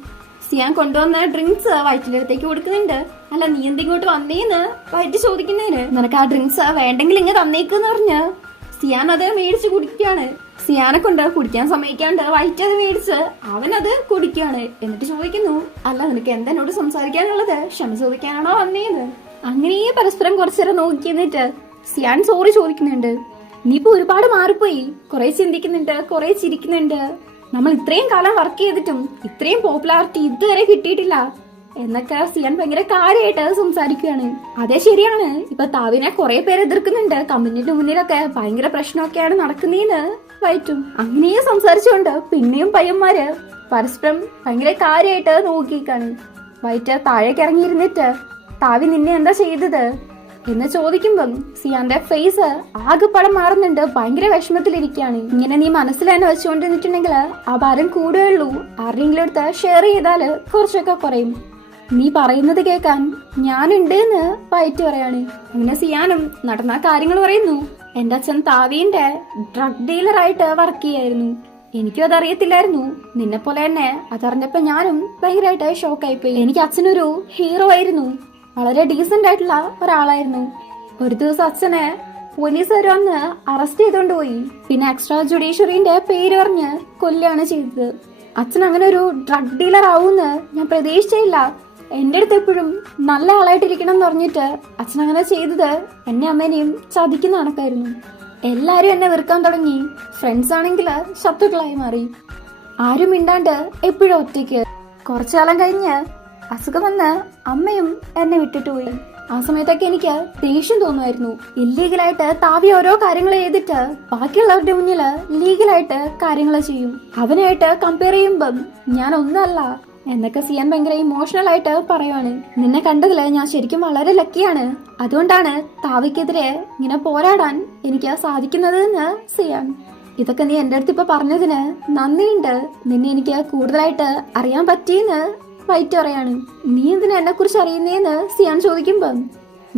സിയാൻ കൊണ്ടുവന്ന ഡ്രിങ്ക്സ് വൈറ്റിന്റെ അടുത്തേക്ക് കൊടുക്കുന്നുണ്ട്. അല്ല നീ എന്തിങ്ങോട്ട് വന്നേന്ന് വൈറ്റ് ചോദിക്കുന്നതിന് നിനക്ക് ആ ഡ്രിങ്ക്സ് വേണ്ടെങ്കിൽ ഇങ്ങ് തന്നേക്കെന്ന് പറഞ്ഞ് സിയാൻ അത് മേടിച്ച് കുടിക്കുകയാണ്. സിയാനെ കൊണ്ട് കുടിക്കാൻ സമ്മതിക്കാണ്ട് വൈറ്റ് അത് മേടിച്ച് അവനത് കുടിക്കുകയാണ്. എന്നിട്ട് ചോദിക്കുന്നു, അല്ല നിനക്ക് എന്തെന്നോട് സംസാരിക്കാനുള്ളത്? ക്ഷമ ചോദിക്കാനാണോ വന്നേന്ന്? അങ്ങനെ പരസ്പരം കുറച്ചേരം നോക്കി നിന്നിട്ട് സിയാൻ സോറി ചോദിക്കുന്നുണ്ട്. നീ ഇപ്പൊ ഒരുപാട് മാറിപ്പോയി, കുറെ ചിന്തിക്കുന്നുണ്ട്, കുറെ ചിരിക്കുന്നുണ്ട്. നമ്മൾ ഇത്രയും കാലം വർക്ക് ചെയ്തിട്ടും ഇത്രയും പോപ്പുലാരിറ്റി ഇതുവരെ കിട്ടിയിട്ടില്ല എന്നൊക്കെ സിയാൻ ഭയങ്കര കാര്യമായിട്ട് സംസാരിക്കുകയാണ്. അതേ ശരിയാണ്, ഇപ്പൊ താവിനെ കുറെ പേര് എതിർക്കുന്നുണ്ട്, കമ്പനിയുടെ മുന്നിലൊക്കെ ഭയങ്കര പ്രശ്നമൊക്കെയാണ് നടക്കുന്നേന്ന് വൈറ്റും. അങ്ങനെയും സംസാരിച്ചുകൊണ്ട് പിന്നെയും പയ്യന്മാര് പരസ്പരം ഭയങ്കര കാര്യമായിട്ട് നോക്കിക്കാണ്. വൈറ്റ് താഴേക്ക് ഇറങ്ങിയിരുന്നിട്ട് താവി നിന്നെ എന്താ ചെയ്തത് എന്ന് ചോദിക്കുമ്പം സിയാന്റെ ഫേസ് ആകെ പടം മാറുന്നുണ്ട്. ഭയങ്കര വിഷമത്തിലിരിക്കുകയാണ്. ഇങ്ങനെ നീ മനസ്സിൽ തന്നെ വെച്ചുകൊണ്ടിരുന്നിട്ടുണ്ടെങ്കിൽ ആ ഭാരം കൂടുകയുള്ളൂ. ആരുടെയെങ്കിലും അടുത്ത് ഷെയർ ചെയ്താല് കുറച്ചൊക്കെ കുറയും. നീ പറയുന്നത് കേൾക്കാൻ ഞാനുണ്ട് എന്ന് വൈറ്റ് പറയാണ്. അങ്ങനെ സിയാനും നടന്ന കാര്യങ്ങൾ പറയുന്നു. എന്റെ അച്ഛൻ താവീന്റെ ഡ്രഗ് ഡീലറായിട്ട് വർക്ക് ചെയ്യായിരുന്നു. എനിക്കും അതറിയത്തില്ലായിരുന്നു. നിന്നെ പോലെ തന്നെ അതറിഞ്ഞപ്പോ ഞാനും ഭയങ്കരമായിട്ട് ഷോക്കായിപ്പോയി. എനിക്ക് അച്ഛനൊരു ഹീറോ ആയിരുന്നു, വളരെ ഡീസന്റ് ആയിട്ടുള്ള ഒരാളായിരുന്നു. ഒരു ദിവസം അച്ഛനെ പോലീസുകാർ വന്ന് അറസ്റ്റ് ചെയ്തോണ്ട് പോയി. പിന്നെ എക്സ്ട്രാ ജുഡീഷ്യറിന്റെ പേര് പറഞ്ഞ് കൊല്ലുകയാണ് ചെയ്തത്. അച്ഛൻ അങ്ങനെ ഒരു ഡ്രഗ് ഡീലർ ആവൂന്ന് ഞാൻ പ്രതീക്ഷിച്ചില്ല. എന്റെ അടുത്ത് എപ്പോഴും നല്ല ആളായിട്ടിരിക്കണം എന്ന് പറഞ്ഞിട്ട് അച്ഛൻ അങ്ങനെ ചെയ്തത് എന്നെ അമ്മേനെയും ചതിക്കുന്ന കണക്കായിരുന്നു. എല്ലാരും എന്നെ വെറുക്കാൻ തുടങ്ങി. ഫ്രണ്ട്സ് ആണെങ്കിൽ ശത്രുക്കളായി മാറി. ആരും മിണ്ടാണ്ട് എപ്പോഴും ഒറ്റയ്ക്ക്. കുറച്ചു കാലം കഴിഞ്ഞ് അസുഖം വന്ന് അമ്മയും എന്നെ വിട്ടിട്ട് പോയി. ആ സമയത്തൊക്കെ എനിക്ക് ദേഷ്യം തോന്നുമായിരുന്നു. ഇല്ലീഗലായിട്ട് താവി ഓരോ കാര്യങ്ങൾ ചെയ്തിട്ട് ബാക്കിയുള്ളവരുടെ മുന്നില് ലീഗലായിട്ട് കാര്യങ്ങൾ ചെയ്യും. അവനായിട്ട് കമ്പയർ ചെയ്യുമ്പം ഞാൻ ഒന്നല്ല എന്നൊക്കെ സിയാൻ ഭയങ്കര ഇമോഷണൽ ആയിട്ട് പറയുവാണ്. നിന്നെ കണ്ടതില് ഞാൻ ശരിക്കും വളരെ ലക്കിയാണ്. അതുകൊണ്ടാണ് താവിക്കെതിരെ ഇങ്ങനെ പോരാടാൻ എനിക്ക് സാധിക്കുന്നത് എന്ന് സിയാൻ. ഇതൊക്കെ നീ എന്റെ അടുത്ത് ഇപ്പൊ പറഞ്ഞതിന് നന്ദിയുണ്ട്. നിന്നെ എനിക്ക് കൂടുതലായിട്ട് അറിയാൻ പറ്റിയെന്ന് വൈറ്റ് പറയാണ്. നീ എന്തിനാ എന്നെ കുറിച്ച് അറിയുന്നേന്ന് സിയാൻ ചോദിക്കുമ്പം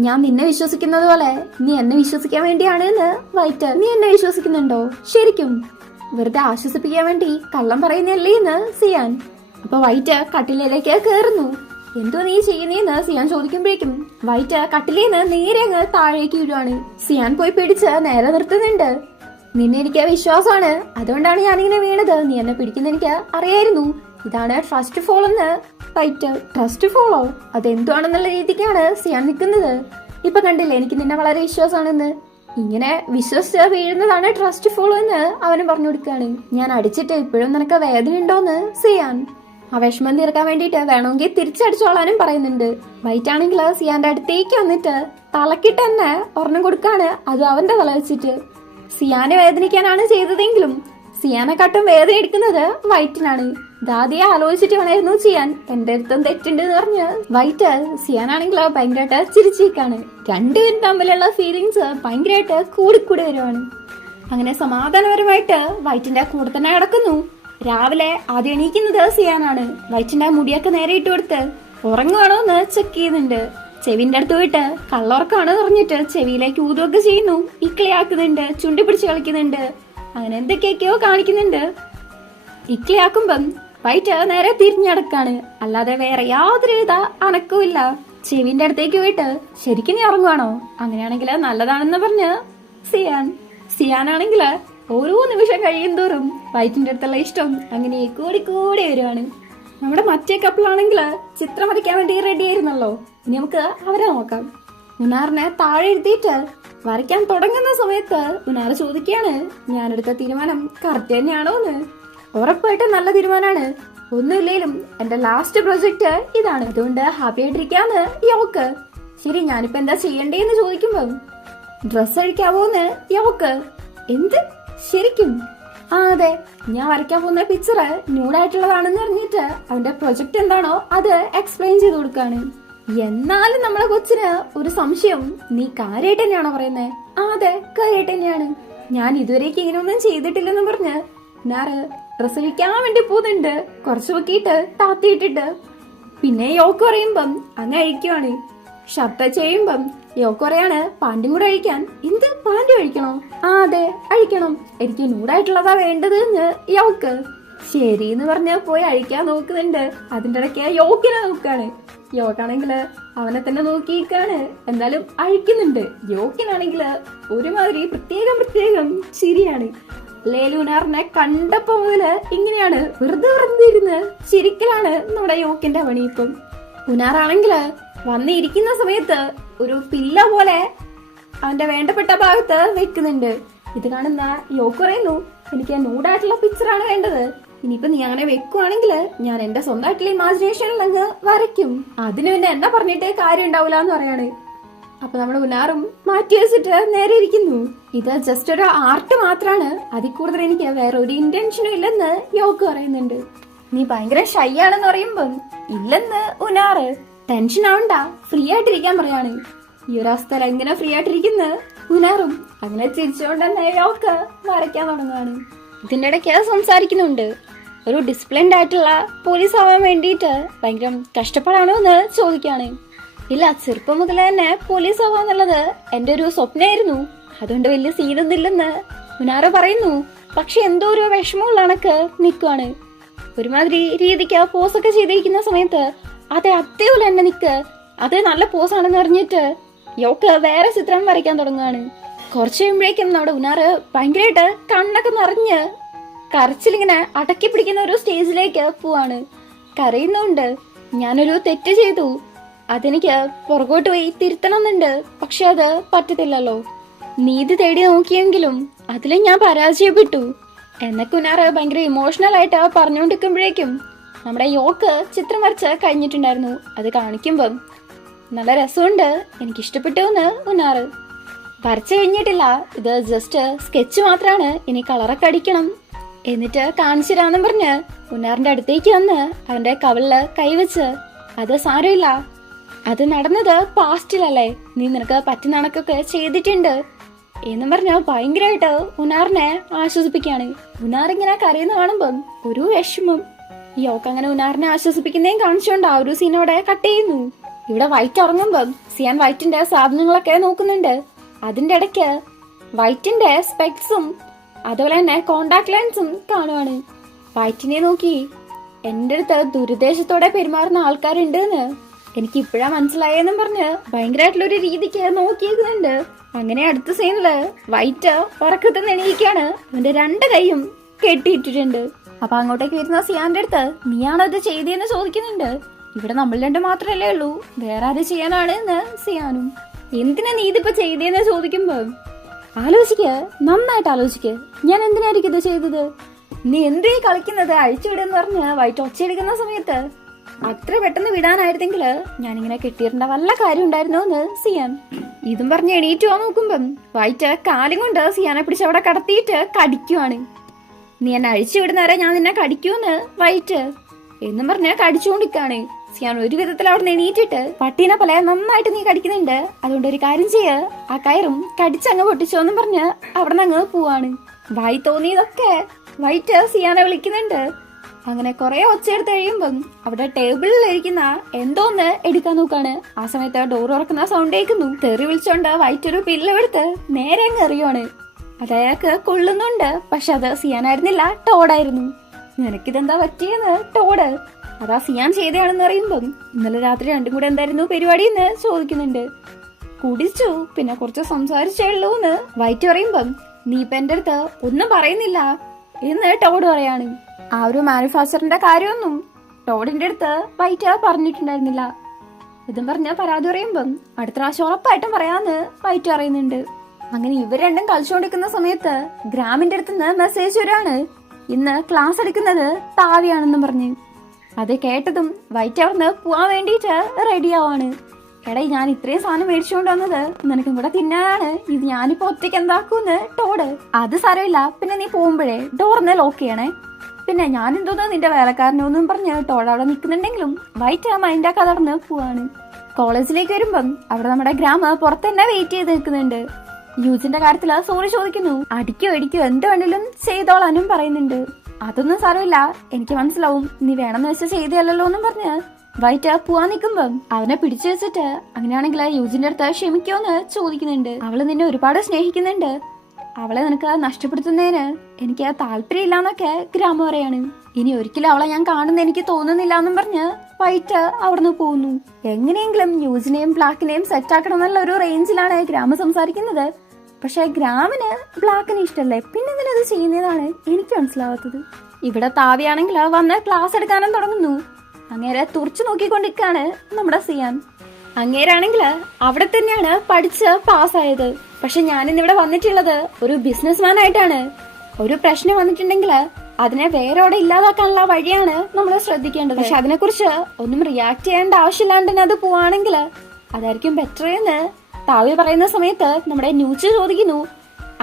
ഞാൻ നിന്നെ വിശ്വസിക്കുന്നത് പോലെ നീ എന്നെ വിശ്വസിക്കാൻ വേണ്ടിയാണ് എന്ന് വൈറ്റ്. നീ എന്നെ വിശ്വസിക്കുന്നുണ്ടോ? ശരിക്കും വെറുതെ ആശ്വസിപ്പിക്കാൻ വേണ്ടി കള്ളം പറയുന്നല്ലേ എന്ന് സിയാൻ. അപ്പൊ വൈറ്റ് കട്ടിലേക്ക് കയറുന്നു. എന്തോ നീ ചെയ്യുന്നേന്ന് സിയാൻ ചോദിക്കുമ്പോഴേക്കും വൈറ്റ് കട്ടിലേന്ന് നേരെ അങ്ങ് താഴേക്ക് വീഴുവാണ്. സിയാൻ പോയി പിടിച്ച് നേരെ നിർത്തുന്നുണ്ട്. നിന്നെ എനിക്ക് വിശ്വാസമാണ്, അതുകൊണ്ടാണ് ഞാനിങ്ങനെ വീണത്. നീ എന്നെ പിടിക്കുന്ന എനിക്ക് അറിയായിരുന്നു. ഇതാണ് ട്രസ്റ്റ് ഫോൾ എന്ന് വൈറ്റ്. ട്രസ്റ്റ് ഫോളോ അതെന്തുവാണെന്നുള്ള രീതിക്കാണ് സിയാൻ നിൽക്കുന്നത്. ഇപ്പൊ കണ്ടില്ലേ എനിക്ക് നിന്നെ വളരെ വിശ്വാസമാണെന്ന്. ഇങ്ങനെ വിശ്വസിച്ച് വീഴുന്നതാണ് ട്രസ്റ്റ് ഫോളോ എന്ന് അവനും പറഞ്ഞു കൊടുക്കുകയാണ്. ഞാൻ അടിച്ചിട്ട് ഇപ്പോഴും നിനക്ക് വേദന ഉണ്ടോന്ന് സിയാൻ. ആ വിഷമം തീർക്കാൻ വേണ്ടിയിട്ട് വേണമെങ്കിൽ തിരിച്ചടിച്ചോളാനും പറയുന്നുണ്ട്. വൈറ്റ് ആണെങ്കിൽ സിയാന്റെ അടുത്തേക്ക് വന്നിട്ട് തലക്കിട്ട് തന്നെ ഒരെണ്ണം കൊടുക്കാണ്. അത് അവന്റെ തല വെച്ചിട്ട്. സിയാനെ വേദനിക്കാനാണ് ചെയ്തതെങ്കിലും സിയാനെക്കാട്ടും വേദന എടുക്കുന്നത് വൈറ്റിനാണ്. ദാദിയെ ആലോചിച്ചിട്ട് വേണമായിരുന്നു ചെയ്യാൻ. എന്റെ അടുത്തും തെറ്റുണ്ട് എന്ന് പറഞ്ഞ് വൈറ്റ് സിയാനാണെങ്കിൽ ഭയങ്കരമായിട്ട് ചിരിച്ചേക്കാണ്. രണ്ടുപേരും തമ്മിലുള്ള ഫീലിങ്സ് ഭയങ്കരമായിട്ട് കൂടിക്കൂടി വരുവാണ്. അങ്ങനെ സമാധാനപരമായിട്ട് വൈറ്റിന്റെ കൂടെ തന്നെ കിടക്കുന്നു. രാവിലെ ആദ്യം എണീക്കുന്നത് സിയാനാണ്. വൈറ്റിന്റെ മുടിയൊക്കെ നേരെ ഇട്ട് കൊടുത്ത് ഉറങ്ങുവാണോ എന്ന് ചെക്ക് ചെയ്യുന്നുണ്ട്. ചെവിന്റെ അടുത്ത് പോയിട്ട് കള്ളുറക്കാണ് പറഞ്ഞിട്ട് ചെവിയിലേക്ക് ഊതുകയൊക്കെ ചെയ്യുന്നു. ഇക്ലിയാക്കുന്നുണ്ട്, ചുണ്ടി പിടിച്ച് കളിക്കുന്നുണ്ട്, അങ്ങനെ എന്തൊക്കെയൊക്കെയോ കാണിക്കുന്നുണ്ട്. ഇക്ലിയാക്കുമ്പം വൈറ്റ് നേരെ തിരിഞ്ഞടക്കാണ്, അല്ലാതെ വേറെ യാതൊരു അനക്കവും ഇല്ല. ചെവിന്റെ അടുത്തേക്ക് പോയിട്ട് ശരിക്കും നീ ഉറങ്ങുവാണോ? അങ്ങനെയാണെങ്കിൽ നല്ലതാണെന്ന് പറഞ്ഞ് സിയാനാണെങ്കിൽ ഓരോ നിമിഷം കഴിയും തോറും വൈറ്റിന്റെ അടുത്തുള്ള ഇഷ്ടം അങ്ങനെ കൂടി കൂടി വരുവാണ്. നമ്മുടെ മറ്റേ കപ്പിളാണെങ്കിൽ ചിത്രം വരയ്ക്കാൻ വേണ്ടി റെഡി ആയിരുന്നല്ലോ. ഇനി നമുക്ക് അവരെ നോക്കാം. ഉനാറിനെ താഴെ എഴുതിയിട്ട് വരയ്ക്കാൻ തുടങ്ങുന്ന സമയത്ത് ഉനാർ ചോദിക്കുകയാണ്, ഞാനെടുത്ത തീരുമാനം കറക്റ്റ് തന്നെയാണോ എന്ന്. ഉറപ്പായിട്ടും നല്ല തീരുമാനമാണ്, ഒന്നുമില്ലേലും എന്റെ ലാസ്റ്റ് പ്രൊജക്ട് ഇതാണ്, അതുകൊണ്ട് ഹാപ്പി ആയിട്ടിരിക്കാന്ന് യോക്ക്. ശരി, ഞാനിപ്പോ എന്താ ചെയ്യണ്ടേന്ന് ചോദിക്കുമ്പം ഡ്രസ് അഴിക്കാവോന്ന് യോക്ക്. എന്ത് ശരിക്കും? ആ അതെ, ഞാൻ വരയ്ക്കാൻ പോകുന്ന പിക്ചർ ന്യൂഡായിട്ടുള്ളതാണെന്ന് പറഞ്ഞിട്ട് അവന്റെ പ്രൊജക്ട് എന്താണോ അത് എക്സ്പ്ലെയിൻ ചെയ്ത് കൊടുക്കാണ്. എന്നാലും നമ്മളെ കൊച്ചിന് ഒരു സംശയം, നീ കാര്യമായിട്ട് തന്നെയാണോ പറയുന്നേ? ആ അതെ, കാര്യമായിട്ട് തന്നെയാണ്, ഞാൻ ഇതുവരേക്ക് ഇങ്ങനെയൊന്നും ചെയ്തിട്ടില്ലെന്ന് പറഞ്ഞ് ഞാറ് ഡ്രസ് അഴിക്കാൻ വേണ്ടി പോകുന്നുണ്ട്. കുറച്ച് നോക്കിയിട്ട് താത്തിയിട്ടിട്ട് പിന്നെ യോക്ക് പറയുമ്പം അങ്ങ് അഴിക്കുവാണ്. ഷർട്ട് ചെയ്യുമ്പം യോക്ക് പറയാണ് പാൻറ്റും കൂടെ അഴിക്കാൻ. എന്ത്, പാൻറ് അഴിക്കണോ? ആ അതെ അഴിക്കണം, എനിക്ക് നൂടായിട്ടുള്ളതാ വേണ്ടത് എന്ന് യോക്ക്. ശരി എന്ന് പറഞ്ഞ് പോയി അഴിക്കാൻ നോക്കുന്നുണ്ട്. അതിന്റെ ഇടയ്ക്ക് യോക്കിനെ നോക്കാണ്. യോക്കാണെങ്കില് അവനെ തന്നെ നോക്കിയിരിക്കാണ്, എന്തായാലും അഴിക്കുന്നുണ്ട്. യോക്കിനാണെങ്കില് ഒരുമാതിരി പ്രത്യേകം ചിരിയാണ്. ലേലുനാറിനെ കണ്ടപ്പോ മുതല് ഇങ്ങനെയാണ്, വെറുതെ ഇരുന്ന് ചിരിക്കലാണ് നമ്മുടെ യോക്കിന്റെ പണി. ഇപ്പം ഉനാറാണെങ്കില് വന്നിരിക്കുന്ന സമയത്ത് ഒരു പില്ല പോലെ അവന്റെ വേണ്ടപ്പെട്ട ഭാഗത്ത് വെക്കുന്നുണ്ട്. ഇത് കാണുന്ന യോക്ക് പറയുന്നു, എനിക്ക് നൂഡായിട്ടുള്ള പിക്ചറാണ് വേണ്ടത്, ഇനിയിപ്പൊ നീ അങ്ങനെ വെക്കുവാണെങ്കിൽ ഞാൻ എന്റെ സ്വന്തമായിട്ടുള്ള ഇമാജിനേഷനിൽ അങ്ങ് വരയ്ക്കും, അതിന് പിന്നെ എന്നെ പറഞ്ഞിട്ട് കാര്യം ഉണ്ടാവില്ല എന്ന് പറയാണ്. അപ്പൊ നമ്മുടെ ഉനാറും മാറ്റി വെച്ചിട്ട് നേരെ ഇരിക്കുന്നു. ഇത് ജസ്റ്റ് ഒരു ആർട്ട് മാത്രമാണ്, അതിൽ കൂടുതൽ എനിക്ക് വേറെ ഒരു ഇന്റൻഷനും ഇല്ലെന്ന് യോക്ക് പറയുന്നുണ്ട്. നീ ഭയങ്കര ഷൈ ആണെന്ന് പറയുമ്പം ഇല്ലെന്ന് ഉനാറ്. ടെൻഷൻ ആവണ്ട, ഫ്രീ ആയിട്ടിരിക്കാൻ പറയാണ്. ഈ ഒരു അവസ്ഥയിൽ എങ്ങനെ ഫ്രീ ആയിട്ടിരിക്കുന്ന ഉനാറും അങ്ങനെ ചിരിച്ചുകൊണ്ട് തന്നെ യോക്ക് വരയ്ക്കാൻ തുടങ്ങുകയാണ്. ഇതിന്റെ ഇടയ്ക്ക് സംസാരിക്കുന്നുണ്ട്, ഒരു ഡിസിപ്ലിൻഡ് ആയിട്ടുള്ള പോലീസ് ആവാൻ വേണ്ടിയിട്ട് ഭയങ്കര കഷ്ടപ്പാടാണോ എന്ന് ചോദിക്കാണ്. ഇല്ല, ചെറുപ്പം മുതൽ തന്നെ പോലീസ് ആവാന്നുള്ളത് എന്റെ ഒരു സ്വപ്നമായിരുന്നു, അതുകൊണ്ട് വലിയ സീനൊന്നുമില്ലെന്ന് ഉനാറ് പറയുന്നു. പക്ഷെ എന്തോ ഒരു വിഷമമുള്ള കണക്ക് നിൽക്കുവാണ്. ഒരുമാതിരി രീതിക്ക് പോസൊക്കെ ചെയ്തിരിക്കുന്ന സമയത്ത് അതെ അതേപോലെ തന്നെ നിക്ക്, അത് നല്ല പോസാണെന്ന് പറഞ്ഞിട്ട് യോക്ക് വേറെ ചിത്രം വരയ്ക്കാൻ തുടങ്ങുകയാണ്. കുറച്ച് കഴിയുമ്പോഴേക്കും നമ്മുടെ ഉനാറ് ഭയങ്കരമായിട്ട് കണ്ണൊക്കെ നിറഞ്ഞ് കരച്ചിലിങ്ങനെ അടക്കി പിടിക്കുന്ന ഒരു സ്റ്റേജിലേക്ക് പോവാണ്. കരയുന്നുണ്ട്, ഞാനൊരു തെറ്റ് ചെയ്തു, അതെനിക്ക് പുറകോട്ട് പോയി തിരുത്തണമെന്നുണ്ട്, പക്ഷെ അത് പറ്റത്തില്ലല്ലോ. നീതി തേടി നോക്കിയെങ്കിലും അതിലും ഞാൻ പരാജയപ്പെട്ടു എന്നൊക്കെ ഉനാറ് ഭയങ്കര ഇമോഷണൽ ആയിട്ട് പറഞ്ഞുകൊണ്ടിരിക്കുമ്പോഴേക്കും നമ്മുടെ യോക്ക് ചിത്രം വരച്ച് കഴിഞ്ഞിട്ടുണ്ടായിരുന്നു. അത് കാണിക്കുമ്പം നല്ല രസമുണ്ട്, എനിക്കിഷ്ടപ്പെട്ടു എന്ന് ഉനാറ്. വരച്ചു കഴിഞ്ഞിട്ടില്ല, ഇത് ജസ്റ്റ് സ്കെച്ച് മാത്രമാണ്, ഇനി കളറൊക്കെ അടിക്കണം, എന്നിട്ട് കാണിച്ചു തരാന്നും പറഞ്ഞ് ഉനാറിന്റെ അടുത്തേക്ക് വന്ന് അവന്റെ കവിളില് കൈവച്ച്, അത് സാരമില്ല, അത് നടന്നത് പാസ്റ്റിലല്ലേ, നീ നിനക്ക് പറ്റുന്ന കണക്കൊക്കെ ചെയ്തിട്ടുണ്ട് എന്നും പറഞ്ഞ ഭയങ്കരമായിട്ട് ഉനാറിനെ ആശ്വസിപ്പിക്കാണ്. ഉനാർ ഇങ്ങനെ കരയുന്ന കാണുമ്പം ഒരു വിഷമം. യോക്ക് അങ്ങനെ ഉനാറിനെ ആശ്വസിപ്പിക്കുന്നതും കാണിച്ചുകൊണ്ട് ആ ഒരു സീനോടെ കട്ട് ചെയ്യുന്നു. ഇവിടെ വൈറ്റ് ഇറങ്ങുമ്പം സിയാൻ വൈറ്റിന്റെ സാധനങ്ങളൊക്കെ നോക്കുന്നുണ്ട്. അതിന്റെ ഇടയ്ക്ക് വൈറ്റിന്റെ സ്പെക്സും അതുപോലെ തന്നെ കോണ്ടാക്ട് ലെൻസും കാണുവാണ്. വൈറ്റിനെ നോക്കി, എന്റെ അടുത്ത് ദുരുദ്ദേശത്തോടെ പെരുമാറുന്ന ആൾക്കാരുണ്ട് എന്ന് എനിക്ക് ഇപ്പോഴാ മനസ്സിലായെന്നും പറഞ്ഞ് ഭയങ്കരമായിട്ടുള്ളൊരു രീതിക്ക് നോക്കിയിരുന്നുണ്ട്. അങ്ങനെ അടുത്ത സീനില് വൈറ്റ് ഉറക്കത്തിൽ എണീക്കാണ്, അവന്റെ രണ്ട് കൈയും കെട്ടിയിട്ടിട്ടുണ്ട്. അപ്പൊ അങ്ങോട്ടേക്ക് വരുന്ന സിയാന്റെ അടുത്ത് നീയാണോ ഇത് ചെയ്തതെന്ന് ചോദിക്കുന്നുണ്ട്. ഇവിടെ നമ്മൾ രണ്ട് മാത്രല്ലേ ഉള്ളൂ, വേറെ ആര് ചെയ്യാനാണ് എന്ന് സിയാനും. എന്തിനാ നീ ഇതിപ്പോ ചെയ്തേന്ന് ചോദിക്കുമ്പോ ആലോചിക്ക്, നന്നായിട്ട് ആലോചിക്ക്, ഞാൻ എന്തിനായിരിക്കും ഇത് ചെയ്തത്, നീ എന്തേ കളിക്കുന്നത്, അഴിച്ചുവിടെന്ന് പറഞ്ഞ് വൈറ്റ് ഒച്ചയെടുക്കുന്ന സമയത്ത് അത്ര പെട്ടെന്ന് വിടാനായിരുന്നെങ്കിൽ ഞാനിങ്ങനെ കെട്ടിയിടേണ്ട വല്ല കാര്യം ഉണ്ടായിരുന്നോ എന്ന് സിയാൻ. ഇതും പറഞ്ഞ് എണീറ്റ് പോകാൻ നോക്കുമ്പം വൈറ്റ് കാലും കൊണ്ട് സിയാനെ പിടിച്ച് അവിടെ കടത്തിയിട്ട് കടിക്കുവാണ്. നീ എന്നെ അഴിച്ചു വിടുന്നവരെ ഞാൻ നിന്നെ കടിക്കൂന്ന് വൈറ്റ് എന്നും പറഞ്ഞ് കടിച്ചുകൊണ്ടിരിക്കാണ്. സിയാൻ ഒരു വിധത്തിൽ അവിടെ എണീറ്റിട്ട്, പട്ടീനെ പോലെ നന്നായിട്ട് നീ കടിക്കുന്നുണ്ട്, അതുകൊണ്ട് ഒരു കാര്യം ചെയ്യ്, ആ കയറും കടിച്ചങ്ങ് പൊട്ടിച്ചോന്നും പറഞ്ഞ് അവിടെ നിന്ന് അങ്ങ് പോവാണ്. വായി തോന്നിയതൊക്കെ വൈറ്റ് സിയാനെ വിളിക്കുന്നുണ്ട്. അങ്ങനെ കുറെ ഒച്ചയെടുത്ത് കഴിയുമ്പം അവിടെ ടേബിളിൽ ഇരിക്കുന്ന എന്തോന്ന് എടുക്കാൻ നോക്കാണ്. ആ സമയത്ത് ഡോർ തുറക്കുന്ന സൗണ്ട് കേൾക്കുന്നു. തെറി വിളിച്ചോണ്ട് വൈറ്റ് ഒരു പില്ലെടുത്ത് നേരെ അങ്ങ് എറിയുവാണ്. അതയാൾക്ക് കൊള്ളുന്നുണ്ട്. പക്ഷെ അത് സിയാനായിരുന്നില്ല, ടോഡായിരുന്നു. നിനക്കിതെന്താ പറ്റിയെന്ന് ടോഡ്. അതാ സിയാൻ ചെയ്തയാണെന്ന് അറിയുമ്പം ഇന്നലെ രാത്രി രണ്ടും കൂടെ എന്തായിരുന്നു പരിപാടി എന്ന് ചോദിക്കുന്നുണ്ട്. കുടിച്ചു, പിന്നെ കുറച്ച് സംസാരിച്ചേള്ളൂ എന്ന് വൈറ്റ് പറയുമ്പം നീ ഇപ്പൊ എന്റെ അടുത്ത് ഒന്നും പറയുന്നില്ല എന്ന് ടോഡ് പറയാണ്. ആ ഒരു മാനുഫാക്ചറിന്റെ കാര്യമൊന്നും ടോഡിന്റെ അടുത്ത് വൈറ്റ് പറഞ്ഞിട്ടുണ്ടായിരുന്നില്ല. ഇതും പറഞ്ഞ പരാതി പറയുമ്പം അടുത്ത പ്രാവശ്യം ഉറപ്പായിട്ടും പറയാന്ന് വൈറ്റ് പറയുന്നുണ്ട്. അങ്ങനെ ഇവർ രണ്ടും കളിച്ചുകൊണ്ടിരിക്കുന്ന സമയത്ത് ഗ്രാമിന്റെ അടുത്തുനിന്ന് മെസ്സേജ് വരാണ്. ഇന്ന് ക്ലാസ് എടുക്കുന്നത് താവിയാണെന്നും പറഞ്ഞ്. അത് കേട്ടതും വൈറ്റ് അവിടുന്ന് പോവാൻ വേണ്ടിയിട്ട് റെഡി ആവാണ്. എടാ, ഞാൻ ഇത്രയും സാധനം മേടിച്ചുകൊണ്ട് വന്നത് നിനക്കും കൂടെ തിന്നാനാണ്. ഇത് ഞാനിപ്പോ ഒറ്റയ്ക്ക് എന്താക്കൂന്ന് ടോഡ്. അത് സാരമില്ല, പിന്നെ നീ പോകുമ്പോഴേ ഡോറിനെ ലോക്ക് ചെയ്യണേ. പിന്നെ ഞാൻ എന്തോന്ന് നിന്റെ വേലക്കാരനൊന്നും പറഞ്ഞ് ടോഡ് അവിടെ നിൽക്കുന്നുണ്ടെങ്കിലും വൈറ്റ് ആ മൈൻഡ് ആക്കാതെ നടന്ന് പോവാണ്. കോളേജിലേക്ക് വരുമ്പം അവിടെ നമ്മുടെ ഗ്രാമ പുറത്ത് തന്നെ വെയിറ്റ് ചെയ്ത് നിൽക്കുന്നുണ്ട്. യൂജിന്റെ കാര്യത്തില് സോറി ചോദിക്കുന്നു. അടിക്കോ ഇടിക്കോ എന്ത് വേണമെങ്കിലും ചെയ്തോളാനും പറയുന്നുണ്ട്. അതൊന്നും സാരമില്ല, എനിക്ക് മനസ്സിലാവും നീ വേണമെന്ന് വെച്ച് ചെയ്തല്ലോ എന്നും പറഞ്ഞ് വൈറ്റ് പോവാൻ നിൽക്കുമ്പം അവനെ പിടിച്ചു വെച്ചിട്ട് അങ്ങനെയാണെങ്കിൽ യൂജിന്റെ അടുത്ത് ക്ഷമിക്കോന്ന് ചോദിക്കുന്നുണ്ട്. അവള് നിന്നെ ഒരുപാട് സ്നേഹിക്കുന്നുണ്ട്, അവളെ നിനക്ക് നഷ്ടപ്പെടുത്തുന്നതിന് എനിക്ക് താല്പര്യമില്ലാന്നൊക്കെ ഗ്രാമ പറയാണ്. ഇനി ഒരിക്കലും അവളെ ഞാൻ കാണുന്ന എനിക്ക് തോന്നുന്നില്ല എന്നും പറഞ്ഞ് വൈറ്റ് അവിടുന്ന് പോകുന്നു. എങ്ങനെയെങ്കിലും യൂജിനെയും ബ്ലാക്കിനെയും സെറ്റ് ആക്കണം എന്നുള്ള ഒരു റേഞ്ചിലാണ് ഗ്രാമ സംസാരിക്കുന്നത്. പക്ഷെ ഗ്രാമിന് ബ്ലാക്കിന് ഇഷ്ടമല്ലേ, പിന്നെ എന്തിനത് ചെയ്യുന്നതാണ് എനിക്ക് മനസ്സിലാവാത്തത്. ഇവിടെ താവിയാണെങ്കിൽ വന്ന് ക്ലാസ് എടുക്കാനും തുടങ്ങുന്നു. അങ്ങേരെ തുറച്ചു നോക്കിക്കൊണ്ടിരിക്കാണ് നമ്മുടെ സിയാൻ. അങ്ങേരാണെങ്കിൽ അവിടെ തന്നെയാണ് പഠിച്ച് പാസ്സായത്. പക്ഷെ ഞാനിന്നിവിടെ വന്നിട്ടുള്ളത് ഒരു ബിസിനസ്മാൻ ആയിട്ടാണ്. ഒരു പ്രശ്നം വന്നിട്ടുണ്ടെങ്കിൽ അതിനെ വേറെ അവിടെ ഇല്ലാതാക്കാനുള്ള വഴിയാണ് നമ്മൾ ശ്രദ്ധിക്കേണ്ടത്. പക്ഷെ അതിനെക്കുറിച്ച് ഒന്നും റിയാക്ട് ചെയ്യേണ്ട ആവശ്യമില്ലാണ്ട് തന്നെ അത് പോവാണെങ്കിൽ അതായിരിക്കും ബെറ്റർ എന്ന് താവി പറയുന്ന സമയത്ത് നമ്മുടെ ന്യൂസ് ചോദിക്കുന്നു.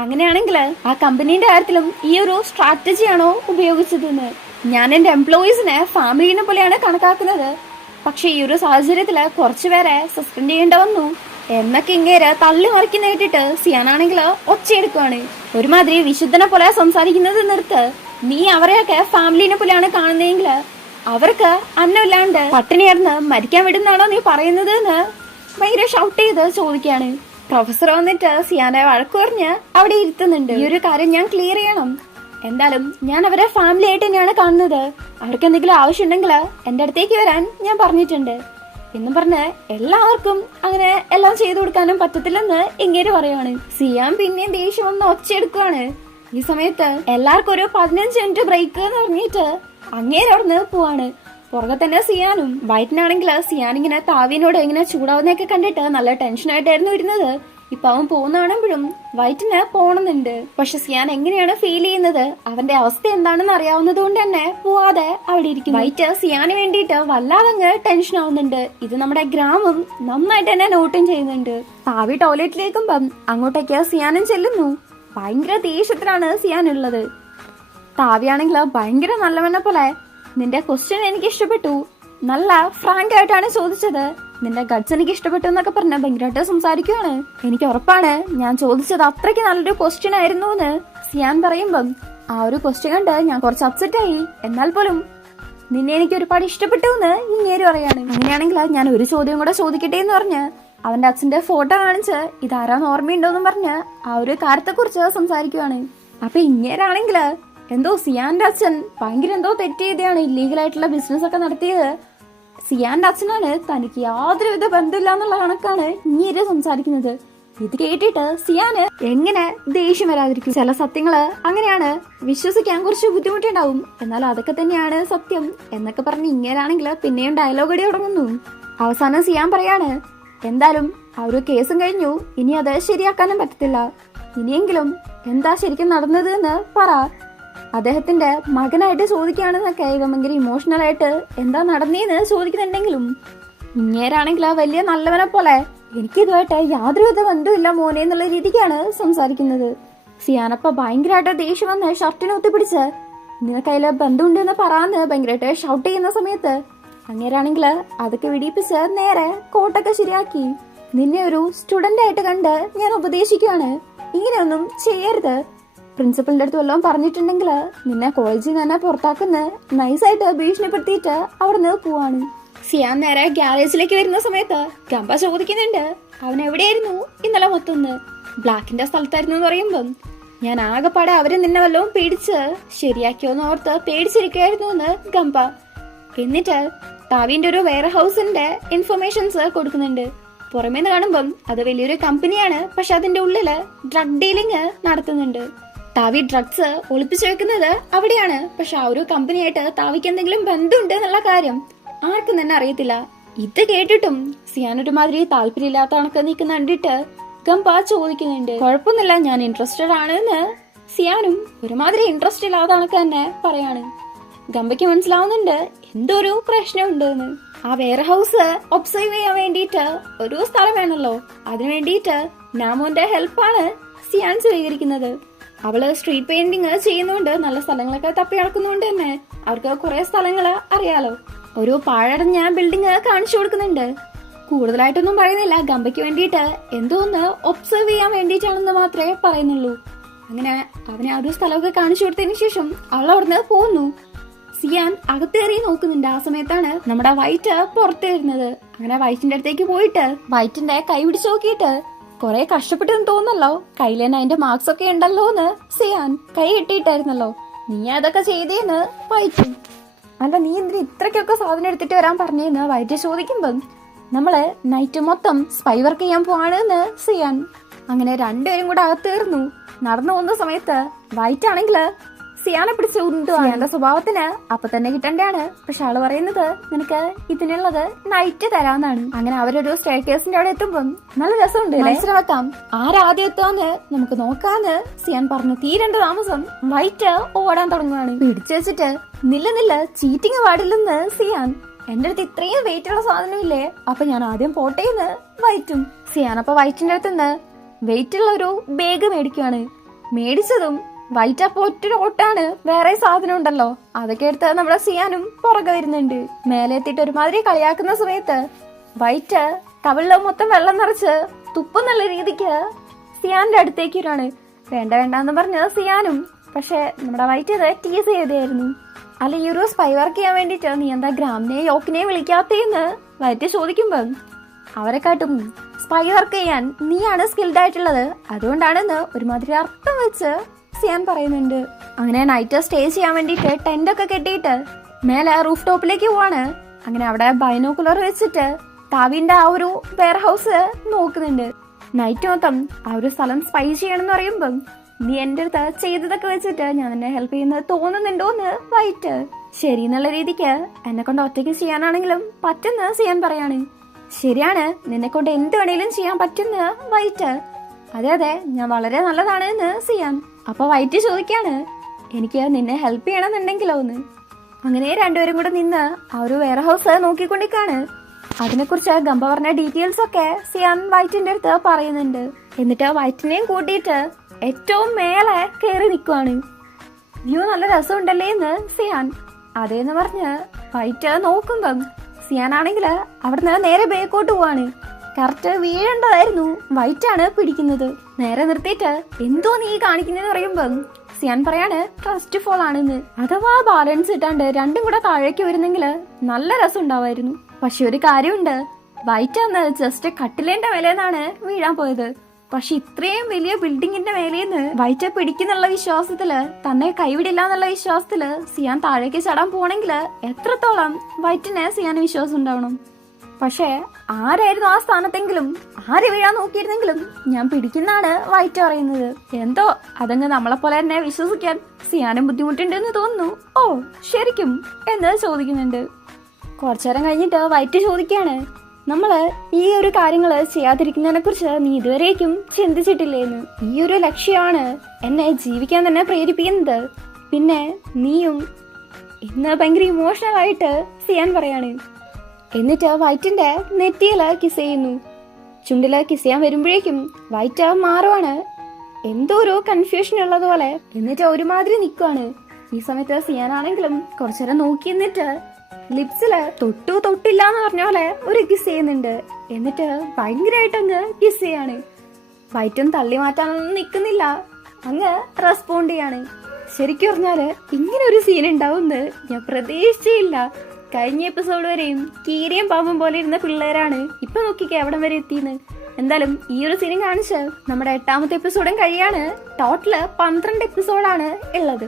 അങ്ങനെയാണെങ്കിൽ ആ കമ്പനീന്റെ കാര്യത്തിലും ഈ ഒരു സ്ട്രാറ്റജിയാണോ ഉപയോഗിച്ചതെന്ന്. ഞാൻ എന്റെ എംപ്ലോയീസിനെ ഫാമിലിനെ പോലെയാണ് കണക്കാക്കുന്നത്. പക്ഷെ ഈ ഒരു സാഹചര്യത്തില് കുറച്ചുപേരെ സസ്പെൻഡ് ചെയ്യേണ്ട വന്നു എന്നൊക്കെ ഇങ്ങേര് തള്ളി മറിക്കുന്ന കേട്ടിട്ട് സിയാനാണെങ്കിൽ ഒച്ചയെടുക്കുവാണ്. ഒരുമാതിരി വിശുദ്ധനെ പോലെ സംസാരിക്കുന്നത് നിർത്ത്. നീ അവരെയൊക്കെ ഫാമിലിനെ പോലെയാണ് കാണുന്നതെങ്കിൽ അവർക്ക് അന്നമില്ലാണ്ട് പട്ടിണിയാർന്ന് മരിക്കാൻ വിടുന്നാണോ നീ പറയുന്നത് എന്ന് ഭയങ്കര ഷൗട്ട് ചെയ്ത് ചോദിക്കാണ്. പ്രൊഫസർ വന്നിട്ട് സിയാനെ വഴക്കു പറഞ്ഞ് അവിടെ ഇരുത്തുന്നുണ്ട്. ഈ ഒരു കാര്യം ഞാൻ ക്ലിയർ ചെയ്യണം. എന്തായാലും ഞാൻ അവരെ ഫാമിലി ആയിട്ട് തന്നെയാണ് കാണുന്നത്. അവർക്ക് എന്തെങ്കിലും ആവശ്യമുണ്ടെങ്കിൽ എന്റെ അടുത്തേക്ക് വരാൻ ഞാൻ പറഞ്ഞിട്ടുണ്ട് എന്നും പറഞ്ഞ് എല്ലാവർക്കും അങ്ങനെ എല്ലാം ചെയ്തു കൊടുക്കാനും പറ്റത്തില്ലെന്ന് ഇങ്ങേര് പറയുവാണ്. സിയാൻ പിന്നെയും ദേഷ്യം ഒന്ന് ഒച്ചയെടുക്കുവാണ്. ഈ സമയത്ത് എല്ലാവർക്കും ഒരു 15 മിനിറ്റ് ബ്രേക്ക് എന്ന് പറഞ്ഞിട്ട് അങ്ങേര് അവിടുന്ന് പോവാണ്. പുറകെ തന്നെ സിയാനും. വൈറ്റിനാണെങ്കിൽ സിയാൻ ഇങ്ങനെ താവിനോട് ഇങ്ങനെ ചൂടാവുന്നതൊക്കെ കണ്ടിട്ട് നല്ല ടെൻഷനായിട്ടായിരുന്നു ഇരുന്നത്. ഇപ്പൊ അവൻ പോകുന്നതാണെങ്കിലും വൈറ്റിന് പോണമെന്നുണ്ട്. പക്ഷെ സിയാൻ എങ്ങനെയാണ് ഫീൽ ചെയ്യുന്നത്, അവന്റെ അവസ്ഥ എന്താണെന്ന് അറിയാവുന്നത് കൊണ്ട് തന്നെ പോവാതെ അവിടെ ഇരിക്കും. വൈറ്റ് സിയാന് വേണ്ടിയിട്ട് വല്ലാതെ ടെൻഷൻ ആവുന്നുണ്ട്. ഇത് നമ്മുടെ ഗ്രാമം നന്നായിട്ട് തന്നെ നോട്ടും ചെയ്യുന്നുണ്ട്. താവി ടോയ്ലറ്റിലേക്കുമ്പം അങ്ങോട്ടേക്ക് സിയാനും ചെല്ലുന്നു. ഭയങ്കര ദേഷ്യത്തിലാണ് സിയാൻ ഉള്ളത്. താവിയാണെങ്കിൽ ഭയങ്കര നല്ലവനെ പോലെ നിന്റെ ക്വസ്റ്റ്യൻ എനിക്ക് ഇഷ്ടപ്പെട്ടു, നല്ല ഫ്രാങ്ക് ആയിട്ടാണ് ചോദിച്ചത്, നിന്റെ ഗഡ്സ് എനിക്ക് ഇഷ്ടപ്പെട്ടു എന്നൊക്കെ പറഞ്ഞ ഭയങ്കരമായിട്ട് സംസാരിക്കുവാണ്. എനിക്ക് ഉറപ്പാണ് ഞാൻ ചോദിച്ചത് അത്രയ്ക്ക് നല്ലൊരു ക്വസ്റ്റ്യൻ ആയിരുന്നു എന്ന് സിയാൻ പറയുമ്പം ആ ഒരു ക്വസ്റ്റ്യൻ കണ്ട് ഞാൻ കുറച്ച് അപ്സെറ്റ് ആയി. എന്നാൽ പോലും നിന്നെ എനിക്ക് ഒരുപാട് ഇഷ്ടപ്പെട്ടു എന്ന് ഇങ്ങേര് പറയാണ്. അങ്ങനെയാണെങ്കിൽ ഞാൻ ഒരു ചോദ്യം കൂടെ ചോദിക്കട്ടെ എന്ന് പറഞ്ഞ് അവന്റെ അച്ഛന്റെ ഫോട്ടോ കാണിച്ച് ഇതാരാന്ന് ഓർമ്മയുണ്ടോന്നും പറഞ്ഞ് ആ ഒരു കാര്യത്തെ കുറിച്ച് സംസാരിക്കുവാണ്. അപ്പൊ ഇങ്ങേരാണെങ്കിൽ എന്തോ സിയാന്റെ അച്ഛൻ ഭയങ്കര എന്തോ തെറ്റ് ചെയ്താണ്, ഇല്ലീഗലായിട്ടുള്ള ബിസിനസ് ഒക്കെ നടത്തിയത് സിയാന്റെ അച്ഛനാണ്, തനിക്ക് യാതൊരുവിധ ബന്ധമില്ല എന്നുള്ള കണക്കാണ് ഇങ്ങേര് സംസാരിക്കുന്നത്. ഇത് കേട്ടിട്ട് സിയാന് എങ്ങനെ ദേഷ്യം വരാതിരിക്കും. ചില സത്യങ്ങള് അങ്ങനെയാണ്, വിശ്വസിക്കാൻ കുറച്ച് ബുദ്ധിമുട്ടുണ്ടാവും, എന്നാൽ അതൊക്കെ തന്നെയാണ് സത്യം എന്നൊക്കെ പറഞ്ഞ് ഇങ്ങേരാണെങ്കിൽ പിന്നെയും ഡയലോഗ് അടി തുടങ്ങുന്നു. അവസാനം സിയാൻ പറയാണ്, എന്തായാലും ആ ഒരു കേസും കഴിഞ്ഞു, ഇനി അത് ശരിയാക്കാനും പറ്റത്തില്ല. ഇനിയെങ്കിലും എന്താ ശരിക്കും നടന്നത് എന്ന് പറ. അദ്ദേഹത്തിന്റെ മകനായിട്ട് ചോദിക്കുകയാണെന്നൊക്കെ ഇവ ഭയങ്കര ഇമോഷണൽ ആയിട്ട് എന്താ നടന്നേന്ന് ചോദിക്കുന്നുണ്ടെങ്കിലും ഇങ്ങേരാണെങ്കിൽ വലിയ നല്ലവനെ പോലെ എനിക്കിതുമായിട്ട് യാതൊരുവിധ ബന്ധമില്ല മോനെ എന്നുള്ള രീതിക്കാണ് സംസാരിക്കുന്നത്. സിയാനപ്പ ഭയങ്കരമായിട്ട് ദേഷ്യം വന്ന് ഷർട്ടിനെ ഒത്തിപ്പിടിച്ച് നിനക്കതില് ബന്ധമുണ്ടെന്ന് പറയാന്ന് ഭയങ്കരമായിട്ട് ഷൗട്ട് ചെയ്യുന്ന സമയത്ത് അങ്ങേരാണെങ്കിൽ അതൊക്കെ വിടിപ്പിച്ച് നേരെ കോട്ടൊക്കെ ശരിയാക്കി, നിന്നെ ഒരു സ്റ്റുഡന്റ് ആയിട്ട് കണ്ട് ഞാൻ ഉപദേശിക്കുകയാണ്, ഇങ്ങനെയൊന്നും ചെയ്യരുത്, പ്രിൻസിപ്പലിന്റെ അടുത്ത് വല്ലതും പറഞ്ഞിട്ടുണ്ടെങ്കിൽ നിന്നെ കോളേജിൽ നിന്ന് തന്നെ പുറത്താക്കുന്ന നൈസായിട്ട് ഭീഷണിപ്പെടുത്തിയിട്ട് അവിടുന്ന് പോവാണ്. സിയാൻ നേരെ ഗ്യാരേജിലേക്ക് വരുന്ന സമയത്ത് ഗംഭ ചോദിക്കുന്നുണ്ട്, അവൻ എവിടെയായിരുന്നു ഇന്നലെ മൊത്തം? ബ്ലാക്കിന്റെ സ്ഥലത്തായിരുന്നു എന്ന് പറയുമ്പം ഞാൻ ആകെപ്പാടെ അവര് നിന്നെ വല്ലതും പേടിച്ച് ശരിയാക്കിയോന്ന് ഓർത്ത് പേടിച്ചിരിക്കുകയായിരുന്നു എന്ന് ഗംഭ. എന്നിട്ട് താവിന്റെ ഒരു വെയർ ഹൗസിന്റെ ഇൻഫർമേഷൻസ് കൊടുക്കുന്നുണ്ട്. പുറമേന്ന് കാണുമ്പം അത് വലിയൊരു കമ്പനിയാണ്, പക്ഷെ അതിന്റെ ഉള്ളില് ഡ്രഗ് ഡീലിംഗ് നടത്തുന്നുണ്ട്. താവി ഡ്രഗ്സ് ഒളിപ്പിച്ചു വെക്കുന്നത് അവിടെയാണ്, പക്ഷെ ആ ഒരു കമ്പനിയായിട്ട് താവിക്ക് എന്തെങ്കിലും ബന്ധമുണ്ട് എന്നുള്ള കാര്യം ആർക്കും തന്നെ അറിയത്തില്ല. ഇത് കേട്ടിട്ടും സിയാൻ ഒരുമാതിരി താല്പര്യമില്ലാത്ത കണക്ക് നിൽക്കുന്ന കണ്ടിട്ട് ഗംഭ ചോദിക്കുന്നുണ്ട്. കുഴപ്പമൊന്നുമില്ല, ഞാൻ ഇൻട്രസ്റ്റഡ് ആണ് എന്ന് സിയാനും ഒരുമാതിരി ഇൻട്രസ്റ്റ് ഇല്ലാത്ത കണക്ക് തന്നെ പറയാണ്. ഗംഭയ്ക്ക് മനസ്സിലാവുന്നുണ്ട് എന്തോ ഒരു പ്രശ്നമുണ്ട് എന്ന്. ആ വെയർ ഹൗസ് ഒബ്സർവ് ചെയ്യാൻ വേണ്ടിയിട്ട് ഒരു സ്ഥലം വേണമല്ലോ, അതിനു വേണ്ടിയിട്ട് നാമോന്റെ ഹെൽപ്പാണ് സിയാൻ സ്വീകരിക്കുന്നത്. അവള് സ്ട്രീറ്റ് പെയിന്റിങ് ചെയ്യുന്നോണ്ട് നല്ല സ്ഥലങ്ങളൊക്കെ തപ്പി നടക്കുന്നോണ്ട് തന്നെ അവർക്ക് കുറെ സ്ഥലങ്ങള് അറിയാലോ. ഒരു പാഴടഞ്ഞ ബിൽഡിങ് കാണിച്ചു കൊടുക്കുന്നുണ്ട്. കൂടുതലായിട്ടൊന്നും പറയുന്നില്ല, ഗംഭയ്ക്ക് വേണ്ടിയിട്ട് എന്തോന്ന് ഒബ്സർവ് ചെയ്യാൻ വേണ്ടിയിട്ടാണെന്ന് മാത്രമേ പറയുന്നുള്ളൂ. അങ്ങനെ അവനെ ആ ഒരു സ്ഥലമൊക്കെ കാണിച്ചു കൊടുത്തതിന് ശേഷം അവൾ അവിടുന്ന് പോകുന്നു. സിയാൻ അകത്തേറി നോക്കുന്നുണ്ട്. ആ സമയത്താണ് നമ്മുടെ വൈറ്റ് പുറത്ത് വരുന്നത്. അങ്ങനെ വൈറ്റിന്റെ അടുത്തേക്ക് പോയിട്ട് വൈറ്റിന്റെ കൈ പിടിച്ചു നോക്കിയിട്ട് കുറെ കഷ്ടപ്പെട്ടെന്ന് തോന്നല്ലോ, കയ്യിൽ തന്നെ അതിന്റെ മാർക്സ് ഒക്കെ ഉണ്ടല്ലോ എന്ന് സിയാൻ കൈ കെട്ടിയിട്ടായിരുന്നല്ലോ. നീ അതൊക്കെ ചെയ്തേന്ന് വൈറ്റും. അല്ല, നീ എന്തിനാ ഇത്രയ്ക്കൊക്കെ സാധനം എടുത്തിട്ട് വരാൻ പറഞ്ഞേന്ന് വൈറ്റ് ചോദിക്കുമ്പം നമ്മള് നൈറ്റ് മൊത്തം സ്പൈ വർക്ക് ചെയ്യാൻ പോവാണ് എന്ന് സിയാൻ. അങ്ങനെ രണ്ടുപേരും കൂടെ അകത്തേർന്നു. നടന്നു പോകുന്ന സമയത്ത് വൈറ്റ് ആണെങ്കില് സിയാനെ പിടിച്ച് ഉന്തുവാണ്. എന്റെ സ്വഭാവത്തിന് അപ്പൊ തന്നെ കിട്ടണ്ടാണ്, പക്ഷെ ആള് പറയുന്നത് നിനക്ക് ഇതിനുള്ളത് നൈറ്റ് തരാന്നാണ്. അങ്ങനെ അവരൊരു സ്റ്റെയർകേസിന്റെ അവിടെ എത്തുമ്പം നല്ല രസമുണ്ട്, മനസ്സിലാക്കാം ആരാദ്യം എത്താന്ന് നമുക്ക് നോക്കാന്ന് സിയാൻ പറഞ്ഞു. തീരേണ്ട താമസം വൈറ്റ് ഓടാൻ തുടങ്ങുവാണ്. പിടിച്ചു വെച്ചിട്ട് നില്ല ചീറ്റിങ് പാടില്ലെന്ന് സിയാൻ. എന്റെ അടുത്ത് ഇത്രയും വെയിറ്റ് ഉള്ള സാധനമില്ലേ, അപ്പൊ ഞാൻ ആദ്യം പോട്ടേന്ന് വൈറ്റും. സിയാൻ അപ്പൊ വൈറ്റിന്റെ അടുത്ത് നിന്ന് വെയിറ്റ് ഉള്ള ഒരു ബാഗ് മേടിക്കുവാണ്. മേടിച്ചതും വൈറ്റ് അപ്പൊ ഒറ്റൊരു ഓട്ടാണ്, വേറെ സാധനം ഉണ്ടല്ലോ അതൊക്കെ എടുത്ത് നമ്മുടെ സിയാനും പുറകെ വരുന്നുണ്ട്. മേലെ എത്തിയിട്ട് ഒരുമാതിരി കളിയാക്കുന്ന സമയത്ത് വൈറ്റ് കവിളില് മൊത്തം വെള്ളം നിറച്ച് തുപ്പെന്നുള്ള രീതിക്ക് സിയാന്റെ അടുത്തേക്ക് വരാണ്. വേണ്ടെന്ന് പറഞ്ഞ് സിയാനും, പക്ഷെ നമ്മുടെ വൈറ്റ് ഇത് ടീസ് ചെയ്തായിരുന്നു. അല്ല, ഈ ഒരു സ്പൈ വർക്ക് ചെയ്യാൻ വേണ്ടിട്ട് നീ എന്താ ഗ്രാമിനെയും യോക്കിനെയും വിളിക്കാത്തേന്ന് വൈറ്റ് ചോദിക്കുമ്പം അവരെക്കാട്ടും സ്പൈ വർക്ക് ചെയ്യാൻ നീയാണ് സ്കിൽഡ് ആയിട്ടുള്ളത്, അതുകൊണ്ടാണെന്ന് ഒരുമാതിരി അർത്ഥം വെച്ച് സിയാൻ പറയുന്നുണ്ട്. അങ്ങനെ നൈറ്റ് സ്റ്റേ ചെയ്യാൻ വേണ്ടിട്ട് ടെന്റ് ഒക്കെ കെട്ടിയിട്ട് മേലെ റൂഫ് ടോപ്പിലേക്ക് പോവാണ്. അങ്ങനെ അവിടെ ബൈനോക്കുലർ വെച്ചിട്ട് താവിന്റെ ആ ഒരു വെയർ ഹൗസ് നോക്കുന്നുണ്ട്. നൈറ്റ് മൊത്തം ആ ഒരു സ്ഥലം സ്പൈ ചെയ്യണം എന്ന് പറയുമ്പം നീ എന്റെ അടുത്ത് ചെയ്തതൊക്കെ വെച്ചിട്ട് ഞാൻ എന്നെ ഹെൽപ്പ് ചെയ്യുന്നത് തോന്നുന്നുണ്ടോന്ന് വൈറ്റ്. ശരി എന്നുള്ള രീതിക്ക് എന്നെ കൊണ്ട് ഒറ്റയ്ക്ക് ചെയ്യാനാണെങ്കിലും പറ്റുന്ന സിയാൻ പറയാണ്. ശരിയാണ്, നിന്നെ കൊണ്ട് എന്ത് വേണേലും ചെയ്യാൻ പറ്റുന്ന വൈറ്റ്. അതെ ഞാൻ വളരെ നല്ലതാണ് എന്ന് സിയാൻ. അപ്പൊ വൈറ്റ് ചോദിക്കാണ്, എനിക്ക് നിന്നെ ഹെൽപ്പ് ചെയ്യണമെന്നുണ്ടെങ്കിലോ എന്ന്. അങ്ങനെ രണ്ടുപേരും കൂടെ നിന്ന് ആ ഒരു വെയർ ഹൗസ് നോക്കിക്കൊണ്ടിരിക്കാണ്. അതിനെക്കുറിച്ച് ഗംഭ പറഞ്ഞ ഡീറ്റെയിൽസ് ഒക്കെ സിയാൻ വൈറ്റിന്റെ അടുത്ത് പറയുന്നുണ്ട്. എന്നിട്ട് വൈറ്റിനെയും കൂട്ടിയിട്ട് ഏറ്റവും മേലെ കയറി നിൽക്കുവാണ്. വ്യൂ നല്ല രസമുണ്ടല്ലേ എന്ന് സിയാൻ. അതേന്ന് പറഞ്ഞ് വൈറ്റ് നോക്കുമ്പം സിയാൻ ആണെങ്കില് അവിടുന്ന് നേരെ ബേക്കോട്ട് പോവാണ്. കറക്റ്റ് വീഴേണ്ടതായിരുന്നു, വൈറ്റ് ആണ് പിടിക്കുന്നത്. നേരെ നിർത്തിയിട്ട് എന്തോ നീ കാണിക്കുന്നതെന്ന് പറയുമ്പം സിയാൻ പറയാണ് ട്രസ്റ്റ് ഫോൾ ആണെന്ന്. അഥവാ ബാലൻസ് ഇട്ടാണ്ട് രണ്ടും കൂടെ താഴേക്ക് വരുന്നെങ്കിൽ നല്ല രസം ഉണ്ടാവായിരുന്നു. പക്ഷെ ഒരു കാര്യമുണ്ട്, വൈറ്റ് അന്ന് ജസ്റ്റ് കട്ടിലേന്റെ മേലെന്നാണ് വീഴാൻ പോയത്. പക്ഷെ ഇത്രയും വലിയ ബിൽഡിങ്ങിന്റെ മേലേന്ന് വൈറ്റ് പിടിക്കുന്നുള്ള വിശ്വാസത്തില്, തന്നെ കൈവിടില്ല എന്നുള്ള വിശ്വാസത്തില് സിയാൻ താഴേക്ക് ചടാൻ പോണെങ്കിൽ എത്രത്തോളം വൈറ്റിന് സിയാന് വിശ്വാസം ഉണ്ടാവണം. പക്ഷെ ആരായിരുന്നു ആ സ്ഥാനത്തെങ്കിലും, ആര് വീഴാൻ നോക്കിയിരുന്നെങ്കിലും ഞാൻ പിടിക്കുന്നാണ് വൈറ്റ് പറയുന്നത്. എന്തോ അതങ്ങ് നമ്മളെ പോലെ തന്നെ വിശ്വസിക്കാൻ സിയാനും ബുദ്ധിമുട്ടുണ്ടെന്ന് തോന്നുന്നു. ഓ ശരിക്കും എന്ന് ചോദിക്കുന്നുണ്ട്. കുറച്ചേരം കഴിഞ്ഞിട്ട് വൈറ്റ് ചോദിക്കാണ്, നമ്മള് ഈ ഒരു കാര്യങ്ങള് ചെയ്യാതിരിക്കുന്നതിനെ കുറിച്ച് നീ ഇതുവരേക്കും ചിന്തിച്ചിട്ടില്ലേന്ന്. ഈ ഒരു ലക്ഷ്യമാണ് എന്നെ ജീവിക്കാൻ തന്നെ പ്രേരിപ്പിക്കുന്നത്. പിന്നെ നീയും ഇന്ന് ഭയങ്കര ഇമോഷണൽ ആയിട്ട് സിയാൻ പറയാണ്. എന്നിട്ട് വൈറ്റിന്റെ നെറ്റിയില് കിസ് ചെയ്യുന്നു. ചുണ്ടില് കിസ് ചെയ്യാൻ വരുമ്പോഴേക്കും വൈറ്റ് മാറുവാണ്, എന്തോ ഒരു കൺഫ്യൂഷൻ ഉള്ളതുപോലെ. എന്നിട്ട് ഒരുമാതിരി നിൽക്കുവാണ്. ഈ സമയത്ത് സിയാനാണെങ്കിലും കുറച്ചേരം നോക്കി നിന്നിട്ട് ലിപ്സില് തൊട്ടില്ല എന്ന് പറഞ്ഞ പോലെ ഒരു കിസ് ചെയ്യുന്നുണ്ട്. എന്നിട്ട് ഭയങ്കരമായിട്ട് അങ്ങ് കിസ് ചെയ്യാണ്. വൈറ്റും തള്ളി മാറ്റാനൊന്നും നിൽക്കുന്നില്ല. അങ്ങ് റെസ്പോണ്ട് ചെയ്യാണ്. ശരിക്കും പറഞ്ഞാല് ഇങ്ങനെ ഒരു സീൻ ഉണ്ടാവുമെന്ന് ഞാൻ പ്രതീക്ഷിച്ചില്ല. കഴിഞ്ഞ എപ്പിസോഡ് വരെയും കീരിയും പാമ്പും പോലെ ഇരുന്ന പിള്ളേരാണ് ഇപ്പൊ നോക്കിക്കേ എവിടം വരെ എത്തിയെന്ന്. എന്തായാലും ഈ ഒരു സീനും കാണിച്ച് നമ്മുടെ 8ാമത്തെ എപ്പിസോഡും കഴിയാണ്. ടോട്ടല് 12 എപ്പിസോഡാണ് ഉള്ളത്.